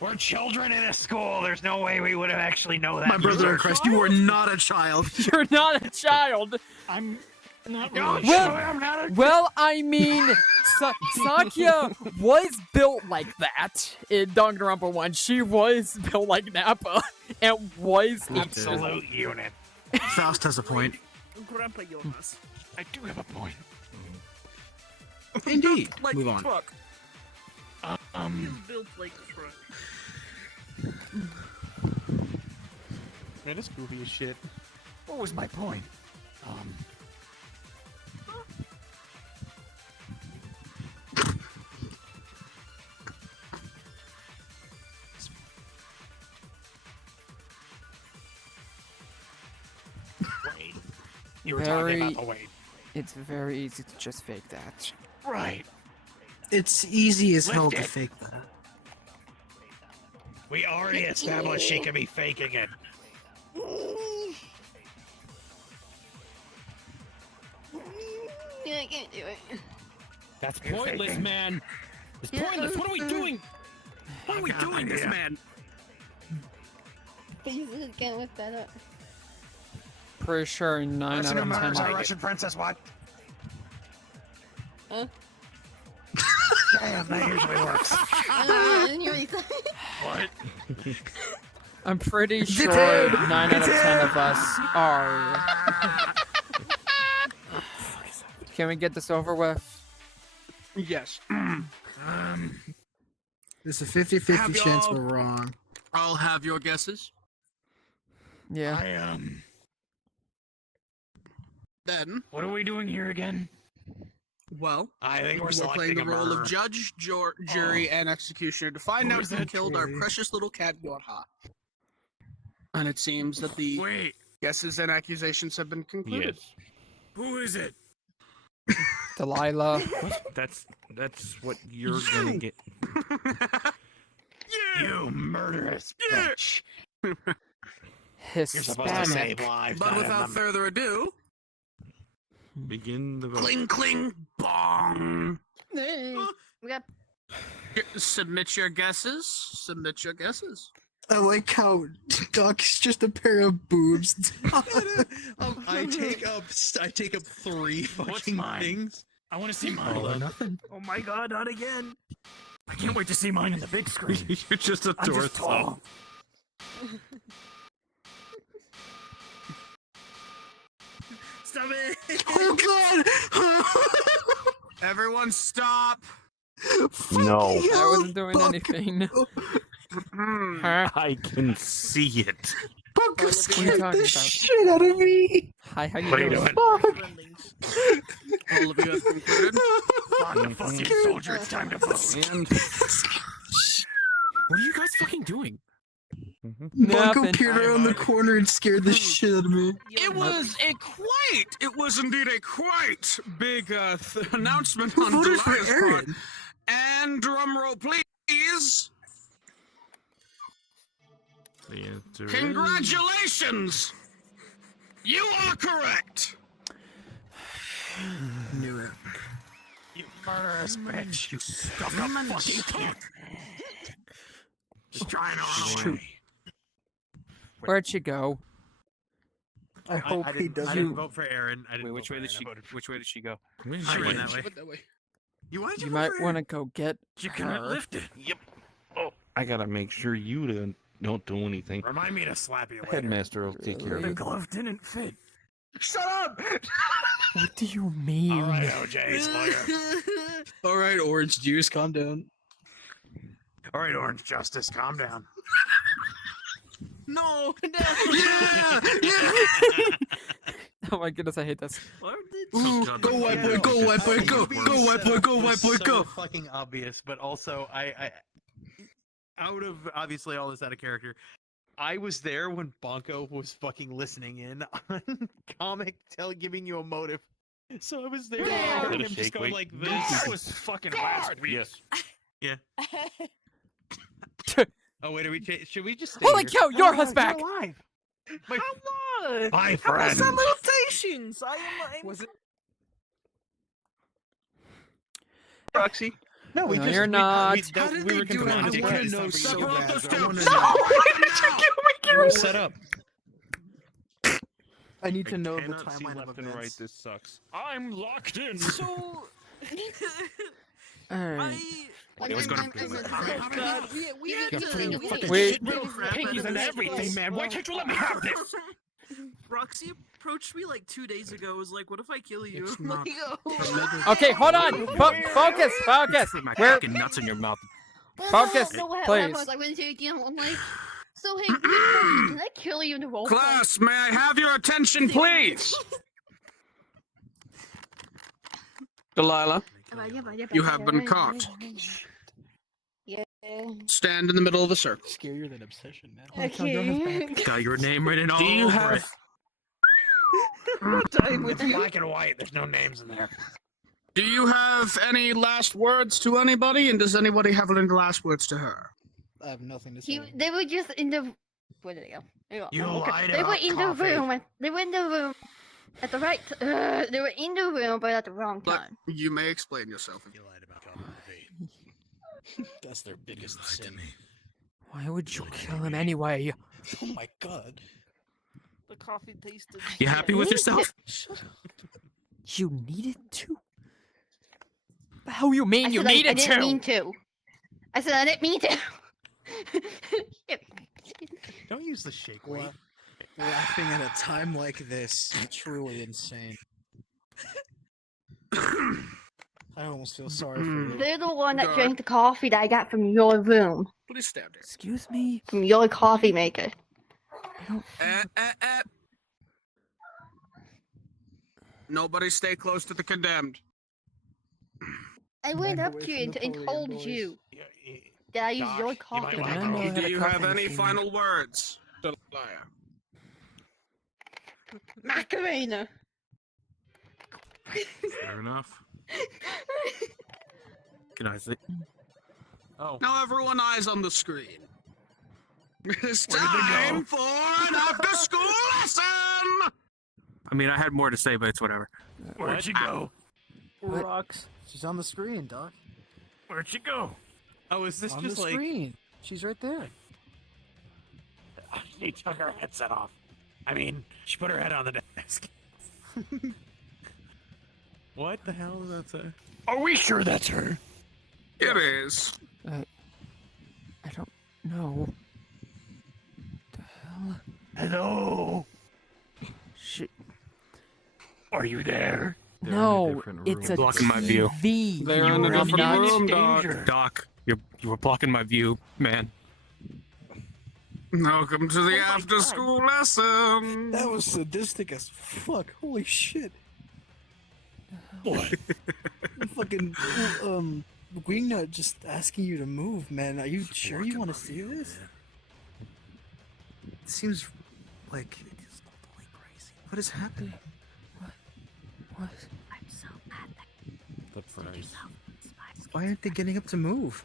We're children in a school. There's no way we would have actually know that. My brother in Christ, you are not a child. You're not a child. I'm not No, really Well- sure. I'm not a... Well, I mean, Sakya was built like that in Danganronpa 1. She was built like Nappa and was Absolute unit. Faust has a point. Grandpa Jonas. I do have a point. Indeed. Like Move a on. truck. He's built like a truck. Man, it's goofy as shit. What was my point? Wait. You were talking about the weight. It's very easy to just fake that. Right. It's easy as hell to Lift it. fake that. We already established she can be faking it. I can't do it. That's pointless, man. It's pointless. What are we doing? are we doing this, man? Please just get with that up. Pretty sure 9 Person out who of 10. murders our make it. Russian princess, what? Huh? Damn, that usually works. I didn't hear what you said. What? I'm pretty sure Detained! 9 out of 10 of Detained! us are. Can we get this over with? Yes. There's a 50-50 Have chance y'all- we're wrong. I'll have your guesses. Yeah. Then, What are we doing here again? well, I think we're playing the selecting a role murderer. of judge, jury, and executioner to find Who out is who that killed our jury? precious little cat Yorha. And it seems that the Wait, guesses and accusations have been concluded. Yes. who is it? Delilah. That's what you're gonna get. You murderous bitch. You're supposed to save Hispanic. lives. But not without end them. further ado, Begin the vote. cling, cling, bong. We got Submit your guesses. Submit your guesses. I like how Doc's just a pair of boobs. I take up 3 fucking mine? things. I want to see mine. All or nothing. Oh my god, not again. I can't wait to see mine in the big screen. You're just a I'm just torso. tall. Stop it! Oh Everyone stop! No. I wasn't doing anything. Huh? I can see it. Buck What are you scared talking the about? shit out of me. Hi, how you What are you doing? doing? All of you have concluded. Fuck the fucking soldier, it's time to vote. And what are you guys fucking doing? Buck Nothing. appeared around the corner and scared the shit out of me. It was indeed a quite big announcement on voted for Delilah's part. Aryn? And drumroll, please. The answer Congratulations! You are correct! Knew it. You murderous bitch. You stuck up fucking cunt. Just trying to run Shoot. away. Where'd she go? I hope he I doesn't. didn't vote for Aaron. I didn't Wait, vote which for way did Aaron, I she? voted for- Which way did she go? She went that way. Went that way. Why did You vote might for want Aaron? to go get You cannot her. lift it. Yep. Oh, I gotta make sure you don't do anything. Remind me to slap you later. Headmaster will take care of The it. glove didn't fit. Shut up! What do you mean? All right, OJ's lawyer. All right, orange juice, calm down. All right, Orange Justice, calm down. No, no. Yeah, yeah. Oh my goodness, I hate this. Ooh, go white boy, go white boy, go, go white boy, go white boy, so go. fucking obvious, but also I out of obviously all this out of character. I was there when Bonko was fucking listening in on giving you a motive. So I was there Yeah. hearing Let him it just shake, go wait. like this. That was fucking last week. Yes. Yeah. Oh wait, are we? Should we just? Stay Holy here? cow, Yorha's back! alive. My- Come on! Bye, Have friend. some salutations! Was it Roxy? No, we No, just. you're we- not. We, How that, did we they were do it? confirmed I to wanna get know this so number. bad. I wanna No! know. We're set up. I need to I know the cannot see timeline of left and right. events. This sucks. I'm locked in. So, Alright. Like, was gonna I'm- be I'm- my- I'm- oh god, we Yeah, need you're to putting your fucking Wait. shit little pinkies and everything, man. Why can't you let me have this? Roxy approached me like 2 days ago. Was like, "What if I kill you?" It's I'm not like, "Oh." permitted. Okay, hold on. Focus, focus. Put my Where? fucking nuts in your mouth. Focus, no, what please. happened was I went to the DM. I'm like, so hey, can I kill you in the role? Class, may I have your attention, please? Delilah, you have been caught. Yeah. Stand in the middle of the circle. Scarier than obsession, man. Okay. Got your name written all Do you over have? it. It's black and white. There's no names in there. Do you have any last words to anybody? And does anybody have any last words to her? I have nothing to say. They were just in the. Where did they go? There you go. You lied They were about in coffee. the room. They were in the room at the right. They were in the room, but at the wrong But time. you may explain yourself. You lied about That's their biggest sin. Why would you kill him anyway? Oh my god. The coffee tasted. You happy with yourself? Shut up. You needed to? The hell you mean you said needed I didn't to? mean to. I said I didn't mean to. Don't use the shake weight. Laughing at a time like this, truly insane. I almost feel sorry for you. They're the one that drank the coffee that I got from your room. Please stand there. Excuse me? From your coffee maker. Nobody stay close to the condemned. I went up to you and told you that I used your coffee maker. Do you have any final words, Delia? Macarena. Fair enough. Can I see? Oh. Now everyone eyes on the screen. It's time for an after-school lesson! I mean, I had more to say, but it's whatever. Where'd she go? Rocks. She's on the screen, Doc. Where'd she go? Oh, is this On just the like... screen. She's right there. She took her headset off. I mean, she put her head on the desk. What the hell is that say? Are we sure that's her? It is. I don't know. The hell? Hello? Shit. Are you there? No, it's a blocking my view. TV. They're in a different room, Doc. Doc, you were blocking my view, man. Welcome to the after-school lesson. That was sadistic as fuck. Holy shit. What? Fucking, Wingnut just asking you to move, man. Are you sure you want to see this? It seems like... What is happening? What? I'm so glad that The price. Why aren't they getting up to move?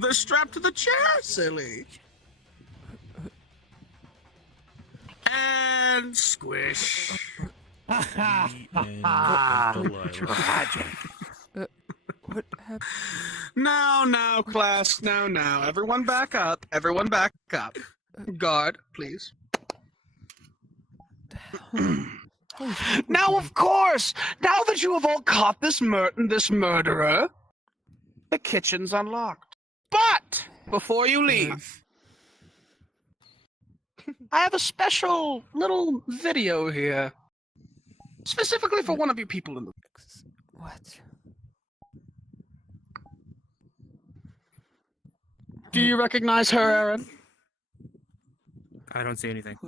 They're strapped to the chair, silly. And squish. What happened? Now, class. Now. Everyone back up. Everyone back up. Guard, please. Now, of course, now that you have all caught this murderer, the kitchen's unlocked. But before you leave, I have a special little video here, specifically for one of you people in the. What? Do you recognize her, Aryn? I don't see anything.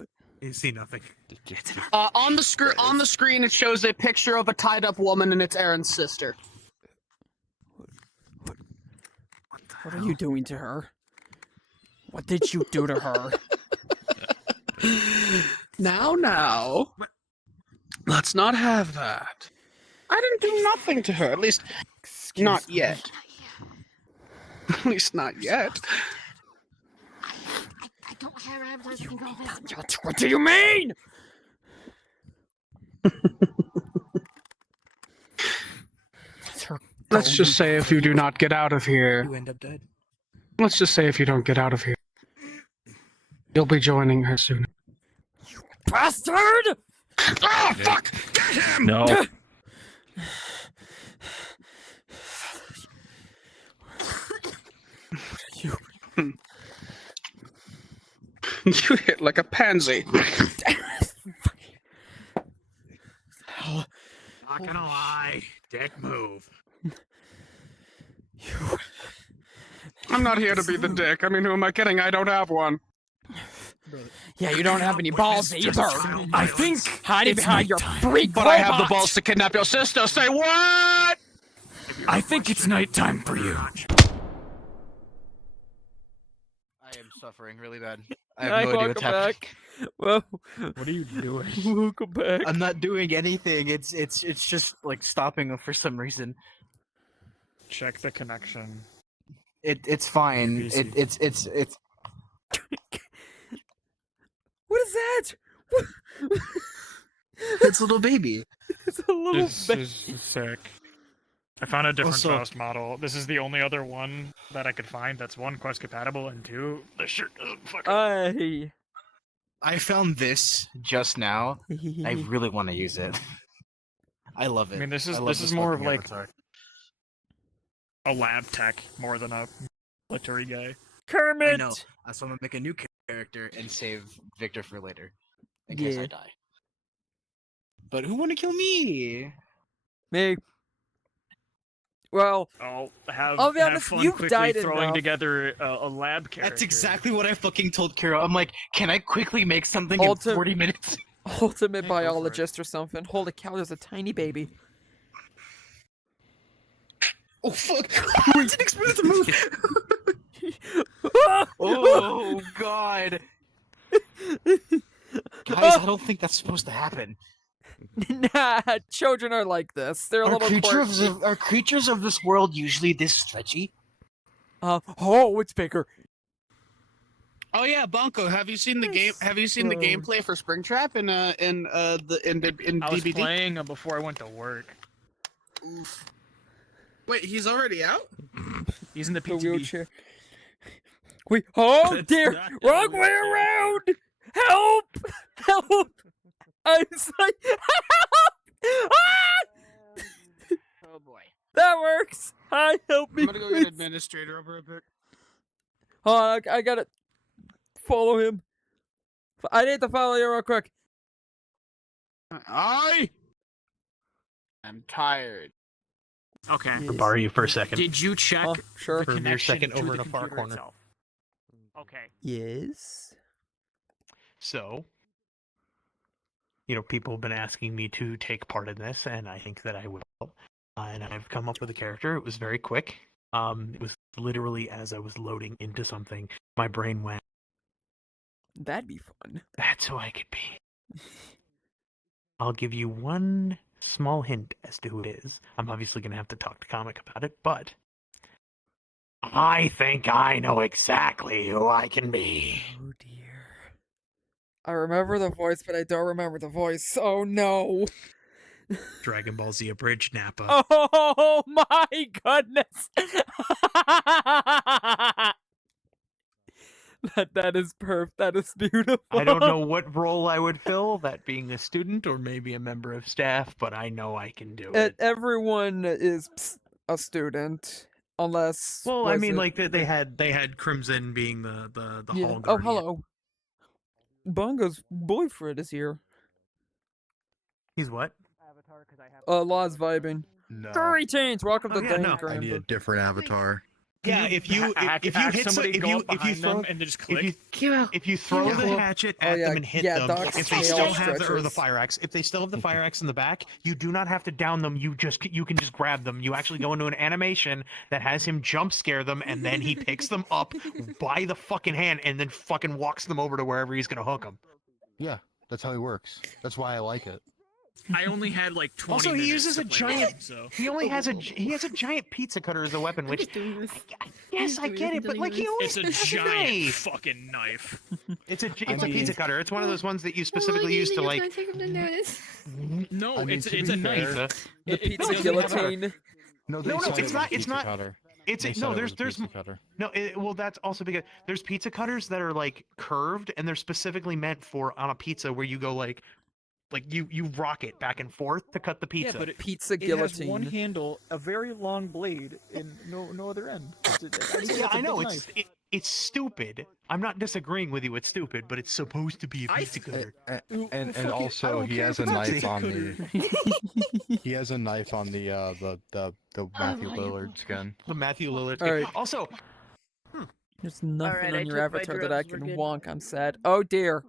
You see nothing. On the screen, it shows a picture of a tied-up woman, and it's Aryn's sister. What are you doing to her? What did you do to her? Now, let's not have that. I didn't do nothing to her, at least not yet. At least not yet. I don't have advertising all this. What do you mean? Let's just say if you do not get out of here. You end up dead. Let's just say if you don't get out of here, you'll be joining her soon. Bastard! Oh, fuck! Get him! No. You hit like a pansy. Not gonna lie, dick move. I'm not here to be the dick. I mean, who am I kidding? I don't have one. Yeah, you don't have any balls either. I think Hiding behind your freak But I have the robot. balls to kidnap your sister. Say what? I think it's nighttime for you. I am suffering really bad. I have no idea what's happening. Well, What are you doing? welcome back. I'm not doing anything. It's just like stopping for some reason. Check the connection. It's fine. It's What is that? it's little baby. It's a little This is sick. I found a different Also- Faust model. This is the only other one that I could find that's one quest compatible, and two, the shirt doesn't fucking. I found this just now. I really want to use it. I love it. I mean, this I is love this is more of fucking like avatar. a lab tech more than a military guy. I know. So I'm gonna make a new character and save Victor for later, in case I Yeah. die. But who want to kill me? Me. Well, I'll be have honest, fun you've quickly died throwing enough. together a lab character. That's exactly what I fucking told Kiro. I'm like, can I quickly make something in 40 minutes? Ultimate biologist or something. Holy cow, there's a tiny baby. Oh fuck! I didn't expect it to move. Oh god! Guys, I don't think that's supposed to happen. Nah, children are like this. They're a Are little creatures of this world usually this stretchy? Oh, it's bigger. Oh yeah, Bonko, have you seen the game? Have you seen the gameplay for Springtrap in I was DBD? playing before I went to work. Oof. Wait, he's already out? He's in the The PTB. wheelchair. Oh That's dear! not the Wrong way around! Help! Help! I was like, help! Ah! Oh boy. That works. Hi, help me. I'm gonna go get please. administrator over a bit. Hold on, I gotta follow him. I need to follow you real quick. I'm tired. Okay. I'll borrow you for a second. Did you check sure. the For a mere connection second to over the in a far computer corner. itself? Okay. Yes. So, people have been asking me to take part in this, and I think that I will. And I've come up with a character. It was very quick. It was literally as I was loading into something, my brain went, That'd be fun. that's who I could be. I'll give you one small hint as to who it is. I'm obviously going to have to talk to Comic about it, but I think I know exactly who I can be. Oh dear. I remember the voice, but I don't remember the voice. Oh no. Dragon Ball Z Abridged Nappa. Oh my goodness. That is perfect. That is beautiful. I don't know what role I would fill, that being a student or maybe a member of staff, but I know I can do it. Everyone is a student, unless. Well, I was mean, it- like they had Crimson being the Yeah. hall Oh, guardian. hello. Bongo's boyfriend is here. He's what? Law's vibing. No. Greetings, welcome to yeah, no. I need a Danganronpa. different avatar. Yeah, if you hit somebody if go you up if you behind throw them and then just click. if you throw the Kiro. hatchet Oh, at yeah, them and hit yeah, them, Doc's if they tail still have the, or the stretches. fire axe, if they still have the fire axe in the back, you do not have to down them. You can just grab them. You actually go into an animation that has him jump scare them, and then he picks them up by the fucking hand and then fucking walks them over to wherever he's gonna hook them. Yeah, that's how he works. That's why I like it. I only had like 20 Also, he minutes uses to a play giant. it, so. He only has he has a giant pizza cutter as a weapon, which yes, I get it, but like he always It's a has giant knife. fucking knife. It's a pizza cutter. It's one of those ones that you specifically use to like. No, I mean, it's to a be knife. fair- The pizza guillotine. No, No, said it's it not. was a It's pizza not. cutter. It's They said no. it There's was a pizza cutter. no. Well, that's also because there's pizza cutters that are like curved and they're specifically meant for on a pizza where you go like you rock it back and forth to cut the pizza. Yeah, but it, Pizza it has guillotine. one handle, a very long blade, and no other end. Yeah, I know it's stupid. I'm not disagreeing with you. It's stupid, but it's supposed to be a pizza cutter. And also he has a knife on the he has a knife on the Matthew Lillard skin. The Matthew Lillard. All right. Also, There's nothing Alright, I on your took my avatar that I drugs, we're can good. wonk. I'm sad. Oh dear.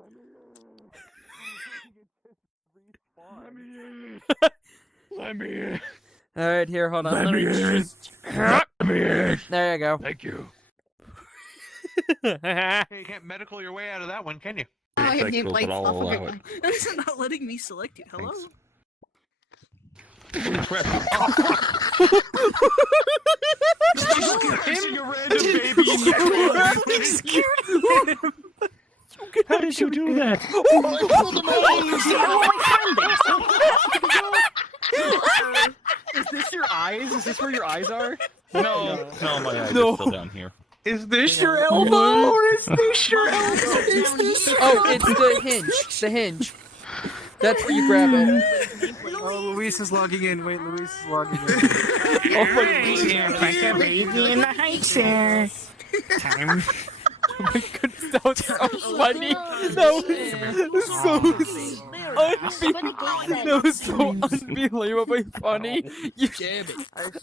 Let me in. All right, here, hold on. Let me in. Let me in. There you go. Thank you. hey, you can't medical your way out of that one, can you? Oh, I have new Sexual, plates. but I'll I'll allow forget it. one. It's not letting me select it. Hello? Him, a random baby in your How did you do that? Is this your eye? eyes? Is this where your eyes are? No, my eyes No. are still down here. Is this your elbow? Is this your elbow? Is this your Oh, it's the hinge. The hinge. That's where you grab it. Oh, Luis is logging in. Wait, Luis is logging in. Oh my Like a baby in the high chair. Time. Oh my goodness, that was so funny. That was so unbelievably funny. You,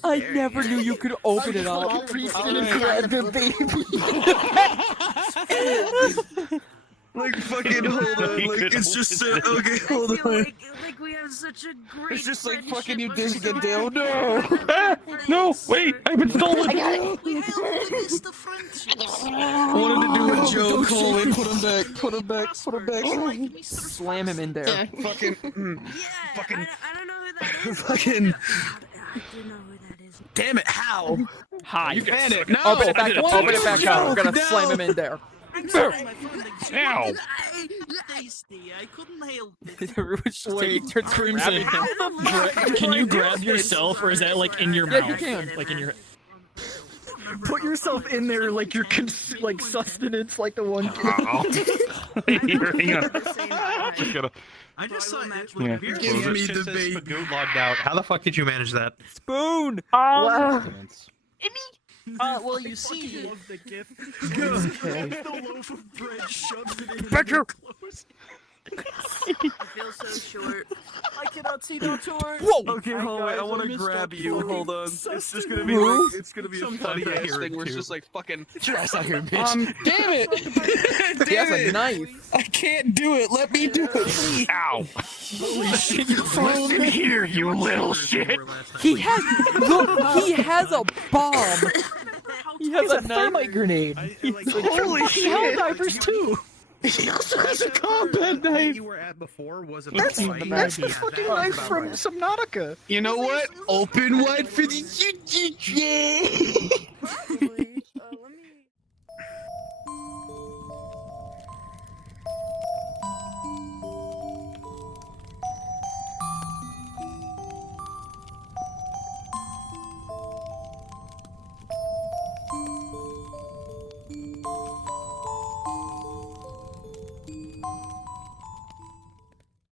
I never knew you could open it up. Grab the baby. Like fucking hold on, like it's just so okay. Hold on. Like we have such a great. It's just like fucking you didn't get down. No. No, wait, I've been stolen. We have witnessed the friendship. I wanted to do a joke. Hold on, put him back. Put him back. Put him back. Slam him in there. Fucking. Fucking. I don't know who that is. Fucking. I do know who that is. Damn it! How? Hi. You ban it. No. Open it back up. Open it back up. I'm gonna slam him in there. I'm sorry, my friend. Ow. I couldn't help it. Crimson. Can you grab yourself, or is that like in your Yeah, mouth? you can. Like in your. Put yourself in there like your like sustenance, like the one. Hang on. Just gotta. I just saw Yeah. Give me the baby. Spagoot logged out. How the fuck did you manage that? Spoon. Wow. Well, you see. The gift. Okay. The loaf of bread shoves it in. Becker. I feel so short. I cannot see no tour. Whoa. Okay, hold on. I want to grab you. Hold on. It's just gonna be Move. like it's gonna be a Some funny funny ass ass thing where it's just like fucking. Get your ass out here, bitch. Damn it! He has a knife. I can't do it. Let me do it, please. Ow. Holy shit, you following me? Here, you little shit. He has. Look, he has a bomb. He has a thermite grenade. Holy shit! Divers too. He also has a combat knife. You were at before was a That's the fucking knife from Subnautica. You know what? Open wide for the